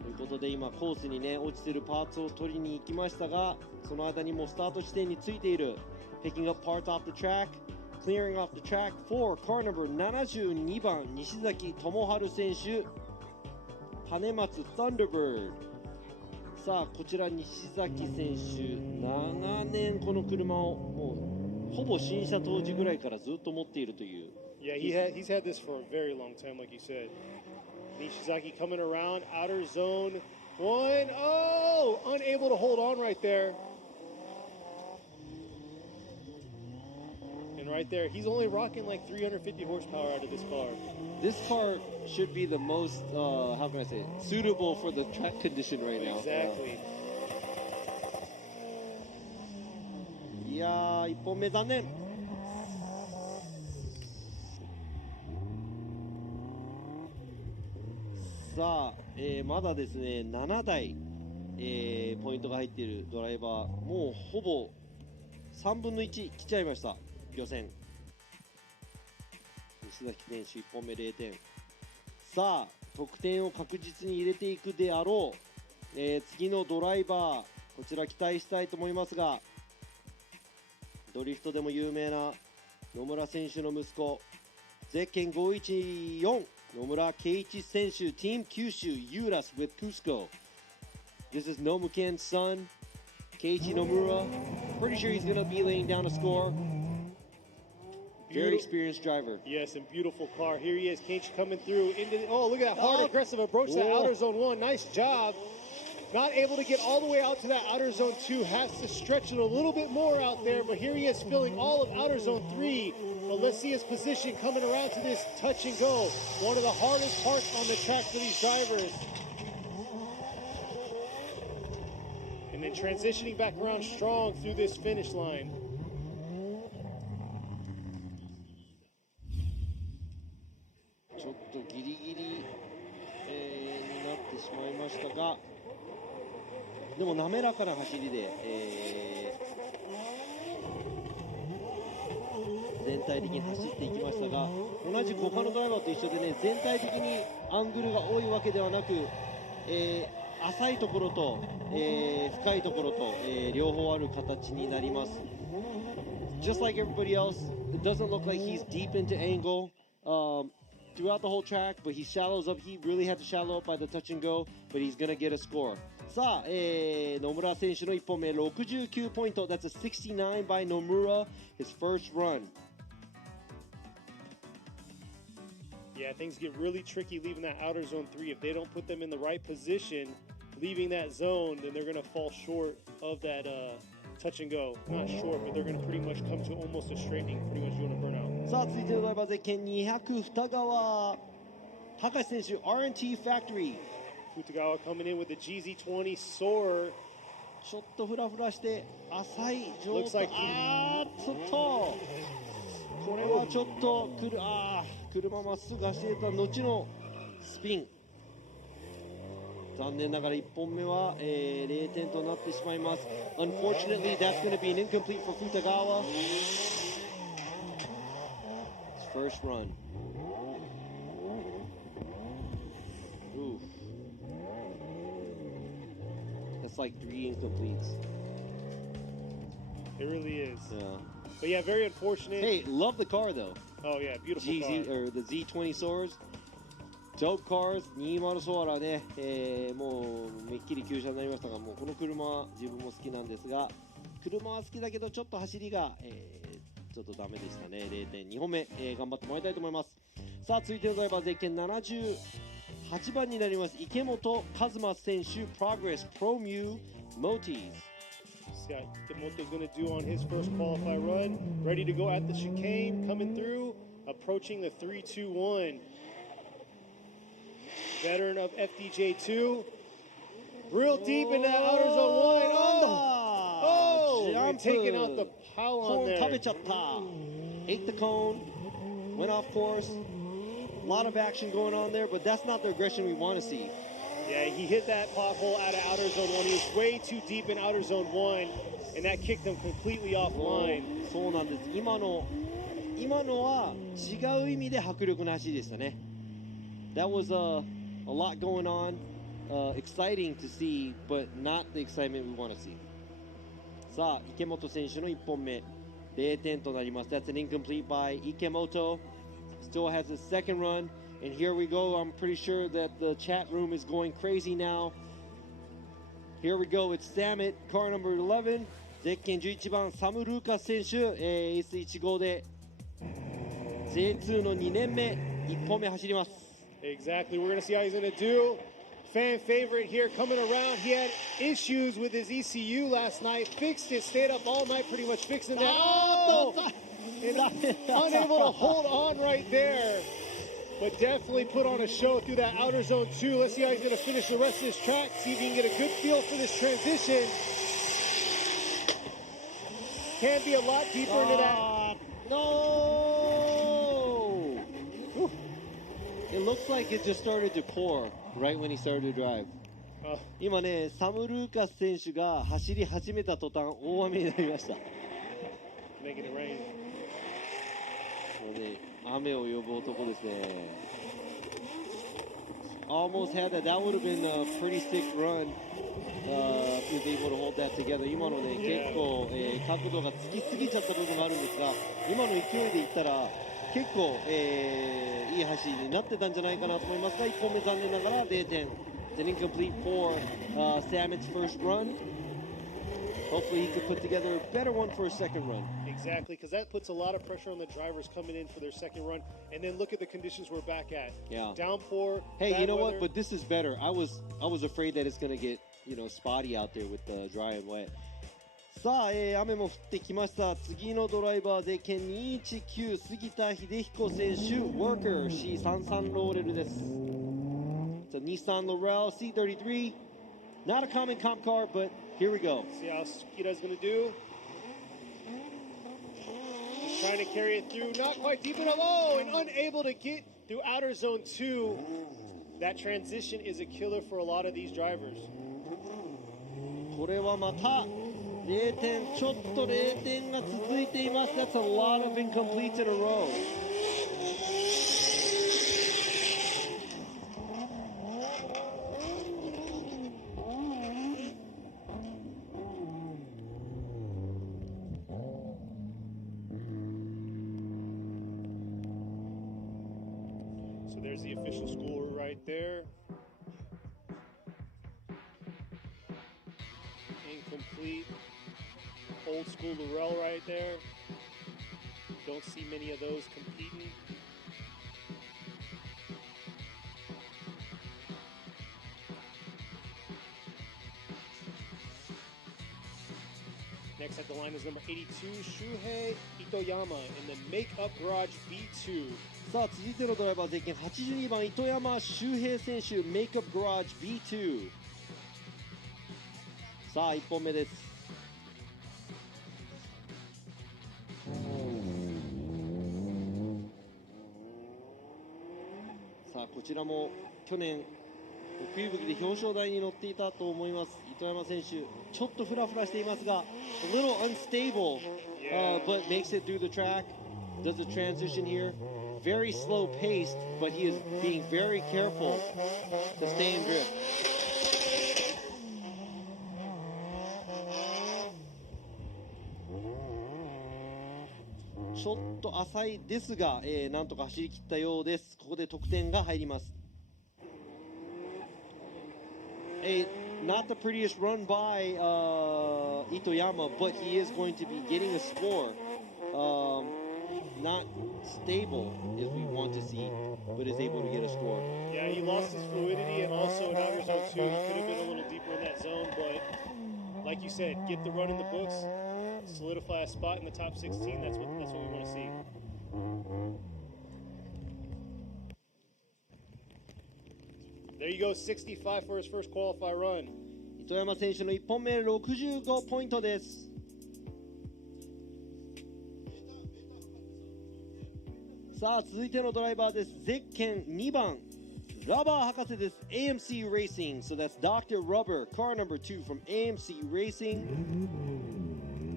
ということで今コースにね落ちてるパーツを取りに行きましたが、その間にもうスタート地点についている。Picking up parts off the track, clearing off the track for car number 72番西崎智春選手、種松 Thunderbird。さあこちら西崎選手長年この車をもうほぼ新車当時ぐらいからずっと持っているという。Yeah, he's had this for a very long time, like you said. Nishizaki coming around, outer zone 1. Oh, unable to hold on right there. And right there, he's only rocking like 350 horsepower out of this car. This car should be the most, how can I say, suitable for the track condition right now. Exactly. いやー、1本目残念。さあ、まだですね7台、ポイントが入っているドライバーもうほぼ3分の1来ちゃいました。予選西崎選手1本目0点。さあ得点を確実に入れていくであろう、次のドライバーこちら期待したいと思いますが、ドリフトでも有名な野村選手の息子ゼッケン514野村圭一選手 Team Kyushu Uras with Cusco. This is Nomuken's son, Keiichi Nomura. Pretty sure he's going to be laying down a score. Very experienced driver. Yes, and beautiful car. Here he is, Keiichi coming through. Oh, look at that hard, aggressive approach to that outer zone 1. Nice job. Not able to get all the way out to that outer zone 2. Has to stretch it a little bit more out there, but here he is filling all of outer zone 3. But let's see his position coming around to this touch and go. One of the hardest parts on the track for these drivers. And transitioning back around strong through this finish line.ちょっとギリギリ、になってしまいましたが、でも滑らかな走りで、全体的に走っていきましたが、同じ他のドライバーと一緒でね、全体的にアングルが多いわけではなく、浅いところと、深いところと、両方ある形になります。Just like everybody else, it doesn't look like he's deep into angle throughout the whole track, but he shallows up. He really had to shallow up by the touch and go, but he's gonna get a score. さあ、野村選手の1本目69ポイント。That's a 69 by Nomura, his first run. Yeah, things get really tricky leaving that outer zone 3. If they don't put them in the right position, leaving that zone, then they're going to fall short of that touch and go. Not short, but they're going to pretty much come to almost a straightening, pretty much doing a burnout. さあ、続いてのドライバーゼッケン200二川隆選手 R&T Factory。Futagawa coming in with the GZ20 Soar. ちょっとフラフラして浅い状態。あー、ちょっとこれはちょっと車まっすぐ走れた後のスピン。残念ながら1本目は、0点となってしまいます。Unfortunately, that's going to be an incomplete for Futagawa. His first run. Oof. That's like 3 incompletes. It really is. Yeah. But yeah, very unfortunate. Hey, love the car though. Oh yeah, beautiful GZ car. or the Z20 Soars. Dope cars. 20ソアラね、もうめっきり旧車になりましたが、もうこの車は自分も好きなんですが、車は好きだけどちょっと走りが、ちょっとダメでしたね。0点。2本目、頑張ってもらいたいと思います。さあ続いてのドライバーゼッケン78番になります池本和真選手 Progress Pro Mu Motis。See how Ikemoto's going to do on his first qualify run. Ready to go at the chicane, coming through, approaching the 3-2-1. Veteran of FDJ2. Real deep in that outer zone 1. Oh, taking out the pylon there. 食べちゃった。Ate the cone, went off course. A lot of action going on there, but that's not the aggression we want to see. Yeah, he hit that pothole out of outer zone 1. He was way too deep in outer zone 1, and that kicked him completely offline. そうなんです。今のは違う意味で迫力の走りでしたね。That was a lot going on, exciting to see, but not the excitement we want to see. さあ、池本選手の1本目、0点となります。That's an incomplete by Ikemoto. Still has his second run. And here we go. I'm pretty sure that the chat room is going crazy now. Here we go. It's Samet, car number 11. ゼッケン11番、サム・ルーカス選手、S15 で J2 の2年目、1本目走ります。Exactly. We're going to see how he's going to do. Fan favorite here coming around. He had issues with his ECU last night. Fixed it. Stayed up all night pretty much fixing that. Oh! And unable to hold on right there. But definitely put on a show through that outer zone 2. Let's see how he's going to finish the rest of this track. See if he can get a good feel for this transition. Can be a lot deeper into that. No! Whew. It looks like it just started to pour right when he started to drive. 今ね、サム・ルーカス選手が走り始めた途端、大雨になりました。Making it rain. 雨を呼ぶ男ですね。Almost had that. That would have been a pretty sick run if he was able to hold that together. 今のね、結構、角度がつきすぎちゃった部分があるんですが、今の勢いでいったら結構、いい走りになってたんじゃないかなと思いますが、1本目残念ながら0点。It's an incomplete for Samet's first run. Hopefully he could put together a better one for a second run. Exactly, because that puts a lot of pressure on the drivers coming in for their second run. And then look at the conditions we're back at. Yeah. Downpour. Hey, you know weather. what? But this is better. I was afraid that it's going to get, spotty out there with the dry and wet. さあ、雨も降ってきました。次のドライバーで県219杉田秀彦選手、Worker C33 ローレルです。It's a Nissan Laurel C33. Not a common comp car, but here we go. See how Kita's going to do. Just trying to carry it through, not quite deep enough. Oh, and unable to get through outer zone 2. That transition is a killer for a lot of these drivers. これはまた0点、ちょっと0点が続いています。That's a lot of incompletes in a row. So there's the official score right there. Incomplete. Old school Laurel right there. Don't see many of those competing. Next at the line is number 82, Shuhei Itoyama in the Make-Up Garage B2. さあ続いてのドライバーゼッケン82番糸山修平選手メイクアップガラージ B2 さあ1本目です。さあこちらも去年冬吹きで表彰台に乗っていたと思います。糸山選手ちょっとフラフラしていますが a little unstable、but makes it through the track, does the transition here. Very slow paced, but he is being very careful to stay in drift. ちょっと浅いですが、なんとか走り切ったようです。ここで得点が入ります。Not the prettiest run by Itoyama, but he is going to be getting a score. Not stable as we want to see, but is able to get a score. Yeah, he lost his fluidity, and also in outer zone 2, he could have been a little deeper in that zone, but like you said, get the run in the books, solidify a spot in the top 16, that's what we want to see. There you go, 65 for his first qualify run. 糸山選手の1本目65ポイントです。さあ続いてのドライバーです。ゼッケン2番ラバー博士です。 AMC Racing, so that's Dr. Rubber, car number 2 from AMC Racing.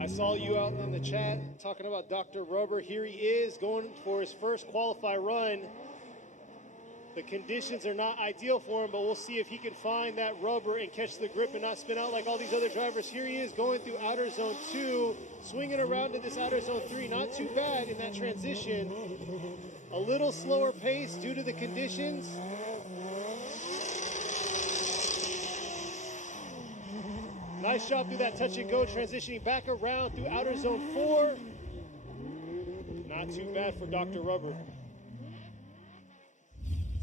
I saw you out on the chat talking about Dr. Rubber. Here he is going for his first qualify run. The conditions are not ideal for him, but we'll see if he can find that rubber and catch the grip and not spin out like all these other drivers. Here he is going through outer zone 2, swinging around to this outer zone 3. Not too bad in that transition. A little slower pace due to the conditions. Nice job through that touch and go, transitioning back around through outer zone 4. Not too bad for Dr. Rubber.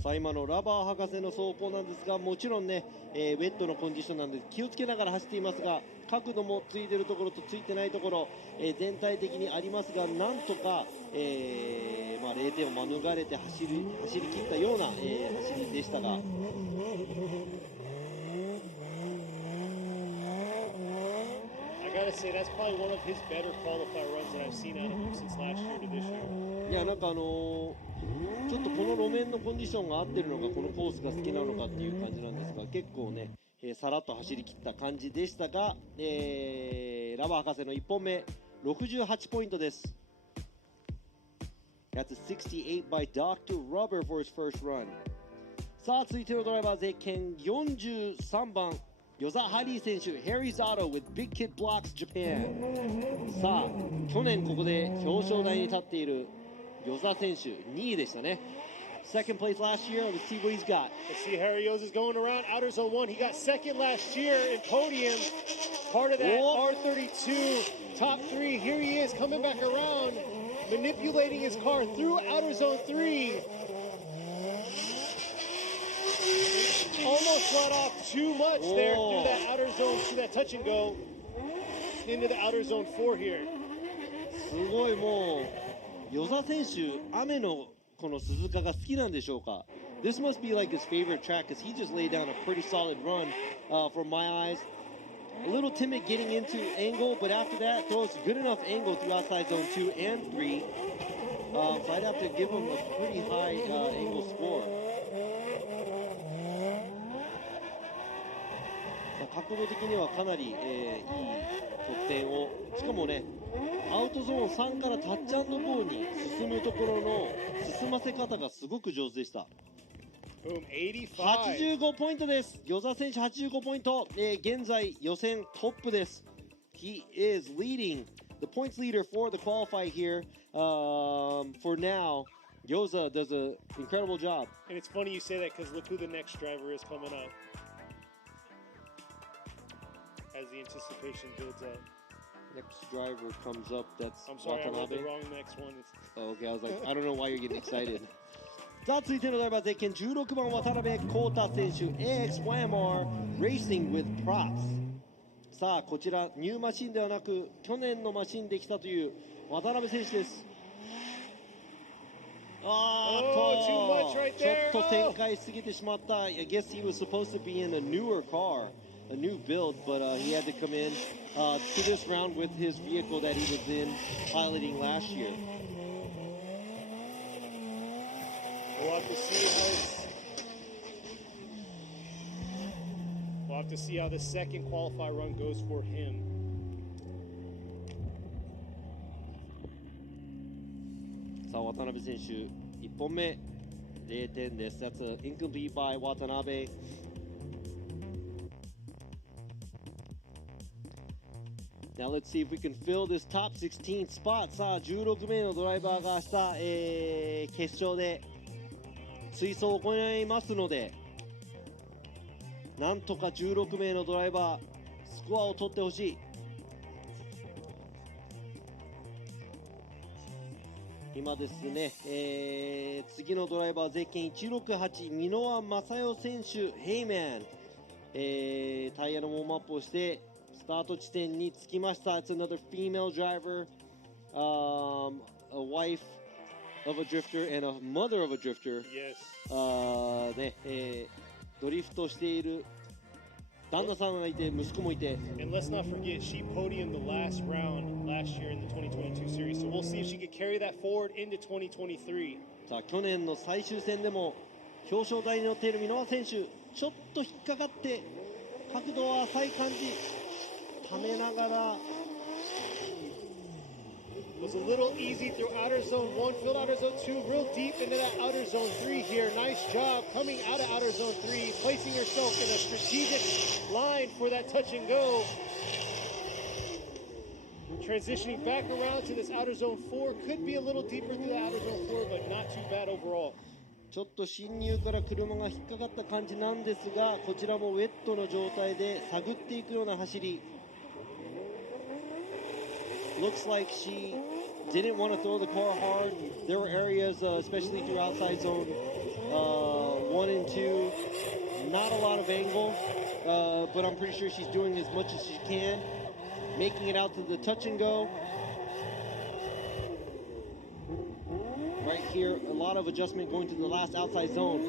さあ今のラバー博士の走行なんですが、もちろんね、ウェットのコンディションなんで気をつけながら走っていますが、角度もついてるところとついてないところ、全体的にありますが、なんとか、0点を免れて走り切ったような、走りでしたが。I gotta say, that's probably one of his better qualifier runs that I've seen out of him since last year to this year. いやなんかちょっとこの路面のコンディションが合ってるのかこのコースが好きなのかっていう感じなんですが、結構ね、さらっと走り切った感じでしたが、ラバー博士の1本目68ポイントです。That's a 68 by Dr. Rubber for his first run. さあ続いてのドライバーゼッケン43番與座ハリー選手 Harry's Auto with Big Kid Blocks Japan。 さあ去年ここで表彰台に立っている與座選手2位でしたね。 Second place last year. Let's see what he's got. Let's see Harry is going around outer zone 1. He got second last year in podium. Part of that R32 top 3. Here he is coming back around, manipulating his car through outer zone 3. Almost let off too much there through that outer zone, through that touch and go into the outer zone 4 here. すごいもう與座選手雨のこの鈴鹿が好きなんでしょうか。This must be like his favorite track because he just laid down a pretty solid run from my eyes. A little timid getting into angle, but after that throws good enough angle through outside zone 2 and 3. So I'd have to give him a pretty high angle score. 角度的にはかなり、いい得点を、しかもね、アウトゾーン3からタッチ&ゴーに進むところの進ませ方がすごく上手でした。Boom, 85ポイントです。與座選手85ポイント、現在予選トップです。He is leading the points leader for the qualify here. For now, Gyoza does an incredible job. And it's funny you say that because look who the next driver is coming up. As the anticipation builds up. Next driver comes up. That's I'm sorry, Watanabe. I wrote the wrong next one. Oh, okay, I was like, I don't know why you're getting excited. さあ続いてのドライバーゼッケン16番渡辺浩太選手 AXYMR Racing with Props。さあこちらニューマシンではなく去年のマシンで来たという渡辺選手です。ちょっと旋回しすぎてしまった。I guess he was supposed to be in a newer car, a new build, but he had to come in to this round with his vehicle that he was in piloting last year. We'll have to see how the second qualify run goes for him. さあ渡辺選手1本目0点です。That's an incomplete by Watanabe. Now let's see if we can fill this top 16 spot. さあ16名のドライバーが明日、決勝で追走を行いますので、なんとか16名のドライバースコアを取ってほしい。今ですね、次のドライバーゼッケン168箕輪正代選手ヘイメン、タイヤのウォームアップをしてスタート地点に着きました。 It's another female driver, a wife of a drifter and a mother of a drifter. Yes. ね、ドリフトしている旦那さんがいて息子もいて。 And let's not forget, she podiumed the last round last year in the 2022 series. So we'll see if she can carry that forward into 2023. さあ去年の最終戦でも表彰台に乗っている箕輪選手、ちょっと引っかかって角度は浅い感じ、ためながら。Was a little easy through outer zone 1, filled outer zone 2, real deep into that outer zone 3 here. Nice job coming out of outer zone 3, placing yourself in a strategic line for that touch and go. Transitioning back around to this outer zone 4, could be a little deeper through the outer zone 4, but not too bad overall. ちょっと進入から車が引っかかった感じなんですが、こちらもウェットの状態で探っていくような走り。Looks like she didn't want to throw the car hard. There were areas, especially through outside zone 1 and 2, not a lot of angle, but I'm pretty sure she's doing as much as she can, making it out to the touch and go. Right here, a lot of adjustment going to the last outside zone.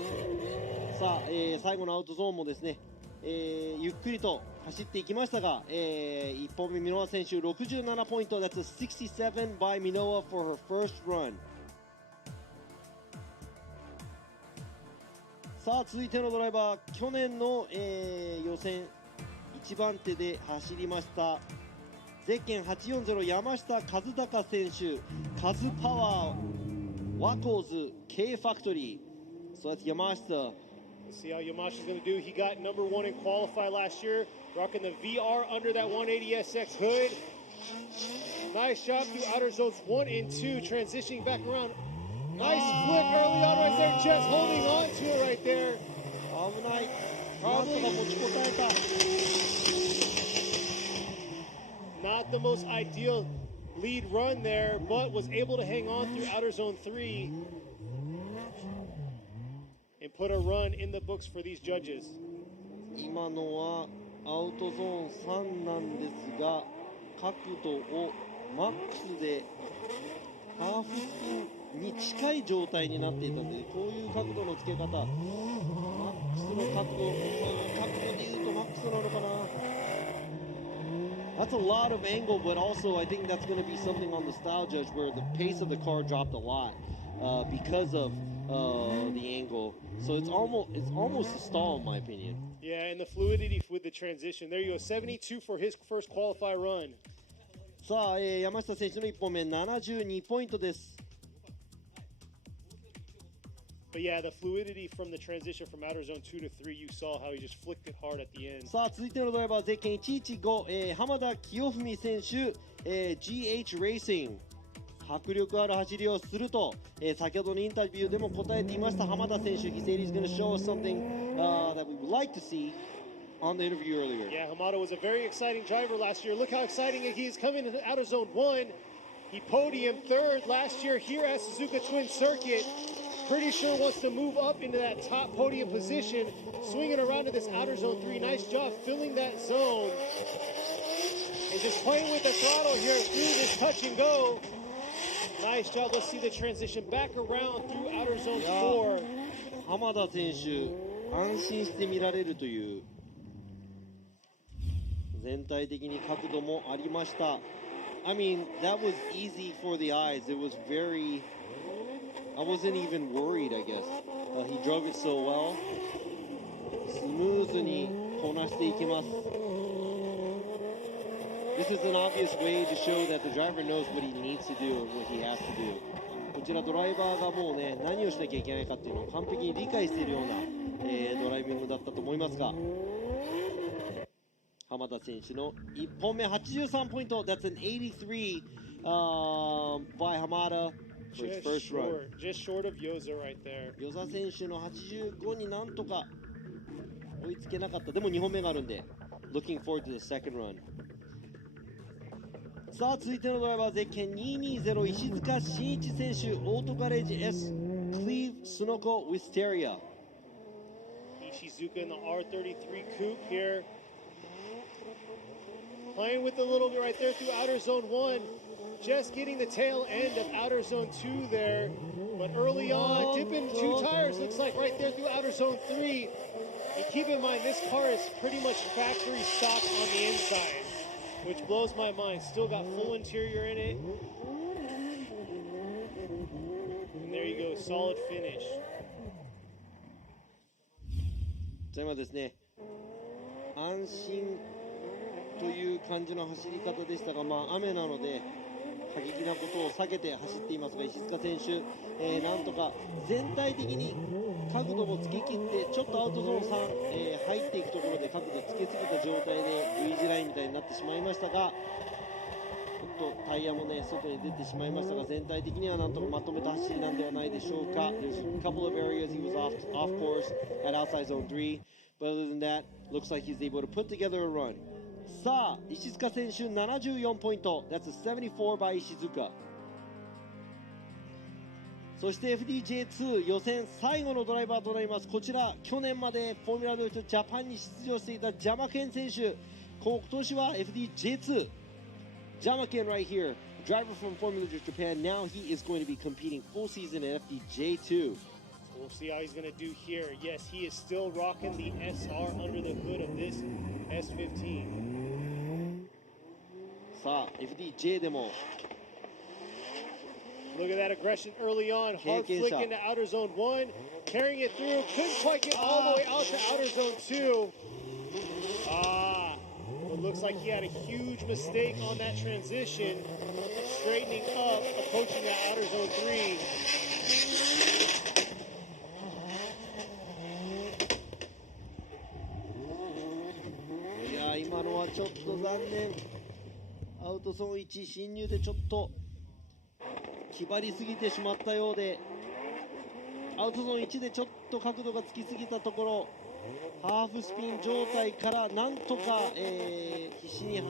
さあ、最後のアウトゾーンもですね、ゆっくりと走っていきましたが、1本目箕輪選手67ポイント。 That's a 67 by Minoa for her first run. さあ続いてのドライバー、去年の、予選1番手で走りましたゼッケン840山下和孝選手、カズパワーワコーズ K ファクトリー。 So that's Yamashita. See how Yamashita's going to do. He got number 1 in qualify last year, rocking the VR under that 180SX hood. Nice job through outer zones 1 and 2, transitioning back around. Nice flip early on right there, just holding on to it right there. Probably not the most ideal lead run there, but was able to hang on through outer zone 3 and put a run in the books for these judges. 今のはアウトゾーン3なんですが、角度をマックスでハーフスピンに近い状態になっていたので、こういう角度のつけ方、マックスの角度、角度でいうとマックスなのかな。That's a lot of angle, but also I think that's going to be something on the style judge where the pace of the car dropped a lot because of the angle. So it's almost a stall in my opinion. Yeah, and the fluidity with the transition. There you go, 72 for his first qualify run. さあ、山下選手の1本目72ポイントです。But yeah, the fluidity from the transition from outer zone 2 to 3, you saw how he just flicked it hard at the end. さあ続いてのドライバーゼッケン115、浜田清文選手、GH レーシング迫力ある走りをすると、先ほどのインタビューでも答えていました浜田選手 He said he's going to show us something、that we would like to see on the interview earlier. Yeah, Hamada was a very exciting driver last year. Look how exciting he is coming into outer zone 1. He podiumed third last year here at Suzuka Twin Circuit. Pretty sure wants to move up into that top podium position, swinging around to this outer zone 3. Nice job filling that zone. And just playing with the throttle here through this touch and go. Nice job. Let's see the transition back around through outer zone 4. 浜田選手、安心して見られるという。全体的に角度もありました。I mean, that was easy for the eyes. It was very... I wasn't even worried, I guess. He drove it so well. スムーズにこなしていきます。This is an obvious way to show that the driver knows what he needs to do and what he has to do. こちらドライバーがもうね、何をしなきゃいけないかっていうのを完璧に理解しているような、ドライビングだったと思いますが、浜田選手の1本目83ポイント。That's an 83 by Hamada. Just short of Yoza right there. 與座選手の85になんとか追いつけなかった。でも2本目があるんで Looking forward to the second run. さあ続いてのドライバーゼッケン220石塚真一選手オートガレージ S Cleve Sunoco Wisteria. Ishizuka in the R33 coupe here. Playing with the little bit right there through outer zone 1. Just getting the tail end of outer zone 2 there. But early on, dipping 2 tires, looks like right there through outer zone 3. And keep in mind, this car is pretty much factory stock on the inside, which blows my mind. Still got full interior in it. And there you go, solid finish. 今ですね、安心という感じの走り方でしたが、まあ雨なので過激なことを避けて走っていますが、石塚選手、なんとか全体的に角度もつけ切ってちょっとアウトゾーン3、入っていくところで角度つけすぎた状態で V 字ラインみたいになってしまいましたが、ちょっとタイヤもね外に出てしまいましたが、全体的にはなんとかまとめた走りなんではないでしょうか。There's a couple of areas he was off course at outside zone 3, but other than that, looks like he's able to put together a run. さあ石塚選手74ポイント。 That's a 74 by 石塚。そして FDJ2 予選最後のドライバーとなります。こちら去年までフォーミュラドリフトジャパンに出場していたジャマケン選手、今年は FDJ2 ジャマケン right here, driver from Formula Drift Japan. Now he is going to be competing full season at FDJ2. We'll see how he's going to do here. Yes, he is still rocking the SR under the hood of this S15. さあ FDJ でも Look at that aggression early on. Hard flick into outer zone 1. Carrying it through. Couldn't quite get all the way out to outer zone 2. It looks like he had a huge mistake on that transition. Straightening up, approaching that outer zone 3. Yeah, 今のはちょっと残念。アウトゾーン1進入でちょっと気張りすぎてしまったようで、アウトゾーン1でちょっと角度がつきすぎたところ、ハーフスピン状態からなんとか、必死に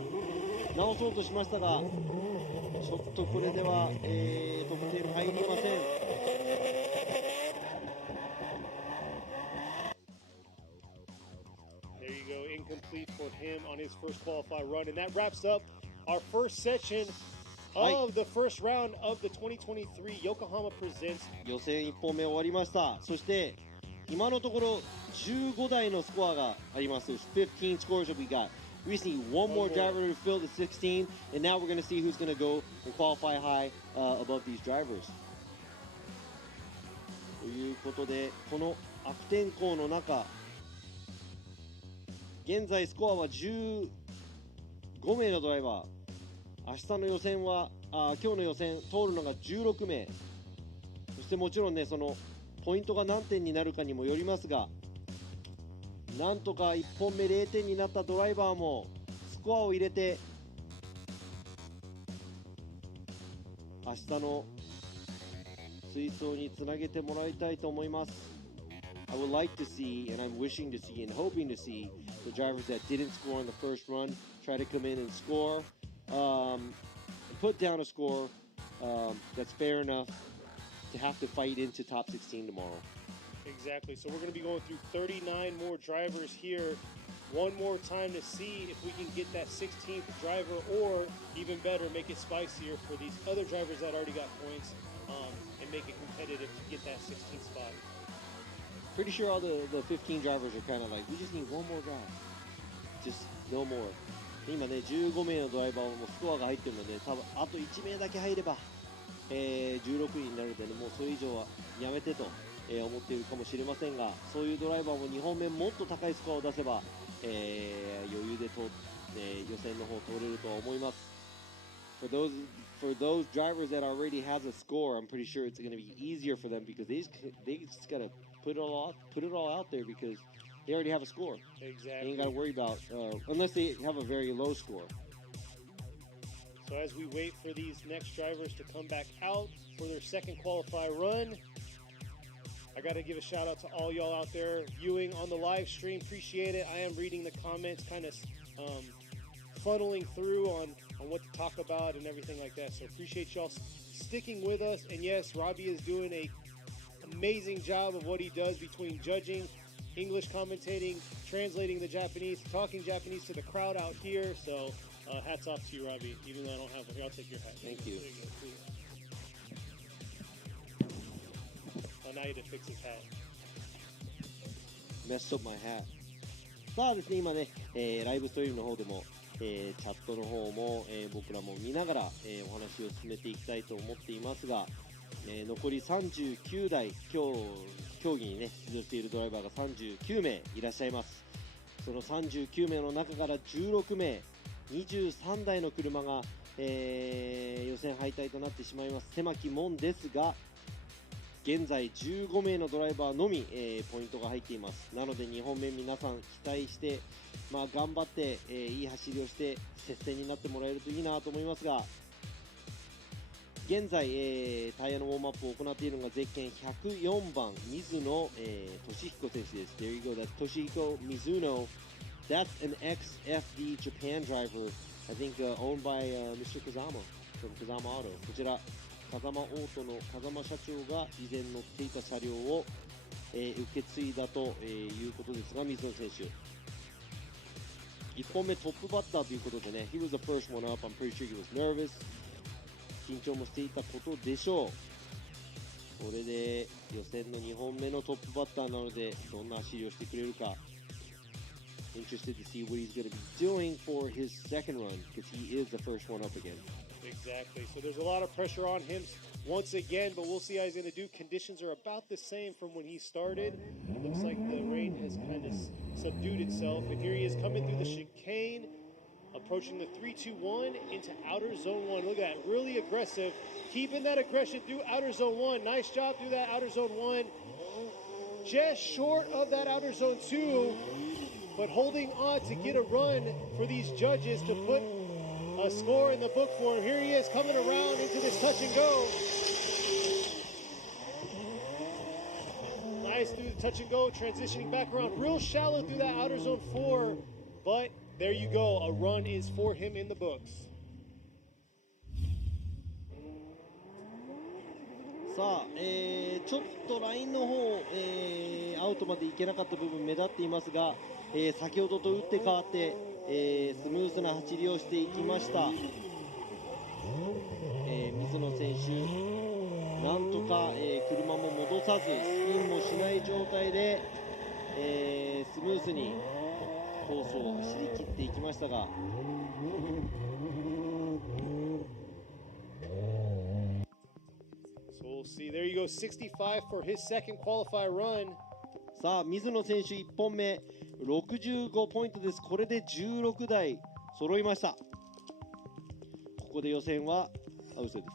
直そうとしましたが、ちょっとこれでは、得点入りません。There you go, incomplete for him on his first qualify run, and that wraps up our first section of the first round of the 2023 Yokohama Presents 予選1本目終わりました。そして今のところ15台のスコアがあります。15 scores that we got. We just need one more driver to fill the 16, and now we're going to see who's going to go and qualify high above these drivers. ということで、この悪天候の中、現在スコアは15名のドライバー。明日の予選は今日の予選通るのが16名。そしてもちろんね、そのポイントが何点になるかにもよりますが、なんとか1本目0点になったドライバーもスコアを入れて明日の追走につなげてもらいたいと思います。I would like to see, and I'm wishing to see and hoping to see the drivers that didn't score in the first run try to come in and score, and put down a score that's fair enough to have to fight into top 16 tomorrow. Exactly. So we're going to be going through 39 more drivers here. One more time to see if we can get that 16th driver, or even better, make it spicier for these other drivers that already got points, and make it competitive to get that 16th spot. Pretty sure all the 15 drivers are kind of like, we just need one more guy. Just no more. 今ね、15名のドライバーもスコアが入ってるので、多分あと1名だけ入れば、16位になるので、ね、もうそれ以上はやめてと。思っているかもしれませんが、そういうドライバーも2本目もっと高いスコアを出せば、余裕で予選の方通れるとは思います。For those drivers that already has a score, I'm pretty sure it's going to be easier for them because they just got to put it all out there because they already have a score. Exactly. They ain't got to worry about unless they have a very low score. So as we wait for these next drivers to come back out for their second qualify run, I got to give a shout out to all y'all out there viewing on the live stream. Appreciate it. I am reading the comments, kind of funneling through on what to talk about and everything like that. So appreciate y'all sticking with us. And yes, Robbie is doing an amazing job of what he does between judging, English commentating, translating the Japanese, talking Japanese to the crowd out here. So hats off to you, Robbie. Even though I don't have one here, I'll take your hat. Thank you. Now you to fix his hat. Messed up my hat. さあですね、今ね、ライブストリームの方でも、チャットの方も、僕らも見ながら、お話を進めていきたいと思っていますが、残り39台、今日競技にね、出場しているドライバーが39名いらっしゃいます。その39名の中から16名、23台の車が、予選敗退となってしまいます。狭き門ですが、現在15名のドライバーのみ、ポイントが入っています。なので2本目皆さん期待して、頑張って、いい走りをして接戦になってもらえるといいなと思いますが、現在、タイヤのウォームアップを行っているのがゼッケン104番水野、俊彦選手です。There you go, that's Toshihiko Mizuno. That's an ex-FD Japan driver, I think owned by Mr. Kazama from Kazama Auto. こちら風間オートの風間社長が以前乗っていた車両を、受け継いだということですが、水野選手1本目トップバッターということでね、He was the first one up. I'm pretty sure he was nervous. 緊張もしていたことでしょう。これで予選の2本目のトップバッターなのでどんな走りをしてくれるか Interested to see what he's going to be doing for his second run because he is the first one up again. Exactly. So there's a lot of pressure on him once again, but we'll see how he's going to do. Conditions are about the same from when he started. It looks like the rain has kind of subdued itself. And here he is coming through the chicane, approaching the 3-2-1 into outer zone 1. Look at that. Really aggressive. Keeping that aggression through outer zone 1. Nice job through that outer zone 1. Just short of that outer zone 2, but holding on to get a run for these judges to put a score in the book for him. Here he is coming around into this touch and go. Nice through the touch and go, transitioning back around. Real shallow through that outer zone 4, but there you go. A run is for him in the books. さあ、ちょっとラインの方、アウトまで行けなかった部分目立っていますが、先ほどと打って変わって、スムーズな走りをしていきました。水野選手なんとか、車も戻さずスピンもしない状態で、スムーズにコースを走り切っていきましたが、So we'll see. There you go, 65 for his second qualifier run. さあ水野選手1本目65ポイントです。これで16台揃いました。ここで予選は嘘で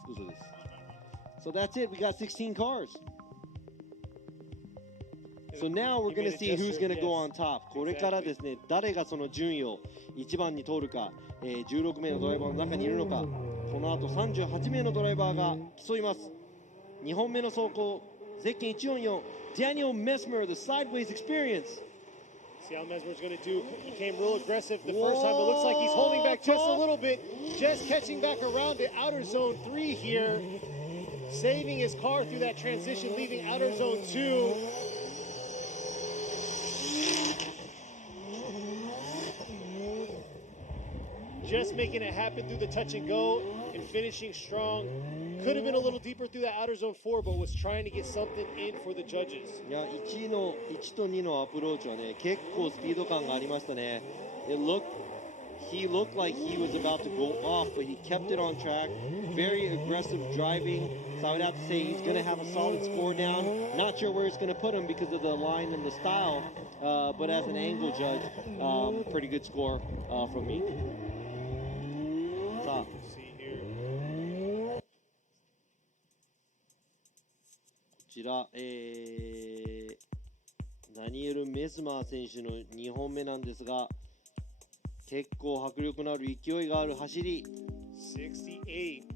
す。So that's it. We got 16 cars. So now we're going to see who's going to go on top. これからですね、誰がその順位を1番に通るか、16名のドライバーの中にいるのか、この後38名のドライバーが競います。2本目の走行、ゼッケン144、Daniel Mesmer, the sideways experience. See how Mesmer's going to do. He came real aggressive the first time, but looks like he's holding back just a little bit. Just catching back around to outer zone 3 here. Saving his car through that transition, leaving outer zone 2. Just making it happen through the touch and go and finishing strong. Could have been a little deeper through that outer zone 4, but was trying to get something in for the judges. いや1と2のアプローチはね結構スピード感がありましたね。He looked like he was about to go off, but he kept it on track. Very aggressive driving. So I would have to say he's going to have a solid score down. Not sure where it's going to put him because of the line and the style, but as an angle judge, pretty good score from me. さあこちら、ダニエル・メスマー選手の2本目なんですが、結構迫力のある勢いがある走り。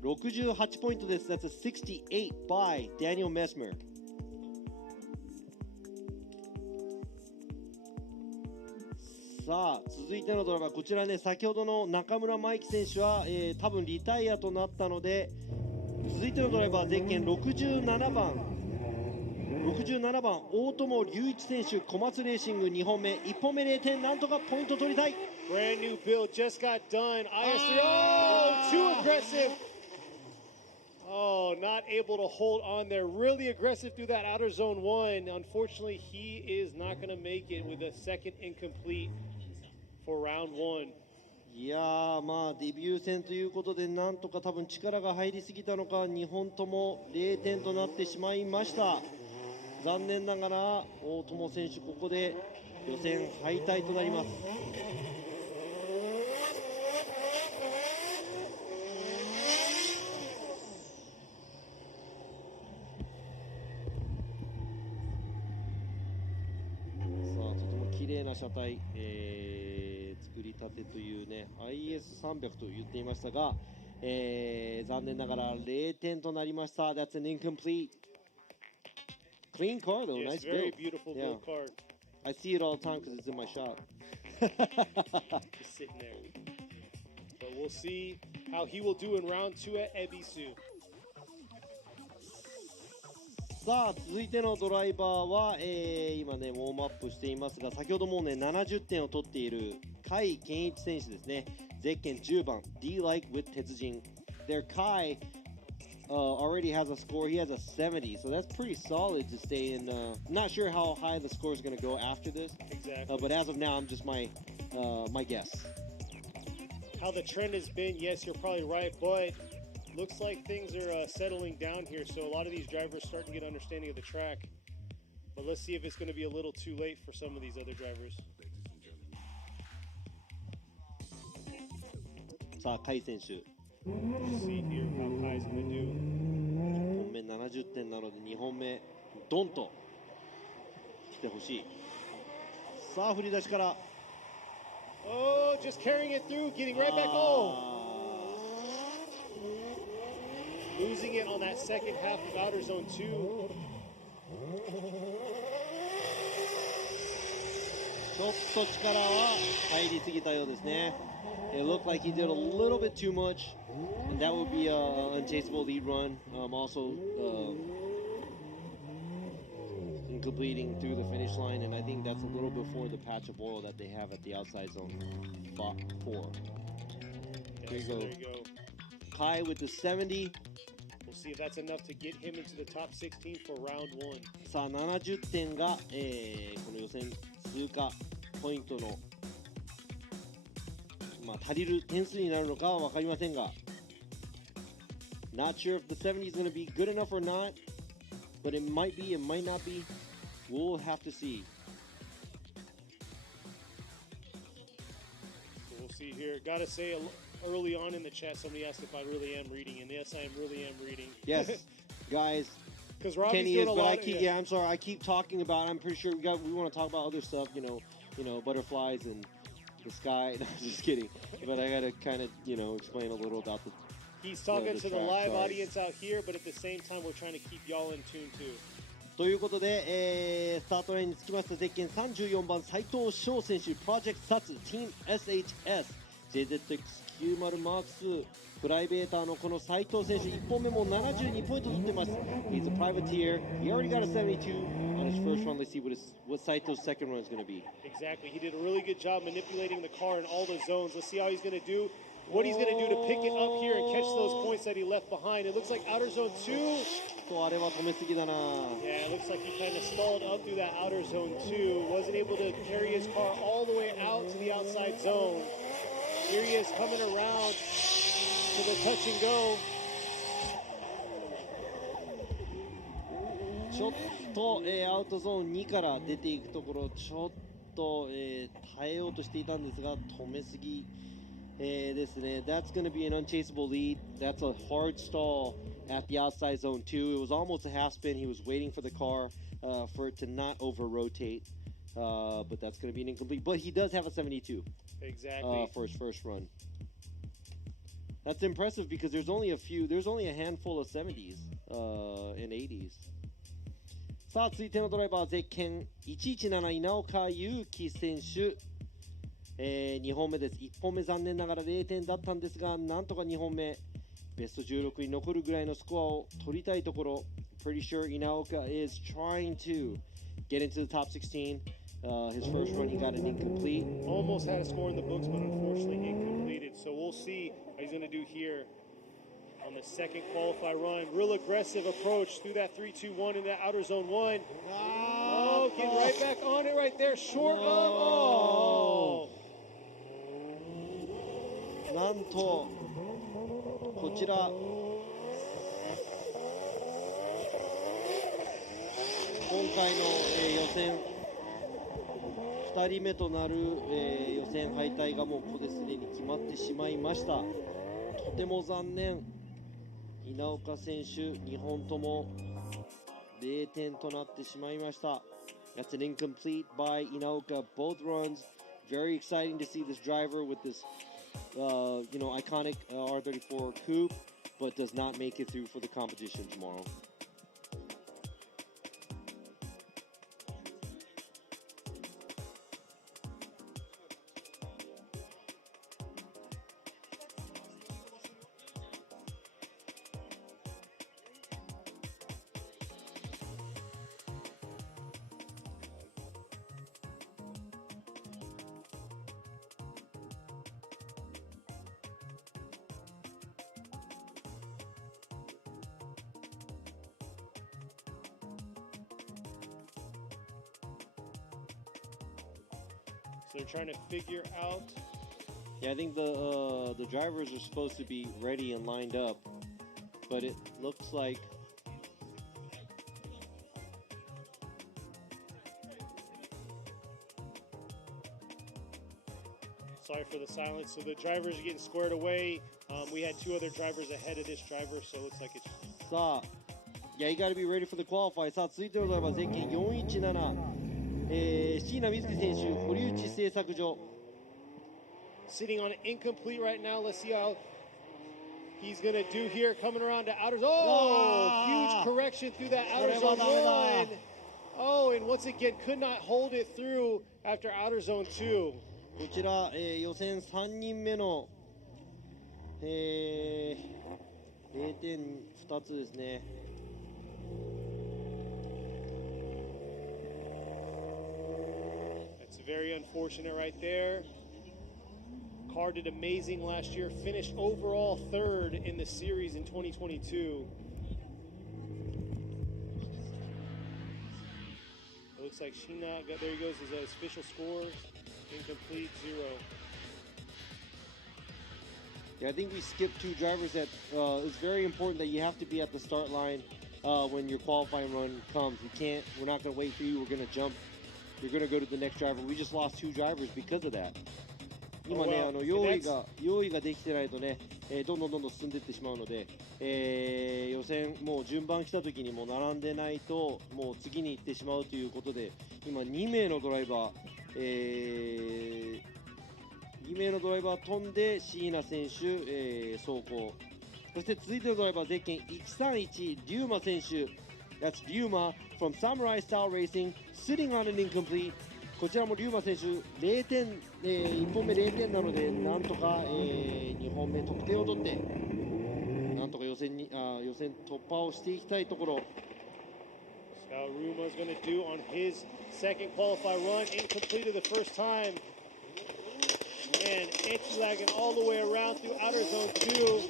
68ポイントです。That's a 68 by Daniel Mesmer. さあ続いてのドライバー、こちらね、先ほどの中村真希選手は、多分リタイアとなったので、続いてのドライバー、ゼッケン67番大友隆一選手、小松レーシング2本目、1本目0点、なんとかポイント取りたい。 Brand new build just got done. IS3, oh, too aggressive. Oh, not able to hold on there. Really aggressive through that outer zone 1. Unfortunately, he is not going to make it with a second incomplete for round 1. いやー、まあデビュー戦ということで、なんとか多分力が入りすぎたのか、2本とも0点となってしまいました。残念ながら大友選手、ここで予選敗退となります。綺麗な車体、作りたてというね IS300 と言っていましたが、残念ながら0点となりました。 That's an incomplete. Clean car though, Yes, nice very build. beautiful Yeah. build car. I see it all the time because it's in my shop. Just sitting there. But we'll see how he will do in round 2 at Ebisu. さあ続いてのドライバーは、今ねウォームアップしていますが、先ほどもうね70点を取っている甲斐健一選手ですね。ゼッケン10番 D-Like with 鉄人。Their Kai already has a score. He has a 70, so that's pretty solid to stay in. Not sure how high the score is going to go after this. Exactly. But as of now, I'm just my guess. How the trend has been, yes, you're probably right, but looks like things are settling down here, so a lot of these drivers starting to get understanding of the track. But let's see if it's going to be a little too late for some of these other drivers. さあ甲斐選手。Let's see here how Kai's going to do. 1本目70点なので2本目ドンと来てほしい。さあ振り出しから。Oh, just carrying it through, getting right back home. Losing it on that second half of outer zone 2. ちょっと力は入りすぎたようですね。It looked like he did a little bit too much, and that would be an unchaseable lead run. Also, incompleting through the finish line, and I think that's a little before the patch of oil that they have at the outside zone 4. There you go. Kai with the 70. We'll see if that's enough to get him into the top 16 for round 1. さあ70点が、この予選通過ポイントの、足りる点数になるのかは分かりませんが Not sure if the 70 is going to be good enough or not, but it might be, it might not be. We'll have to see. We'll see here. Gotta say, early on in the chat, somebody asked if I really am reading, and yes, I really am reading. Yes, guys. Because Robbie's Kenny doing is, a but lot. I keep, I'm sorry. I keep talking about. I'm pretty sure we want to talk about other stuff. You know, butterflies and the sky. No, just kidding. But I gotta kind of, explain a little about the. He's talking to the track, live sorry. audience out here, but at the same time, we're trying to keep y'all in tune too. ということで、スタートラインにつきましたゼッケン34番斉藤翔選手、プロジェクトサツ、ティーム SHS、JZX90 マーク2、プライベーターのこの斉藤選手、1本目も72ポイント取ってます。He's a privateer. He already got a 72 on his first run. Let's see what Saito's second run is going to be. Exactly. He did a really good job manipulating the car in all the zones. Let's see how he's going to do. What he's going to do to pick it up here and catch those points that he left behind. It looks like outer zone 2. あれは止めすぎだな。 Yeah, it looks like he kind of stalled up through that outer zone 2. Wasn't able to carry his car all the way out to the outside zone. Here he is coming around to the touch and go. ちょっと、アウトゾーン2から出ていくところ、ちょっと、耐えようとしていたんですが、止めすぎ。ですね。That's going to be an unchaseable lead. That's a hard stall at the outside zone 2. It was almost a half spin. He was waiting for the car for it to not over rotate. But that's going to be an incomplete. But he does have a 72. Exactly. For his first run. That's impressive because there's only a handful of 70s and 80s. さあ続いてのドライバーゼッケン117稲岡祐希選手。2本目です。1本目残念ながら0点だったんですが、なんとか2本目ベスト16に残るぐらいのスコアを取りたいところ。Pretty sure Inaoka is trying to get into the top 16. His first run he got an incomplete. Almost had a score in the books, but unfortunately incompleted. So we'll see what he's going to do here on the second qualify run. Real aggressive approach through that 3-2-1 in that outer zone 1. Oh, getting right back on it right there. Short of. Oh. なんとこちら今回の、予選2人目となる、予選敗退がもうここですでに決まってしまいました。とても残念。稲岡選手2本とも0点となってしまいました。That's an incomplete by Inaoka. Both runs. Very exciting to see this driver with this iconic R34 coupe, but does not make it through for the competition tomorrow. So they're trying to figure out. Yeah, I think the drivers are supposed to be ready and lined up, but it looks like Sorry for the silence. So the drivers are getting squared away. We had two other drivers ahead of this driver, so it looks like it's. さあ、いや、you gotta be ready for the qualify. さあ、続いてのドライバー、ゼッケン417、椎名瑞希選手、堀内製作所。Sitting on an incomplete right now. Let's see how he's going to do here. Coming around to outer zone. Oh, huge correction through that outer zone 1. Oh, and once again, could not hold it through after outer zone 2. こちら、予選3人目の、0点2つですね。That's very unfortunate right there. Car did amazing last year, finished overall third in the series in 2022. It looks like Shina, there he goes, his official score, incomplete, 0. Yeah, I think we skipped two drivers that it's very important that you have to be at the start line when your qualifying run comes. We're not going to wait for you, we're going to jump. You're going to go to the next driver. We just lost two drivers because of that. 今ね、用意ができてないとね、どんどん進んでいってしまうので、予選もう順番来た時にもう並んでないともう次に行ってしまうということで、今2名のドライバー、飛んで椎名選手、走行。そして続いてのドライバーゼッケン131リューマ選手。That's Ryuma from Samurai Style Racing, sitting on an incomplete. こちらもリューマ選手0点、1本目0点なので、なんとか、2本目得点を取って、なんとか予選突破をしていきたいところ。So Ryuma's going to do on his second qualify run, incomplete of the first time. Man, anti-lagging all the way around through outer zone 2.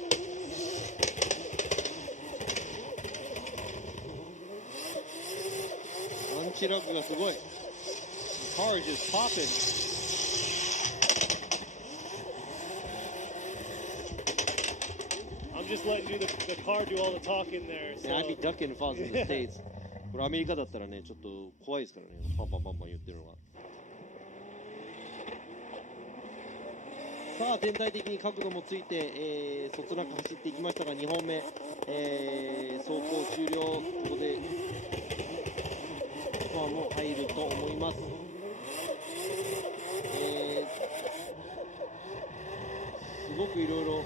Anti-lag がすごい。Car is just popping. I'm just letting the car do all the talking there. So. Yeah, I'd be ducking if I was in the States. これアメリカだったらね、ちょっと怖いですからね。パンパン言ってるのが。さあ全体的に角度もついて、そつなく走っていきましたが2本目、走行終了。ここでスコアも入ると思います。すごくいろいろ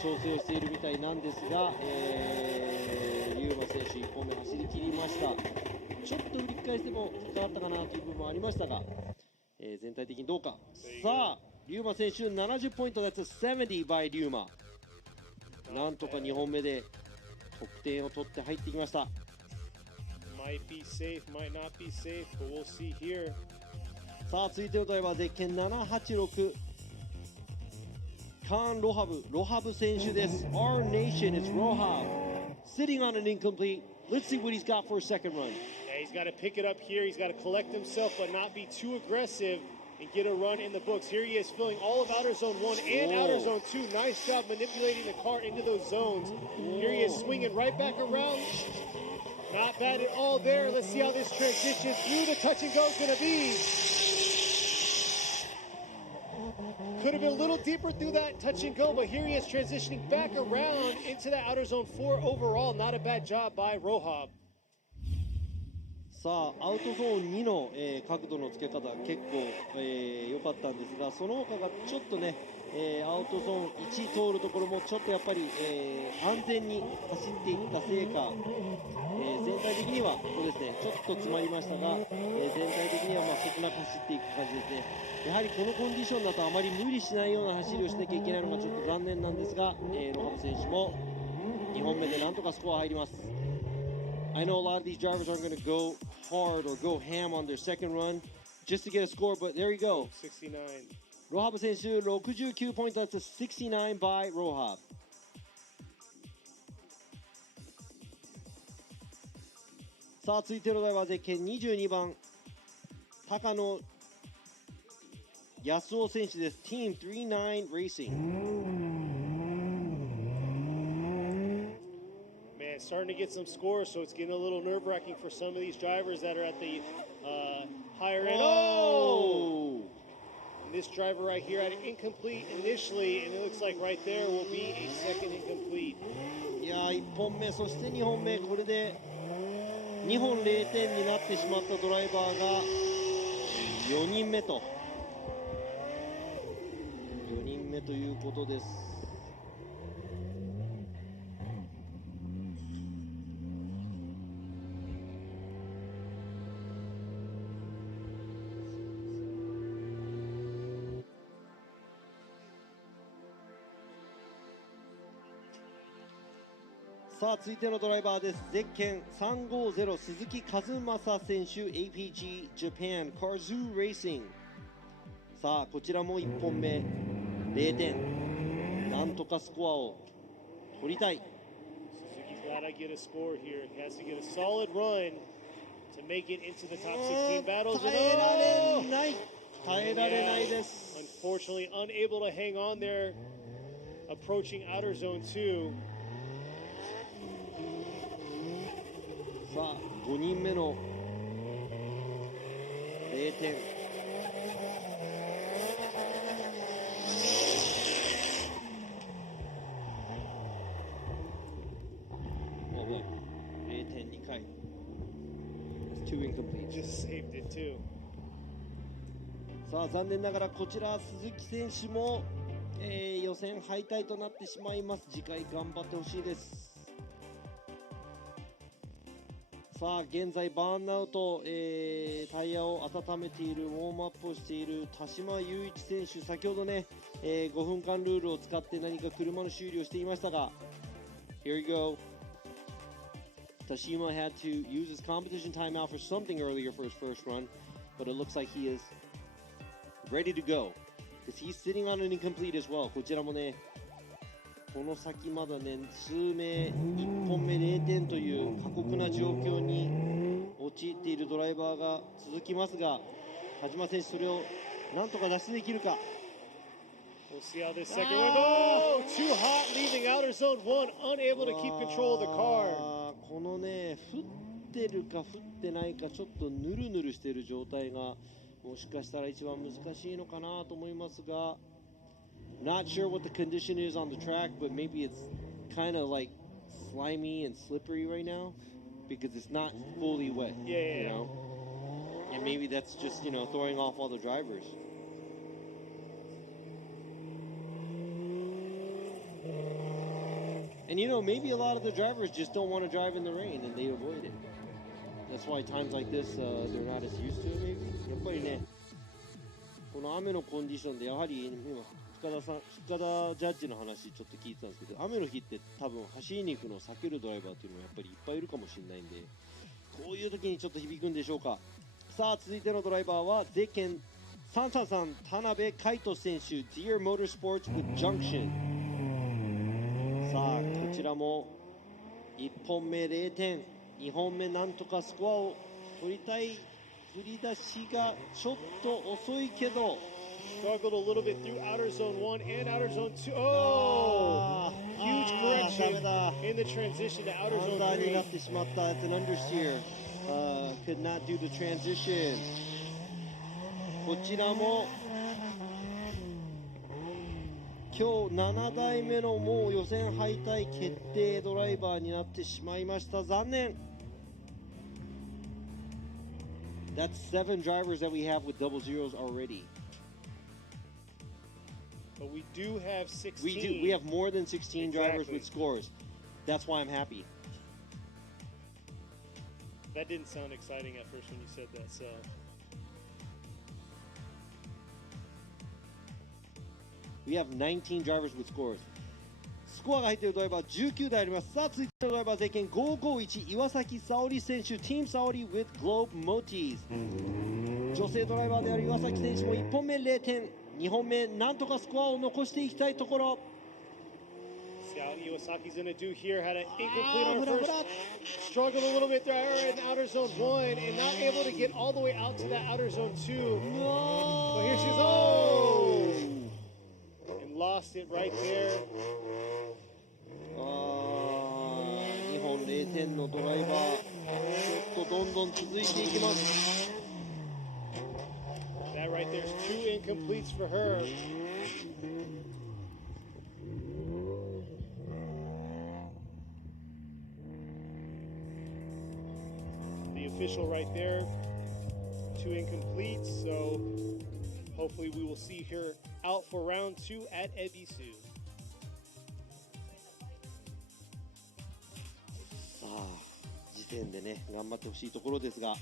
調整をしているみたいなんですが、リューマ選手1本目走り切りました。ちょっと振り返しても変わったかなという部分もありましたが、全体的にどうか。さあリューマ選手70ポイント。That's a 70 by リューマ。なんとか2本目で得点を取って入ってきました。Might be safe, might not be safe, but we'll see here. さあ続いてのドライバーゼッケン786カーン・ロハブ選手です。 Our nation is Rohab sitting on an incomplete. Let's see what he's got for a second run. Yeah, he's got to pick it up here. He's got to collect himself but not be too aggressive and get a run in the books. Here he is filling all of outer zone 1 and outer zone 2. Nice job manipulating the car into those zones. Here he is swinging right back around. Not bad at all there. Let's see how this transition through the touch and go is going to be. Could have been a little deeper through that touch and go, but here he is transitioning back around into that outer zone 4 overall. Not a bad job by Rohab. さあアウトゾーン2の、角度のつけ方結構良かったんですが、その他がちょっとね、アウトゾーン1通るところもちょっとやっぱり、安全に走っていったせいか、全体的にはここですねちょっと詰まりましたが、全体的にはそつなく走っていく感じですね。やはりこのコンディションだとあまり無理しないような走りをしなきゃいけないのがちょっと残念なんですが、ロハブ選手も2本目でなんとかスコア入ります。I know a lot of these drivers aren't going to go hard or go ham on their second run just to get a score, but there you go. 69. ロハブ選手69ポイント。That's a 69 by ロハブ。さあ続いてのドライバーゼッケン22番高野康夫選手です。Team 39 Racing。Man, starting to get some scores, so it's getting a little nerve-wracking for some of these drivers that are at the higher end. Oh! And this driver right here had an incomplete initially, and it looks like right there will be a second incomplete. いやー1本目そして2本目これで2本0点になってしまったドライバーが4人目ということです。さあ続いてのドライバーです。ゼッケン350鈴木和正選手 APG Japan Carzoo Racing。さあこちらも1本目0点、なんとかスコアを取りたい。 Suzuki's got to get a score here. He has to get a solid run to make it into the top 16 battles. 耐えられない、耐えられないです。 Unfortunately, unable to hang on there, approaching outer zone 2. さあ、5人目の0点。0.2回。2 incomplete. Just saved it too. さあ、残念ながらこちら鈴木選手も、予選敗退となってしまいます。次回頑張ってほしいです。さあ、現在バーンアウト、タイヤを温めている、ウォームアップをしている田島雄一選手、先ほどね、5分間ルールを使って何か車の修理をしていましたが、 Here we go. Tashima had to use his competition timeout for something earlier for his first run, but it looks like he is ready to go because he's sitting on an incomplete as well. こちらもね、この先まだね、数名1本目0点という過酷な状況に陥っているドライバーが続きますが、田島選手それをなんとか脱出できるか。 We'll see how this second one goes. Too hot, leaving outer zone 1, unable to keep control of the car. このね、降ってるか降ってないかちょっとヌルヌルしている状態がもしかしたら一番難しいのかなと思いますが、 Not sure what the condition is on the track, but maybe it's kind of like slimy and slippery right now because it's not fully wet. You know? And maybe that's just, you know, throwing off all the drivers. And you know, maybe a lot of the drivers just don't want to drive in the rain and they avoid it. That's why times like this, they're not as used to it maybe. やっぱりね、この雨のコンディションでやはり今深田ジャッジの話ちょっと聞いてたんですけど、雨の日って多分走りに行くのを避けるドライバーっていうのもやっぱりいっぱいいるかもしれないんで、こういう時にちょっと響くんでしょうか。さあ、続いてのドライバーはゼッケン333田辺海人選手、 Deer Motorsports with Junction。 さあ、こちらも1本目0点、2本目なんとかスコアを取りたい。振り出しがちょっと遅いけど、 Struggled a little bit through outer zone 1 and outer zone 2. Oh! Huge correction in the transition to outer zone 3. になってしまった。It's an understeer. Could not do the transition. こちらも今日7台目のもう予選敗退決定ドライバーになってしまいました。残念。That's 7 drivers that we have with double zeros already. But we do have 16. We have more than 16 drivers with scores. That's why I'm happy. That didn't sound exciting at first when you said that, so. We have 19 drivers with scores. スコアが入っているドライバー19台あります。さあ、続いてのドライバーゼッケン551岩崎沙織選手、Team Saori with Globe Motis。女性ドライバーである岩崎選手も1本目0点、2本目なんとかスコアを残していきたいところ。See how Iwasaki's going to do here. Had an incomplete on her first. Struggled a little bit there in outer zone 1 and not able to get all the way out to that outer zone 2. But here she goes. Oh! And lost it right there. 2本0点のドライバー、ちょっとどんどん続いていきます。That right there is 2 incompletes for her. The official right there, 2 incompletes. So hopefully we will see her out for round 2 at Ebisu. 時点でね頑張ってほしいところですが、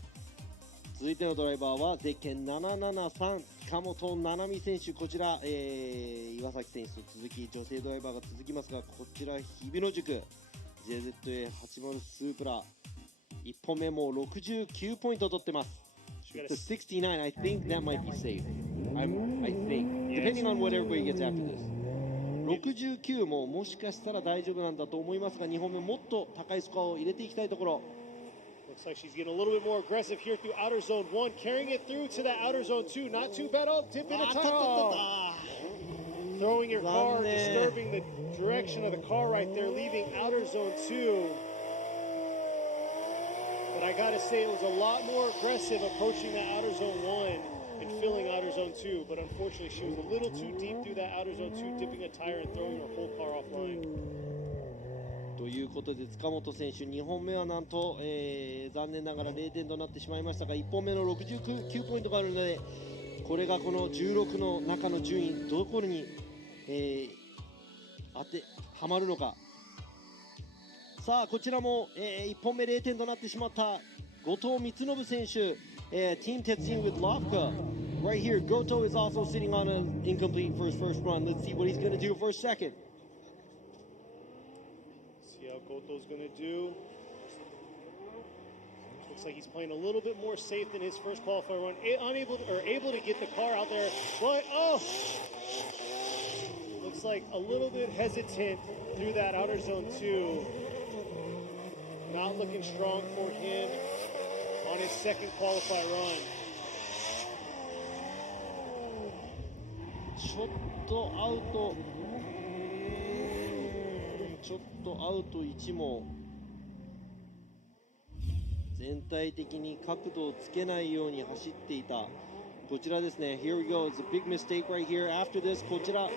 続いてのドライバーはゼッケン773塚本七海選手。こちら、岩崎選手と続き女性ドライバーが続きますが、こちら日比野塾 JZA80 スープラ1本目も69ポイント取ってます。She to 69. I think that might be safe. I think. Depending on what everybody gets after this. 69ももしかしたら大丈夫なんだと思いますが、2本目もっと高いスコアを入れていきたいところ。Looks like she's getting a little bit more aggressive here through outer zone 1, carrying it through to the outer zone 2. Not too bad. Oh, dip in a tire. Throwing your car, disturbing the direction of the car right there, leaving outer zone 2. But I gotta say, it was a lot more aggressive approaching the outer zone 1 and filling outer zone 2. But unfortunately, she was a little too deep through that outer zone 2, dipping a tire and throwing her whole car offline. ということで塚本選手2本目はなんと、残念ながら0点となってしまいましたが、1本目の69ポイントがあるので、これがこの16の中の順位どこに、当てはまるのか。さあこちらも、1本目0点となってしまった後藤光信選手、Team Tetsuin with Lopka right here. Goto is also sitting on an incomplete for his first run. Let's see what he's going to do for a second. Goto's gonna do. Looks like he's playing a little bit more safe than his first qualifier run. Able to get the car out there, but looks like a little bit hesitant through that outer zone 2. Not looking strong for him on his second qualifier run. ちょっとアウト。ちょっとアウト1も全体的に角度をつけないように走っていたこちらですね。 Here we go. It's a big mistake right here. After this こちら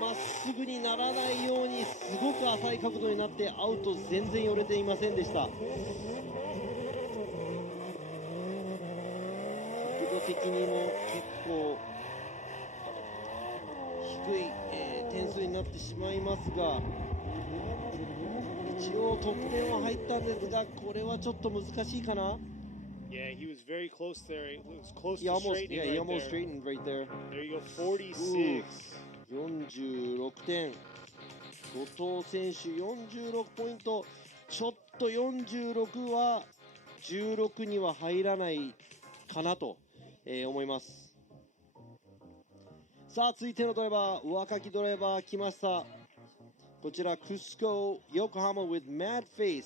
まっすぐにならないようにすごく浅い角度になってアウト全然寄れていませんでした。角度的にも結構低い、点数になってしまいますが、一応得点は入ったんですが、これはちょっと難しいかな。Yeah, he was very close there. It was close to straightening. Yeah, he almost straightened right there. There you go, 46. 46点。後藤選手46ポイント。ちょっと46は16には入らないかなと、思います。さあ続いてのドライバー、若きドライバー来ました。こちらクスコ横浜 with mad face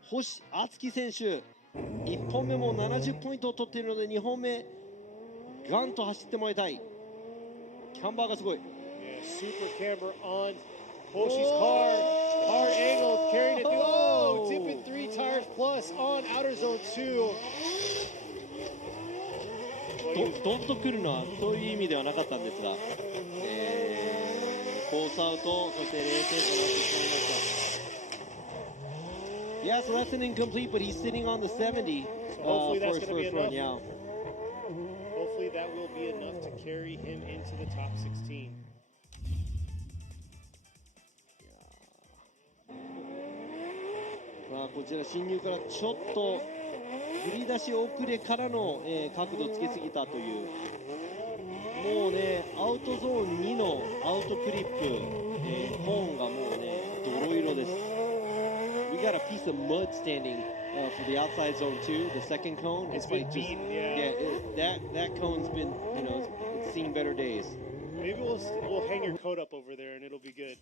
星敦樹選手、1本目も70ポイントを取っているので2本目ガンと走ってもらいたい。キャンバーがすごい。 Yeah, super camber on Hoshi's car, hard angle, carrying it through. Oh, dipping 3 tires plus on outer zone 2. ドンと来るのはそういう意味ではなかったんですが、コースアウト、そして0点となってしまいました。Yeah, so that's an incomplete, but he's sitting on the 70 for his first run. Yeah. Hopefully that will be enough to carry him into the top 16. まあこちら進入からちょっと振り出し遅れからの、角度つけすぎたという。もうね、アウトゾーン2のアウトクリップ、コーンがもうね、泥色です。We got a piece of mud standing for the outside zone 2, the second cone. It's like just, that cone's been, it's seen better days. Maybe we'll hang your coat up over there and it'll be good.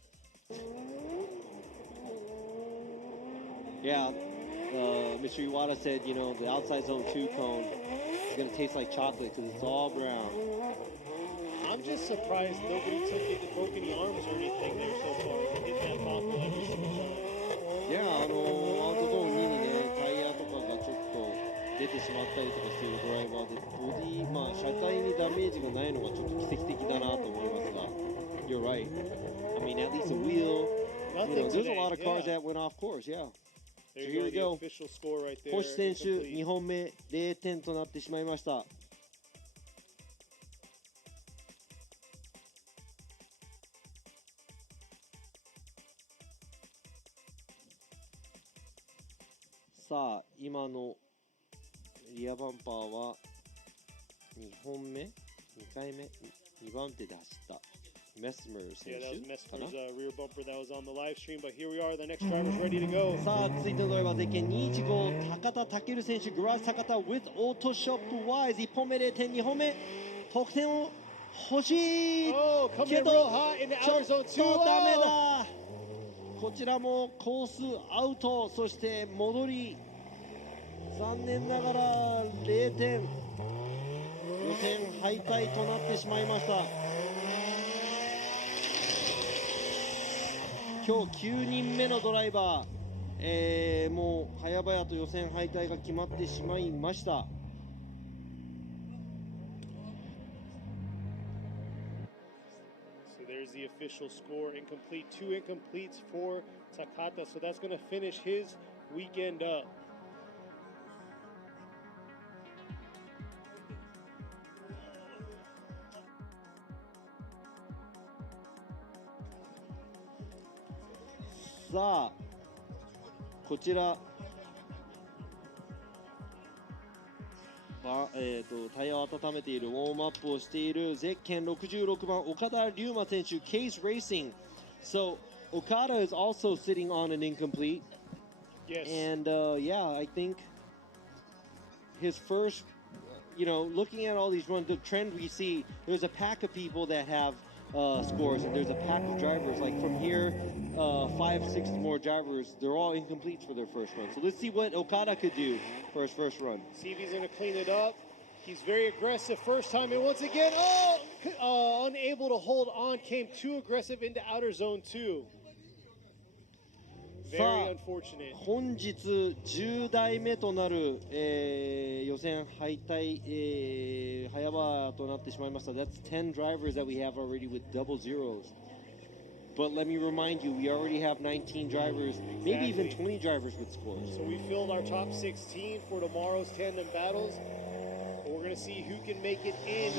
Yeah, Mr. Iwata said, the outside zone 2 cone is going to taste like chocolate because it's all brown. I'm just surprised nobody broke any arms or anything there so far. Hit that bottle every single time. Yeah, アウトゾーン2にね、タイヤとかがちょっと出てしまったりとかしているドライバーで、ボディ、車体にダメージがないのがちょっと奇跡的だなと思いますが、You're right. I mean, at least a wheel. There's a lot of cars that went off course, yeah. So here we go. Official score right there. 星選手2本目0点となってしまいました。さあ今のリアバンパーは2本目2回目2番手で走った Mesmer 選 Yeah, that was 手かな Mesmer's rear bumper that was on the live stream, but here we are, the next driver's ready to go. さあ続いてのドライバーゼッケン215高田健選手グラース高田 with オートショップワイズ1本目0点2本目得点を欲しい Oh, coming け in ど real hot in the ちょ outer っ zone 2. とダメ Oh! だこちらもコースアウトそして戻り残念ながら0点予選敗退となってしまいました今日9人目のドライバー、もう早々と予選敗退が決まってしまいました So there's the official score, incomplete, 2 incompletes for Takata, so that's going to finish his weekend up. So, こちらタイヤを温めているウォームアップをしているゼッケン66番岡田龍馬選手 Case Racing. So Okada is also sitting on an incomplete. Yes. And yeah, I think his first, you know, looking at all these runs, the trend we see, there's a pack of people that have scores, and there's a pack of drivers. Like from here, 5, 6 more drivers, they're all incompletes for their first run. So let's see what Okada could do for his first run. See if he's going to clean it up. He's very aggressive first time, and once again, unable to hold on, came too aggressive into outer zone 2. Very unfortunate. 本日10台目となる、予選敗退、早場となってしまいました。That's 10 drivers that we have already with double zeros. But let me remind you, we already have 19 drivers, maybe even 20 drivers with scores. So we filled our top 16 for tomorrow's tandem battles. But we're going to see who can make it in,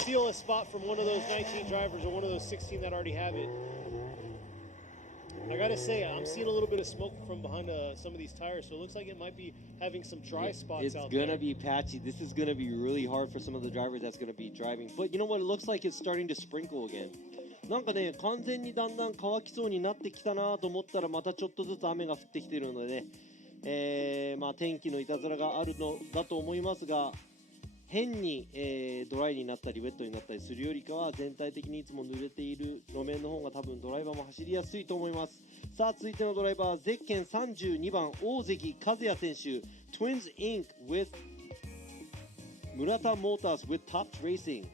steal a spot from one of those 19 drivers or one of those 16 that already have it. I gotta say, I'm seeing a little bit of smoke from behind some of these tires, so it looks like it might be having some dry spots out there. It's gonna be patchy. This is gonna be really hard for some of the drivers that's gonna be driving. But you know what? It looks like it's starting to sprinkle again. なんかね、完全にだんだん乾きそうになってきたなと思ったらまたちょっとずつ雨が降ってきているので、まあ天気のいたずらがあるのだと思いますが、変に、ドライになったりウェットになったりするよりかは全体的にいつも濡れている路面の方が多分ドライバーも走りやすいと思います。さあ続いてのドライバーゼッケン32番大関和也選手 Twins Inc. with 村田モーターズ with Tops Racing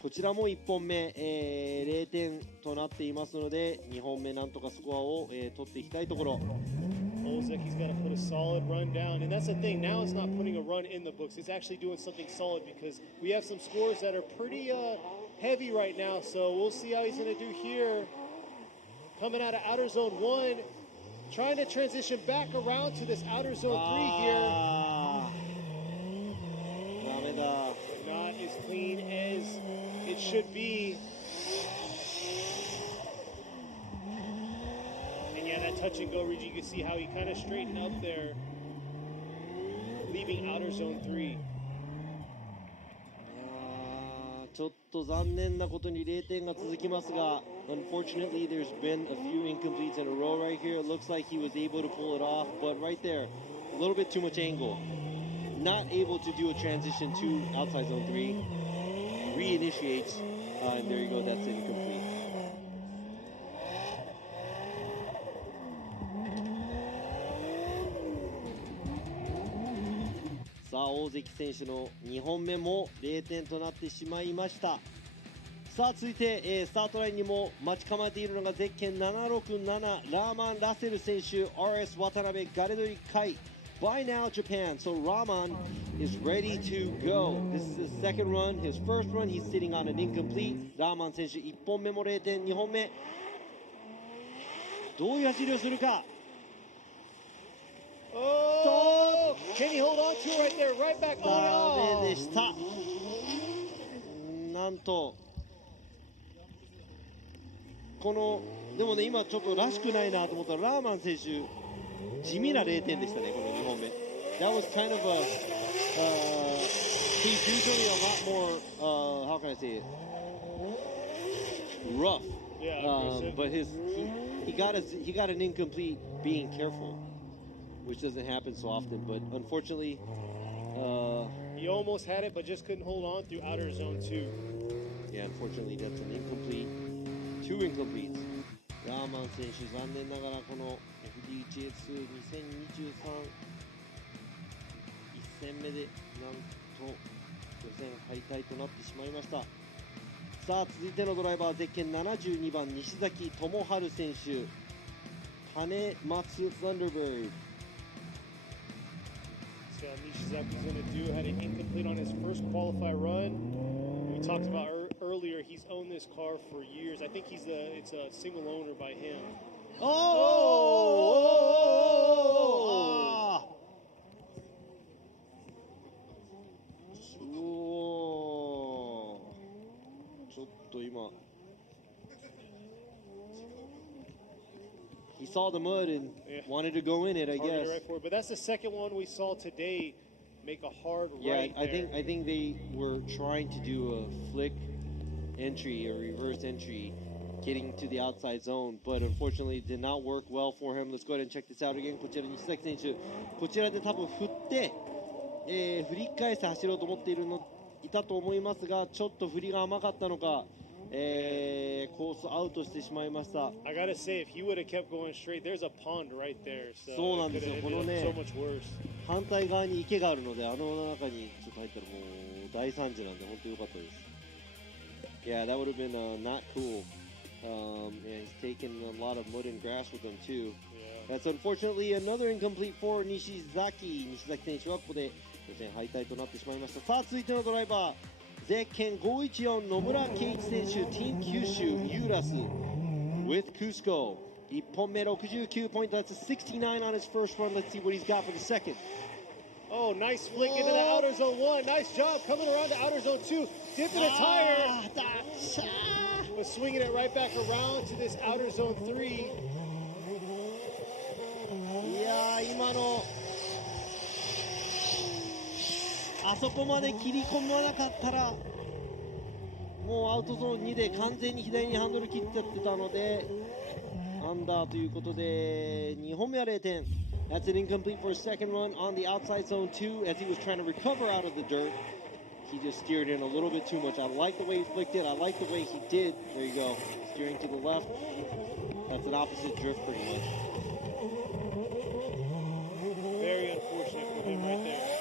こちらも1本目、0点となっていますので2本目なんとかスコアを、取っていきたいところ。Ozaki's got to put a solid run down, and that's the thing. Now it's not putting a run in the books. It's actually doing something solid because we have some scores that are pretty heavy right now. So we'll see how he's going to do here. Coming out of outer zone 1, trying to transition back around to this outer zone 3 here. Not as clean as it should be. Yeah, that touch and go region, you can see how he kind of straightened up there, leaving outer zone 3. ちょっと残念なことに0点が続きますが Unfortunately, there's been a few incompletes in a row right here. It looks like he was able to pull it off, but right there, a little bit too much angle. Not able to do a transition to outside zone 3. Reinitiates, and there you go, that's incomplete. さあ大関選手の2本目も0点となってしまいました。さあ続いて、スタートラインにも待ち構えているのがゼッケン767ラーマン・ラセル選手 RS 渡辺ガレドリ海 By now Japan. So Rahman is ready to go. This is his second run. His first run he's sitting on an incomplete. ラーマン選手1本目も0点2本目どういう走りをするか。Oh! Can he hold on to it right there? Right back on it. ダメでした。なんとこのでもね今ちょっとらしくないなと思ったらラーマン選手地味な0点でしたねこの2本目。That was kind of a he's usually a lot more how can I say it rough. Yeah, but he got an incomplete being careful, which doesn't happen so often. But unfortunately, he almost had it, but just couldn't hold on through outer zone 2. Yeah, unfortunately, that's an incomplete. 2 incompletes. ラーマン選手、残念ながらこの FDJ2 2023 1戦目でなんと予選敗退となってしまいました。さあ続いてのドライバー、ゼッケン72番西崎智春選手、種松 Thunderbird。 So Nishizaki's going to do had an incomplete on his first qualify run. We talked about earlier, he's owned this car for years. I think it's a single owner by him. He saw the mud and wanted to go in it, I guess. Right for it. But that's the second one we saw today make a hard right. I think they were trying to do a flick entry or reverse entry, getting to the outside zone, but unfortunately it did not work well for him. Let's go ahead and check this out again. こちら西崎選手、こちらで多分振って、振り返して走ろうと思っていたと思いますが、ちょっと振りが甘かったのか、コースアウトしてしまいました。I gotta say, if he would have kept going straight, there's a pond right there. そうなんですよ。このね、 so much worse. 反対側に池があるので、あの中にちょっと入ったらもう大惨事なんで本当に良かったです。Yeah, that would have been not cool. And he's taken a lot of mud and grass with him too. Yeah. That's unfortunately another incomplete for 西崎選手はここで予選敗退となってしまいました。さあ続いてのドライバー、ゼッケン514野村圭一選手、ティーム九州ユーラス with Cusco。1本目69ポイント。That's a 69 on his first run. Let's see what he's got for the second. Oh, nice flick into the outer zone 1. Nice job coming around to outer zone 2. Dipping a tire. But swinging it right back around to this outer zone 3. いやー、今のあそこまで切り込まなかったらもうアウトゾーン2で完全に左にハンドル切っちゃってたのでアンダーということで2本目は0点。That's an incomplete for a second run on the outside zone 2 as he was trying to recover out of the dirt. He just steered in a little bit too much. I like the way he flicked it. I like the way he did. There you go. Steering to the left. That's an opposite drift pretty much. Very unfortunate for him right there.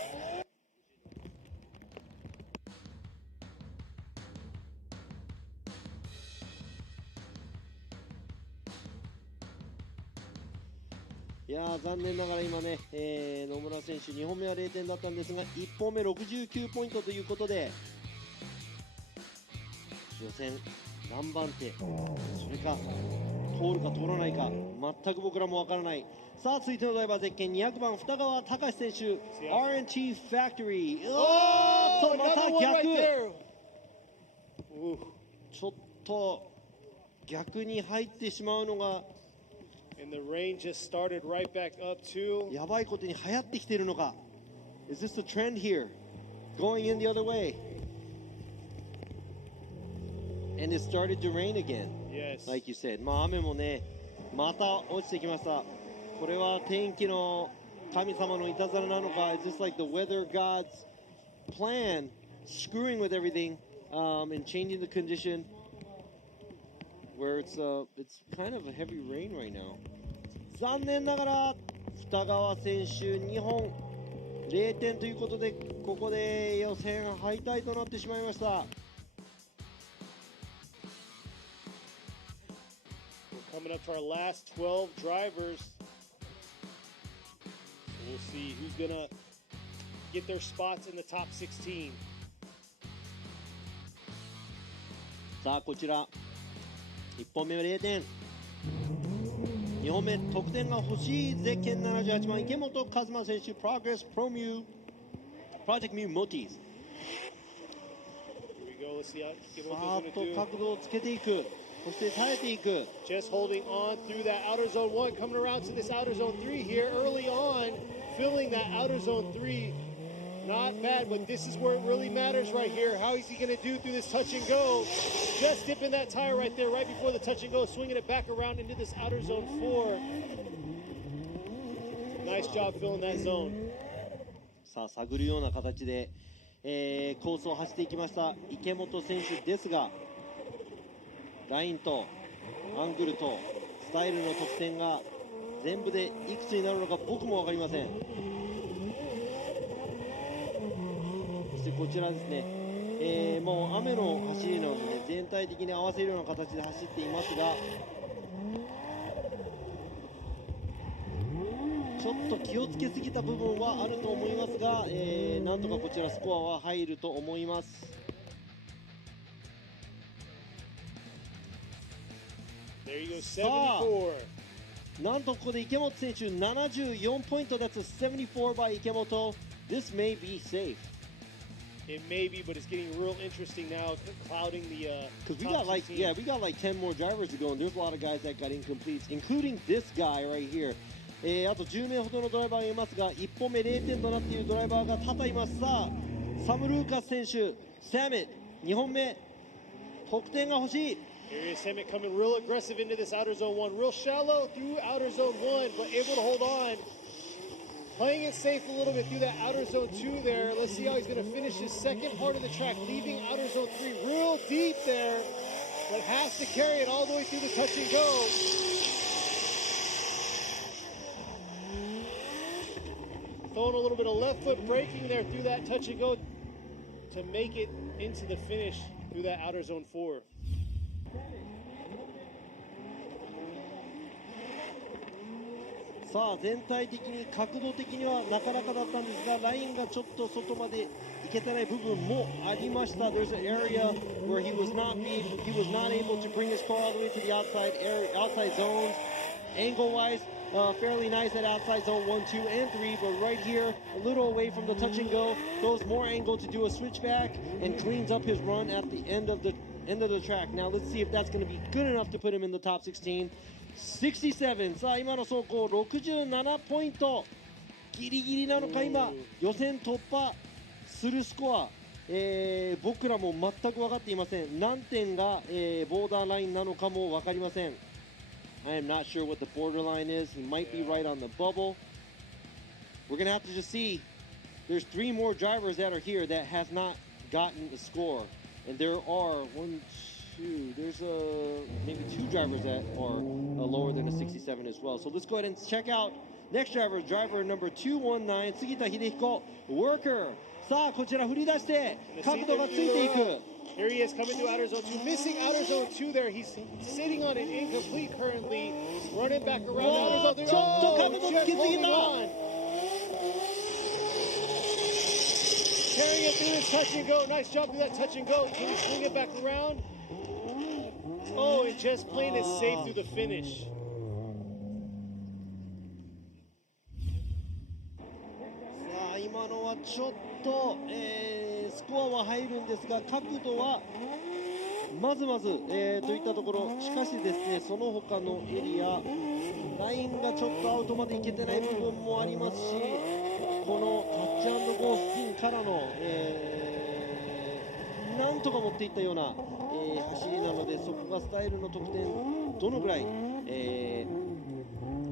Yeah, 残念ながら今ね、野村選手2本目は0点だったんですが1本目69ポイントということで予選何番手、それか通るか通らないか全く僕らもわからない。さあ続いてのドライバーゼッケン200番二川隆選手 R&T Factory。 おーっとまた逆、ちょっと逆に入ってしまうのがAnd the rain just started right back up too. やばいことに流行ってきてるのか。 Is this the trend here? Going in the other way. And it started to rain again. Yes. Like you said. まあ雨もね、また落ちてきました。これは天気の神様のいたずらなのか。Is this like the weather god's plan screwing with everything and changing the condition? Where it's kind of a heavy rain right now. 残念ながら二川選手2本0点ということでここで予選敗退となってしまいました。We're coming up to our last 12 drivers. So we'll see who's gonna get their spots in the top 16. さあこちら1本目は0点、2本目得点が欲しいゼッケン78番池本和馬選手 Progress Pro Mu Project Mu Motis。 Here we go. Let's see how さーっと角度をつけていく、そして耐えていく。 Just holding on through that outer zone 1, coming around to this outer zone 3 here early on, filling that outer zone 3 Not bad, but this is where it really matters right here. How is he going to do through this touch and go? Just dipping that tire right there, right before the touch and go, swinging it back around into this outer zone 4. Nice job filling that zone. さあ探るような形で、コースを走っていきました池本選手ですが、ラインとアングルとスタイルの得点が全部でいくつになるのか僕も分かりません。そしてこちらですね、もう雨の走りなので、ね、全体的に合わせるような形で走っていますが、ちょっと気をつけすぎた部分はあると思いますが、なんとかこちらスコアは入ると思います。There you go, 74. なんとここで池本選手74ポイント。That's a 74 by 池本. This may be safe. It may be, but it's getting real interesting now, clouding the Because we got like 10 more drivers to go, and there's a lot of guys that got incompletes, including this guy right here. あと10名ほどのドライバーがいますが、1本目0点となっているドライバーが多々います。さあサム・ルーカス選手、サミット2本目得点が欲しい。Here is Hammett coming real aggressive into this outer zone 1. Real shallow through outer zone 1, but able to hold on. Playing it safe a little bit through that outer zone 2 there. Let's see how he's going to finish his second part of the track, leaving outer zone 3 real deep there, but has to carry it all the way through the touch and go. Throwing a little bit of left foot braking there through that touch and go to make it into the finish through that outer zone 4. さあ全体的に角度的にはなかなかだったんですが、ラインがちょっと外まで行けてない部分もありました。There's an area where he was not able to bring his car all the way to the outside zones. Angle wise, fairly nice at outside zone 1, 2, and 3, but right here, a little away from the touch and go, throws more angle to do a switchback and cleans up his run at the end of the track. Now let's see if that's going to be good enough to put him in the top 16. 67. さあ今の走行67ポイント、ギリギリなのか。今予選突破するスコア、僕らも全く分かっていません。何点が、ボーダーラインなのかも分かりません。I am not sure what the borderline is. He might be right on the bubble. We're going to have to just see. There's 3 more drivers that are here that has not gotten the score. And there are there's maybe 2 drivers that are lower than a 67 as well. So let's go ahead and check out next driver, driver number 219, 杉田秀彦, worker. さあこちら振り出して角度がついていく。Here he is coming through outer zone 2, missing outer zone 2 there. He's sitting on an incomplete currently, running back around outer zone 3. ちょっと角度つきすぎた。Carrying it through his touch and go. Nice job through that touch and go. Can he swing it back around? Oh, and just playing it safe through the finish. さあ今のはちょっと、スコアは入るんですが、角度はまずといったところ。しかしですね、その他のエリア、ラインがちょっとアウトまでいけてない部分もありますし、このタッチ&ゴースピンからの、なんとか持っていったような、走りなので、そこがスタイルの得点どのぐらい、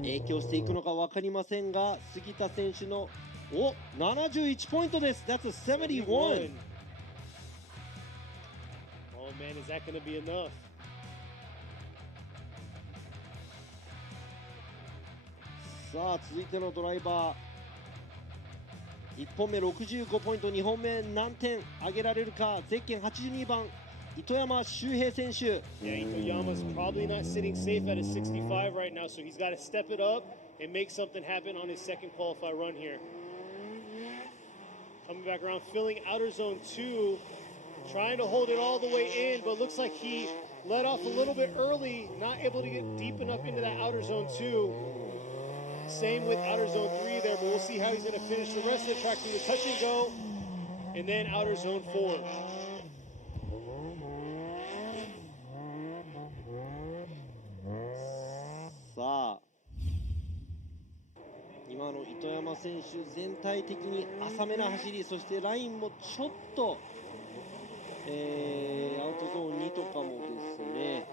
影響していくのか分かりませんが、杉田選手の71ポイントです。That's a 71. Oh man, is that going to be enough? さあ続いてのドライバー、1本目65ポイント、2本目何点上げられるか。ゼッケン82番糸山修平選手。 Yeah, Itoyama's probably not sitting safe at a 65 right now, so he's got to step it up and make something happen on his second qualify run here. Coming back around, filling outer zone 2, trying to hold it all the way in, but looks like he let off a little bit early, not able to get deep enough into that outer zone 2. Same with outer zone 3 there, but we'll see how he's going to finish the rest of the track through the touch and go, and then outer zone 4. さあ今糸山選手全体的に浅めな走り、そしてラインもちょっと、アウトゾーン2とかもですね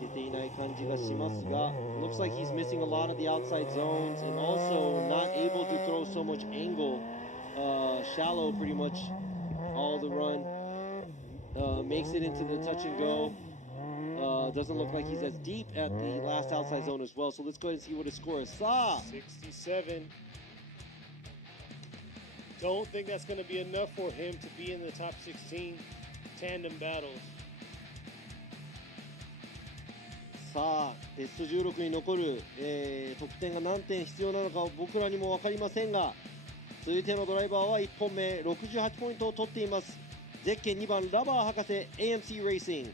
出ていない感じがしますが、 looks like he's missing a lot of the outside zones and also not able to throw so much angle, shallow pretty much all the run, makes it into the touch and go. Doesn't look like he's as deep at the last outside zone as well. So let's go ahead and see what his score is. 67. Don't think that's going to be enough for him to be in the top 16 tandem battles. さあベスト16に残る、得点が何点必要なのか僕らにも分かりませんが、続いてのドライバーは1本目68ポイントを取っています。ゼッケン2番ラバー博士 AMC Racing.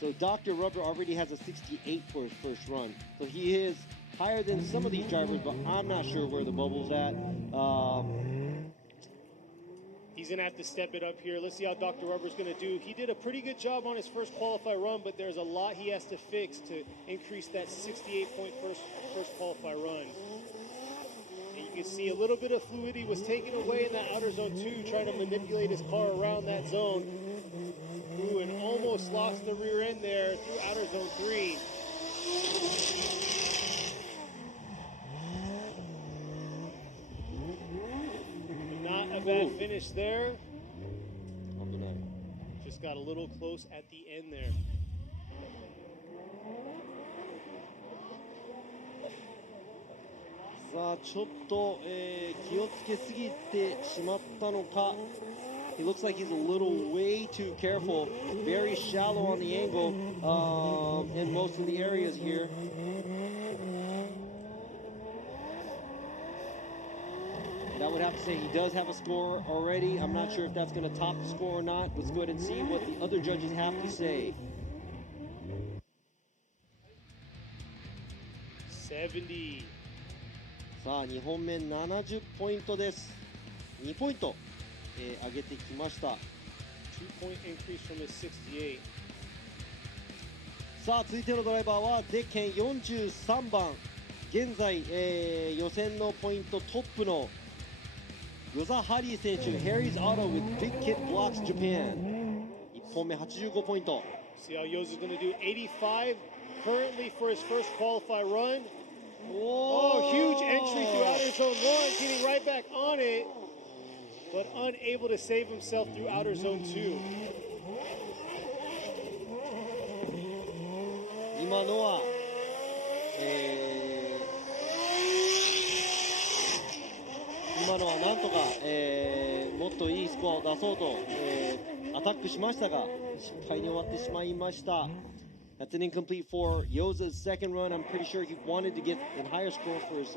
So Dr. Rubber already has a 68 for his first run. So he is higher than some of these drivers, but I'm not sure where the bubble's at. He's going to have to step it up here. Let's see how Dr. Rubber's going to do. He did a pretty good job on his first qualify run, but there's a lot he has to fix to increase that 68-point first qualify run. And you can see a little bit of fluidity was taken away in that outer zone 2, trying to manipulate his car around that zone. Ooh, and almost lost the rear end there through outer zone 3. Not a bad finish there. Just got a little close at the end there. さあちょっと、気をつけすぎてしまったのか。He looks like he's a little way too careful, very shallow on the angle in most of the areas here. And I would have to say he does have a score already. I'm not sure if that's going to top the score or not. Let's go ahead and see what the other judges have to say. 70. さあ2本目70ポイントです。2ポイント上げてきました。 2-point increase from his 68. さあ続いてのドライバーはゼッケン43番、現在、予選のポイントトップのヨザ・ハリー選手、Harry's Auto with Big Kit Blocks Japan。 1本目85ポイント。 See how Yoza's going to do. 85 currently for his first qualify run. Oh, huge entry through outer zone 1, getting right back on it, but unable to save himself through outer zone 2. 今のは、なんとか、もっといいスコアを出そうと、アタックしましたが失敗に終わってしまいました。That's an incomplete for Yoza's second run. I'm pretty sure he wanted to get a higher score for his,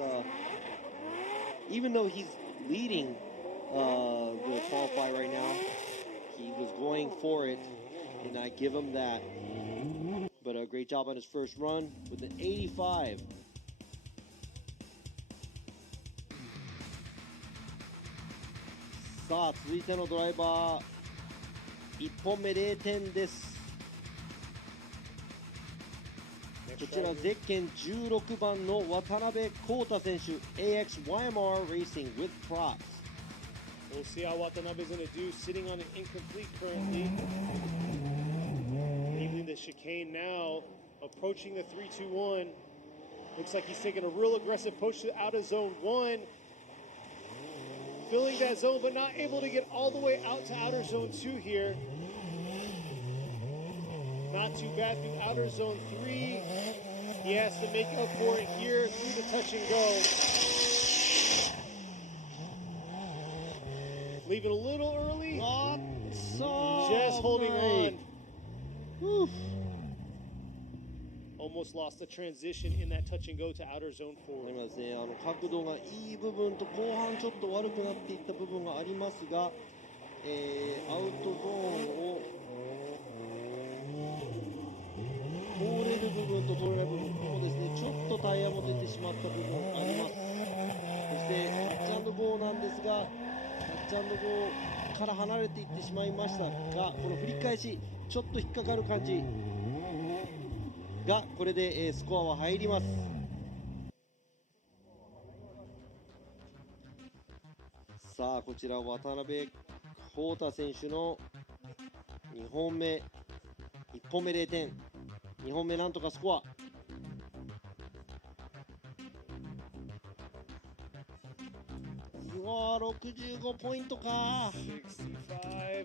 even though he's leading the qualify right now, he was going for it, and I give him that. But a great job on his first run with an 85. さあ続いてのドライバー1本目0点です。こちらゼッケン16番の渡辺浩太選手 AXYMR Racing with props. We'll see how Watanabe is going to do, sitting on an incomplete currently. Leaving the chicane now, approaching the 3-2-1. Looks like he's taking a real aggressive approach to out of zone 1. Filling that zone, but not able to get all the way out to outer zone 2 here. Not too bad through outer zone 3. He has to make up for it here through the touch and go. Leaving a little early. Just holding on. Whew. Almost lost the transition in that touch and go to outer zone 4. ありますね。角度がいい部分と後半ちょっと悪くなっていった部分がありますが、アウトゾーンを通れる部分と通れない部分もですね、ちょっとタイヤも出てしまった部分あります。そしてタッチ&ゴーなんですが、タッチ&ゴーから離れていってしまいましたが、この振り返しちょっと引っかかる感じがこれでスコアは入ります。さあこちら渡辺浩太選手の2本目、1本目0点、2本目なんとかスコア。うわー65ポイントか。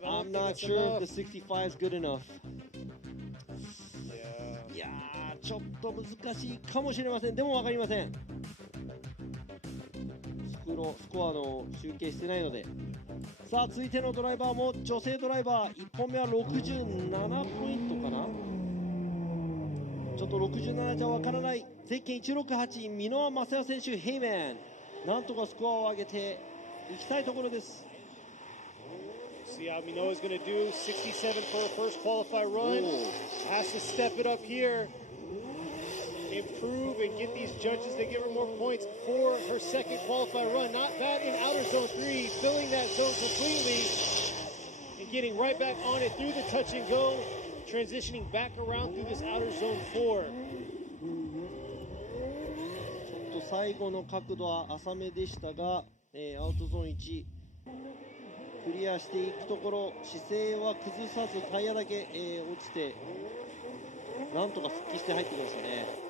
I'm not sure if the 65 is good enough. いやーちょっと難しいかもしれません。でも分かりません。スコアの集計してないので。さあ続いてのドライバーも女性ドライバー、1本目は67ポイントかな。ちょっと67じゃ分からない。ゼッケン168、箕輪正也選手、ヘイメン、なんとかスコアを上げていきたいところです。See how Minoa is going to do. 67 for her first qualified run. Has to step it up here. Improve and get these judges to give her more points for her second qualified run. Not bad in outer zone 3, filling that zone completely and getting right back on it through the touch and go, transitioning back around through this outer zone 4. ちょっと最後の角度は浅めでしたが、アウトゾーン1クリアしていくところ、姿勢は崩さずタイヤだけ、落ちてなんとか復帰して入ってきましたね。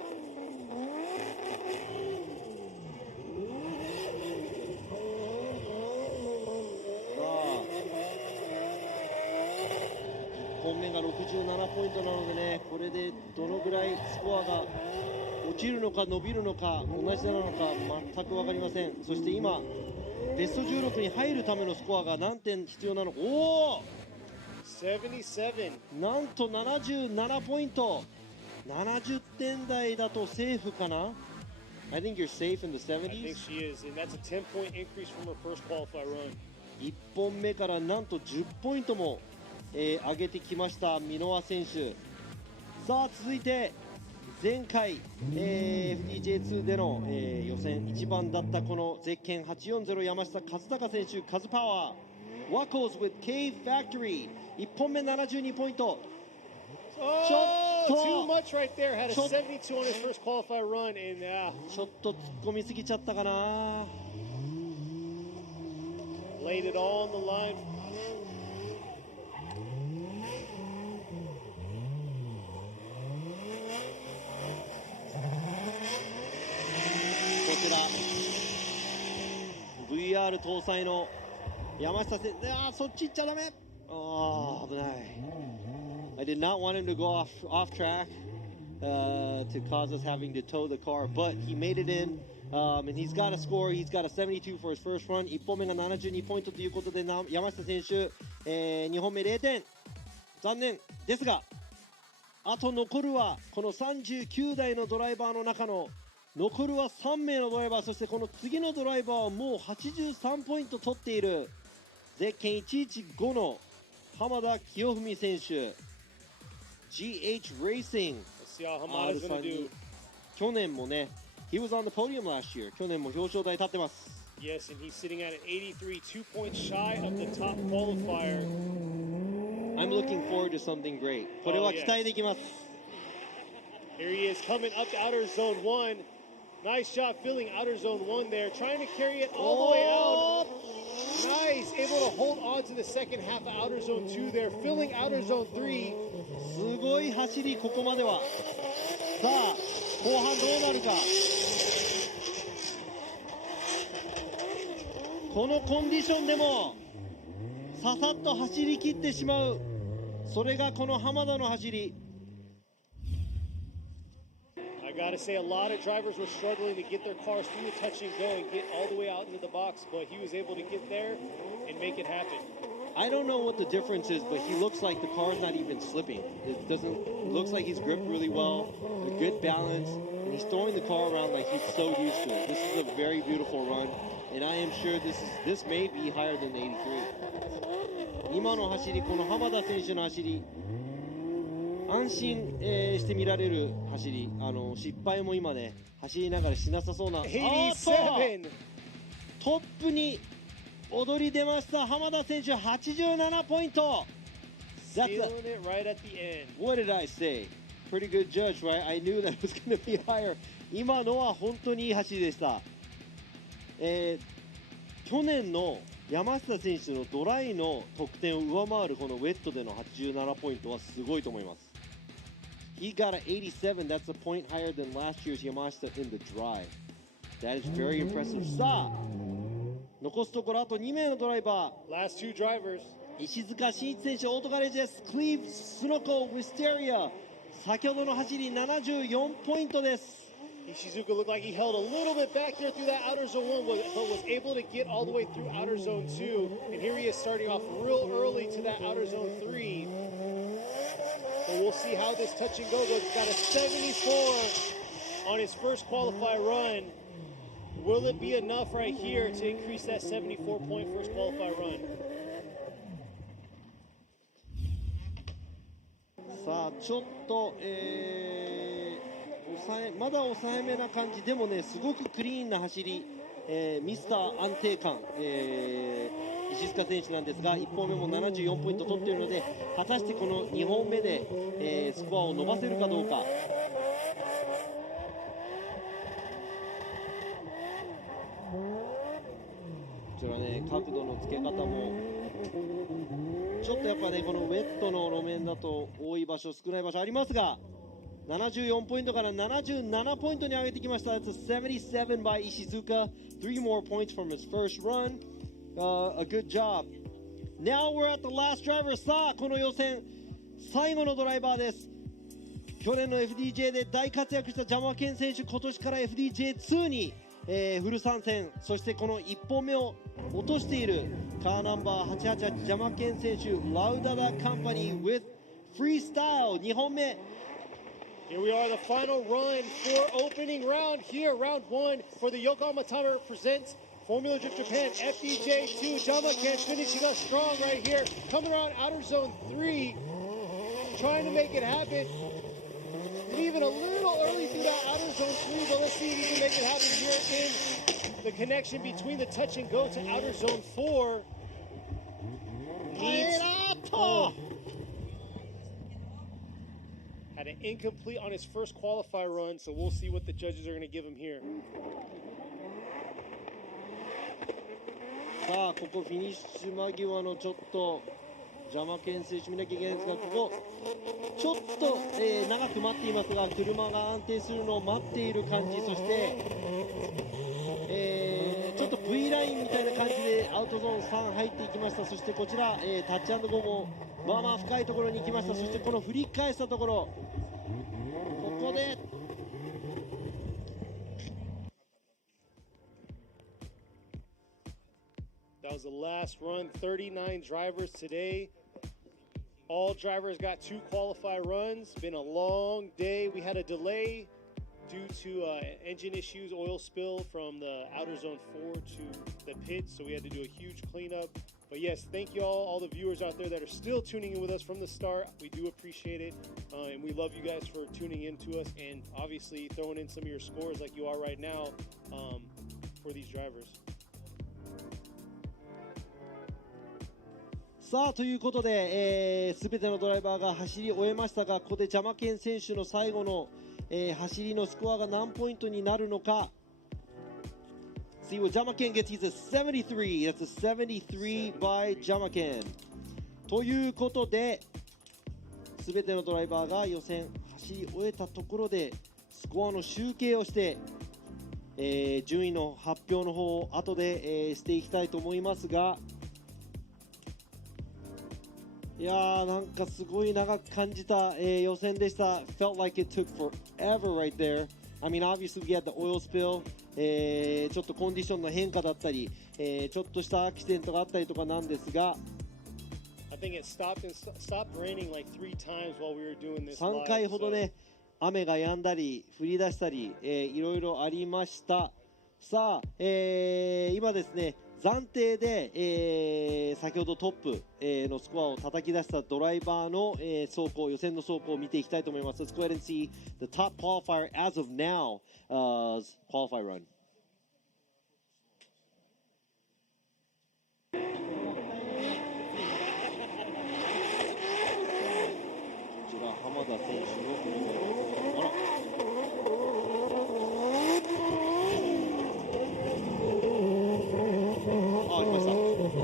1本目が67ポイントなのでね、これでどのぐらいスコアが落ちるのか伸びるのか同じなのか全く分かりません。そして今ベスト16に入るためのスコアが何点必要なのか。おお、77、なんと77ポイント。70点台だとセーフかな。 I think you're safe in the 70s. I think she is, and that's a 10-point increase from her first qualified run. 1本目からなんと10ポイントも、上げてきました箕輪選手。さあ続いて前回、FDJ2 での、予選1番だったこのゼッケン840山下和孝選手、カズパワー Wackles with Cave Factory 1本目72ポイント。Oh, too much right there. Had a 72 on his first qualified run, and ちょっと突っ込みすぎちゃったかな。 laid it all on the line. こちら VR 搭載の山下選手、そっち行っちゃダメ。ああ危ない。I did not want him to go off track to cause us having to tow the car, but he made it in, and he's got a score. He's got a 72 for his first run. 1本目が72ポイントということで山下選手、2本目0点残念ですが、あと残るはこの39台のドライバーの中の残るは3名のドライバー、そしてこの次のドライバーはもう83ポイント取っているゼッケン115の浜田清文選手、 GH Racing R32。 去年もね He was on the podium last year。 去年も表彰台立ってます。 Yes, and he's sitting at an 83, 2 points shy of the top qualifier. I'm looking forward to something great。 これは期待できます。 Here he is coming up to outer zone 1. Nice job filling outer zone 1 there, trying to carry it all the way out. Nice, able to hold on to the second half of outer zone 2 there, filling outer zone 3. すごい走り、ここまでは。さあ後半どうなるか。このコンディションでもささっと走り切ってしまう、それがこの浜田の走り。I gotta say, a lot of drivers were struggling to get their cars through the touch and go and get all the way out into the box, but he was able to get there and make it happen. I don't know what the difference is, but he looks like the car's not even slipping. It looks like he's gripped really well, a good balance, and he's throwing the car around like he's so used to it. This is a very beautiful run, and I am sure this may be higher than 83. 今の走り、この浜田選手の走り、安心、して見られる走り、失敗も今ね走りながらしなさそうな。87. トップに踊り出ました浜田選手、87ポイント。 Sealing it right at the end. What did I say? Pretty good judge, right? I knew that it was going to be higher. 今のは本当にいい走りでした。去年の山下選手のドライの得点を上回るこのウェットでの87ポイントはすごいと思います。He got an 87. That's a point higher than last year's Yamashita in the dry. That is very impressive. さあ、残すところあと2名のドライバー。Last two drivers. 石塚真一選手、オートガレージです。クリーブ・スノコ・ウィステリア。先ほどの走り74ポイントです。Ishizuka looked like he held a little bit back there through that outer zone 1, but was able to get all the way through outer zone 2. And here he is starting off real early to that outer zone 3. But we'll see how this touch and go goes. He's got a 74 on his first qualify run. Will it be enough right here to increase that 74-point first qualify run? さあ、ちょっと、まだ抑えめな感じでもね、すごくクリーンな走り、ミスター安定感、石塚選手なんですが、1本目も74ポイント取っているので、果たしてこの2本目で、スコアを伸ばせるかどうか。こちらね、角度のつけ方もちょっとやっぱね、このウェットの路面だと多い場所少ない場所ありますが、74ポイントから77ポイントに上げてきました。That's a 77 by Ishizuka. 3 more points from his first run. A good job. Now we're at the last driver. さあ、この予選最後のドライバーです。去年の FDJ で大活躍したジャマケン選手、今年から FDJ2 に、フル参戦。そしてこの1本目を落としているカーナンバー888ジャマケン選手、ラウダダカンパニー with freestyle 2本目。Here we are, the final run for opening round here, round 1 for the Yokohama Timer presents Formula Drift Japan FDJ2. Jamaken finishing us strong right here, coming around outer zone 3, trying to make it happen. Leaving a little early through that outer zone 3, but let's see if he can make it happen here in the connection between the touch and go to outer zone 4. Had an incomplete on his first qualify run, so we'll see what the judges are going to give him here. さあ、ここフィニッシュ間際のちょっとジャマケン選手見なきゃいけないんですが、ここちょっと、長く待っていますが、車が安定するのを待っている感じ。そして、ちょっと V ラインみたいな感じでアウトゾーン3入っていきました。そしてこちら、タッチ&ゴーもまあまあ深いところに行きました。そしてこの振り返したところ、ここでThat was the last run. 39 drivers today. All drivers got 2 qualify runs. Been a long day. We had a delay due to engine issues, oil spill from the outer zone 4 to the pits, so we had to do a huge cleanup. But yes, thank you all the viewers out there that are still tuning in with us from the start. We do appreciate it, and we love you guys for tuning in to us and obviously throwing in some of your scores like you are right now for these drivers. さあ、ということで、全てのドライバーが走り終えましたが、ここでジャマケン選手の最後の、走りのスコアが何ポイントになるのか。See what Jamaken gets. He's a 73. That's a 73 by Jamaken. ということで、全てのドライバーが予選走り終えたところで、スコアの集計をして、順位の発表の方を後で、していきたいと思いますが、いやー、なんかすごい長く感じた、予選でした。Felt like it took forever right there. I mean, obviously we had the oil spill. ちょっとコンディションの変化だったり、ちょっとしたアクシデントがあったりとかなんですが、I think it stopped raining like 3 times while we were doing this. 3回ほどね、雨が止んだり降り出したり、いろいろありました。さあ、今ですね、暫定で、先ほどトップ、のスコアを叩き出したドライバーの、走行、予選の走行を見ていきたいと思います。Let's go ahead and see the top qualifier as of now, qualify run. こちら浜田選手の振り返り。あら。あ、来ました。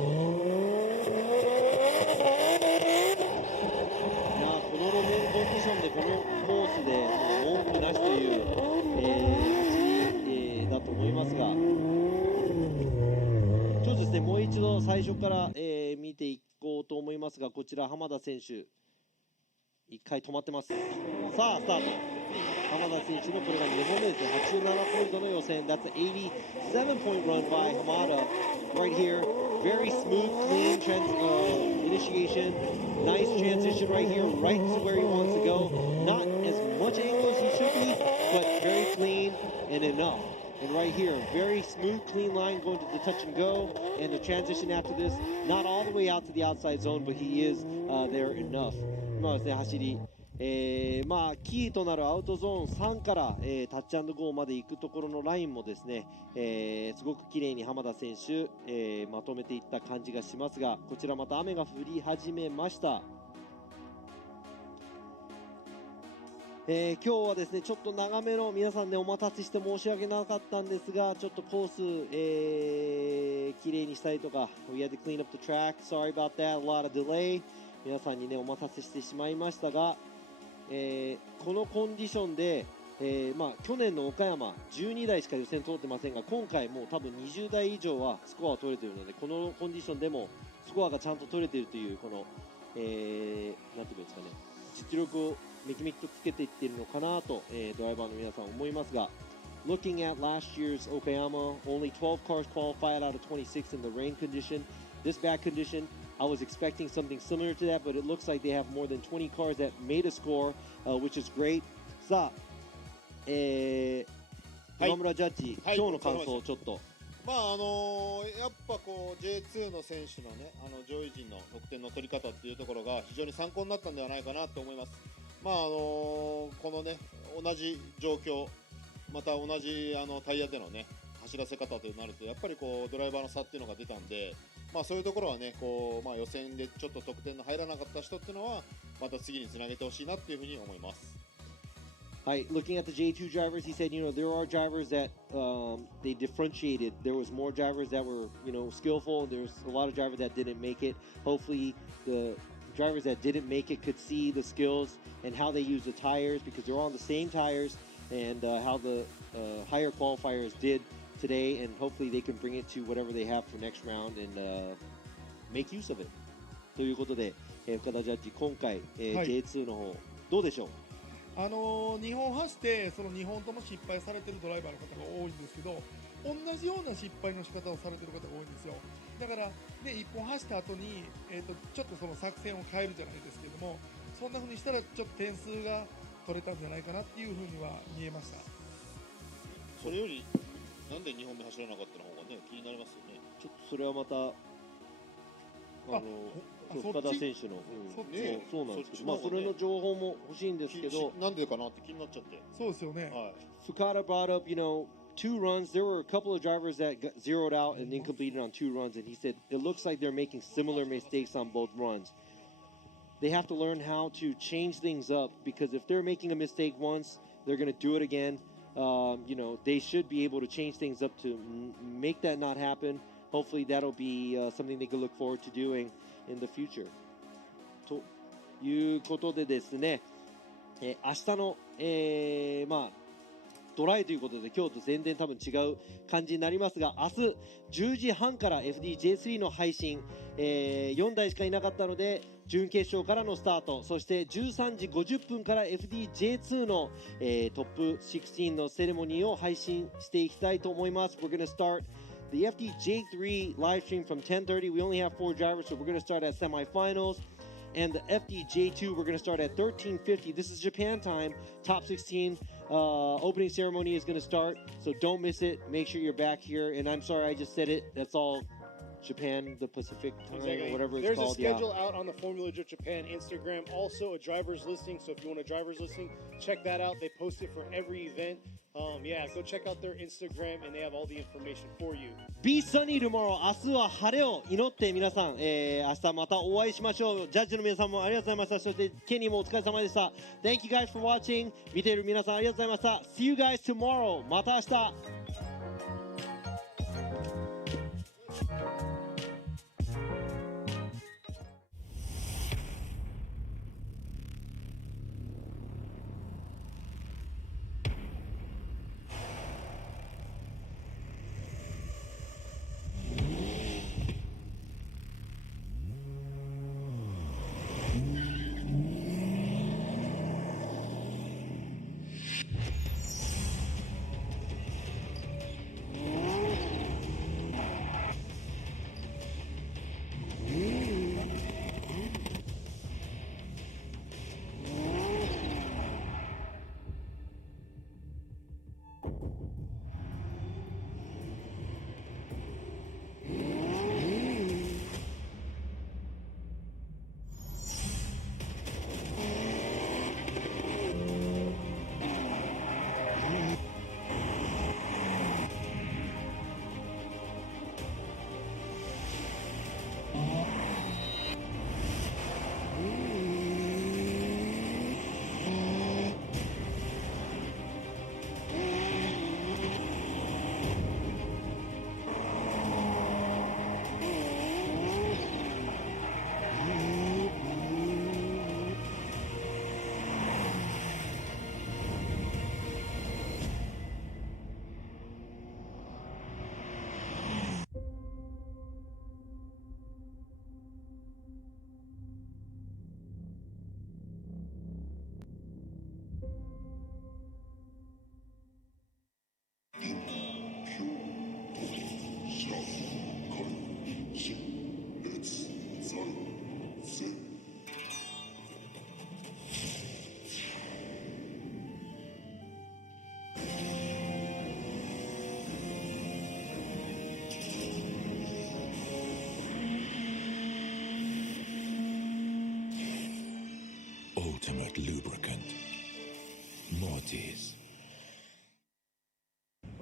一度最初から、見ていこうと思いますが、こちら浜田選手一回止まってます。さあスタート。浜田選手のこれが2本目ですね。87ポイントの予選。That's an 87-point run by Hamada right here. Very smooth, clean initiation. Nice transition right here, right to where he wants to go. Not as much angle as he should be, but very clean and enough. And right here, very smooth, clean line going to the touch and go. And the transition after this, not all the way out to the outside zone, but he is there enough. 今はですね、走り。まあキーとなるアウトゾーン3から、タッチアンドゴーまで行くところのラインもですね、すごく綺麗に浜田選手、まとめていった感じがしますが、こちらまた雨が降り始めました。今日はですねちょっと長めの皆さんねお待たせして申し訳なかったんですが、ちょっとコース、綺麗にしたりとか We had to clean up the track. Sorry about that. A lot of delay. 皆さんにねお待たせしてしまいましたが、このコンディションで、まあ、去年の岡山12台しか予選通ってませんが、今回もう多分20台以上はスコアを取れているので、このコンディションでもスコアがちゃんと取れているというこの、なんていうんですかね、実力をめきめきとつけていっているのかなと、ドライバーの皆さん思いますが、 Looking at last year's Okayama, only 12 cars qualified out of 26 in the rain condition. This bad condition, I was expecting something similar to that, but it looks like they have more than 20 cars that made a score, which is great. さあ、今村ジャッジ、今日の感想をちょっと。まあやっぱこう J2 の選手のね上位陣の得点の取り方っていうところが非常に参考になったんではないかなと思います。まあこのね同じ状況、また同じタイヤでのね走らせ方となるとやっぱりこうドライバーの差っていうのが出たんで、まあそういうところはねこう、まあ、予選でちょっと得点の入らなかった人っていうのはまた次につなげてほしいなっていうふうに思います。Looking at the J2 drivers, he said, there are drivers that they differentiated. There was more drivers that were, skillful. There's a lot of drivers that didn't make it. Hopefully, the drivers that didn't make it could see the skills and how they use the tires, because they're on the same tires, and how the higher qualifiers did today, and hopefully they can bring it to whatever they have for next round and make use of it. ということで、深田ジャッジ、今回、J2 の方どうでしょう。日本走ってその2本とも失敗されてるドライバーの方が多いんですけど、同じような失敗の仕方をされてる方が多いんですよ。だからね、1本走った後に、ちょっとその作戦を変えるじゃないですけども、そんな風にしたらちょっと点数が取れたんじゃないかなっていう風には見えました。それよりなんで2本目走らなかったの方がね気になりますよね。ちょっとそれはまた深田選手の、そうなんですけど、まあそれの情報も欲しいんですけど、なんでかなって気になっちゃって。そうですよね。Sukada brought up, two runs. There were a couple of drivers that got zeroed out and then completed on 2 runs, and he said it looks like they're making similar mistakes on both runs. They have to learn how to change things up, because if they're making a mistake once, they're going to do it again. They should be able to change things up to make that not happen. Hopefully that'll be something they can look forward to doing in the future. ということでですね、明日の、まあトライということで今日と全然多分違う感じになりますが、明日10時半から FDJ3 の配信、4台しかいなかったので準決勝からのスタート、そして13時50分から FDJ2 の、トップ16のセレモニーを配信していきたいと思います。We're going to start the FDJ3 live stream from 10:30. We only have 4 drivers, so we're going to start at semifinals. And the FDJ2, we're going to start at 13:50. This is Japan time. Top 16 opening ceremony is going to start, so don't miss it. Make sure you're back here. And I'm sorry I just said it. That's all Japan, the Pacific time, or whatever it's There's called. There's a schedule out on the Formula Drift Japan Instagram. Also a driver's listing. So if you want a driver's listing, check that out. They post it for every event. Go check out their Instagram, and they have all the information for you. Be sunny tomorrow. 明日は晴れを祈って皆さん、明日またお会いしましょう。ジャッジの皆さんもありがとうございました。そしてケニーもお疲れ様でした。Thank you guys for watching. 見ている皆さんありがとうございました。See you guys tomorrow. また明日。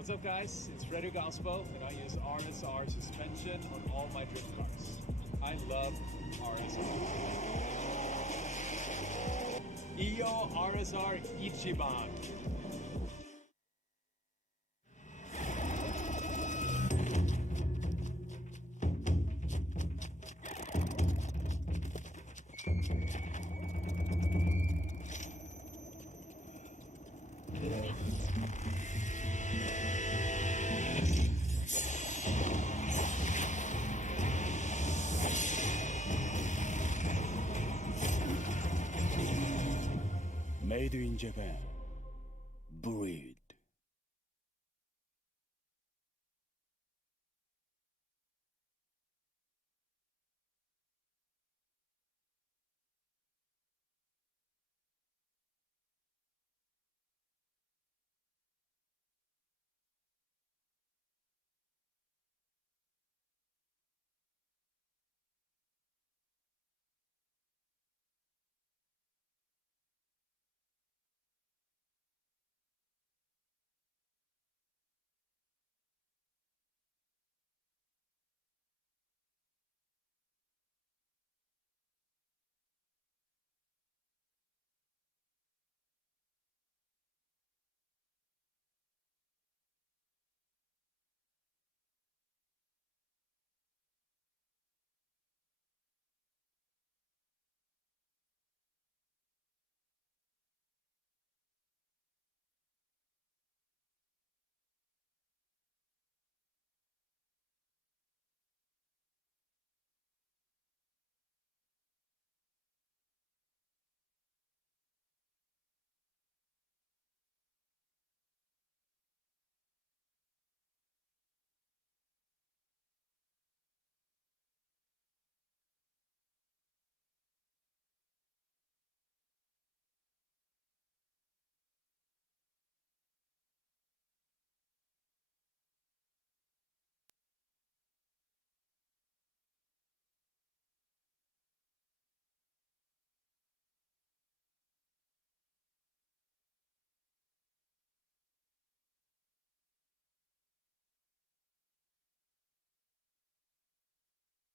What's up, guys? It's Fredo Gaspo, and I use RSR suspension on all my drift cars. I love RSR. Iyo RSR Ichiban. Made in Japan.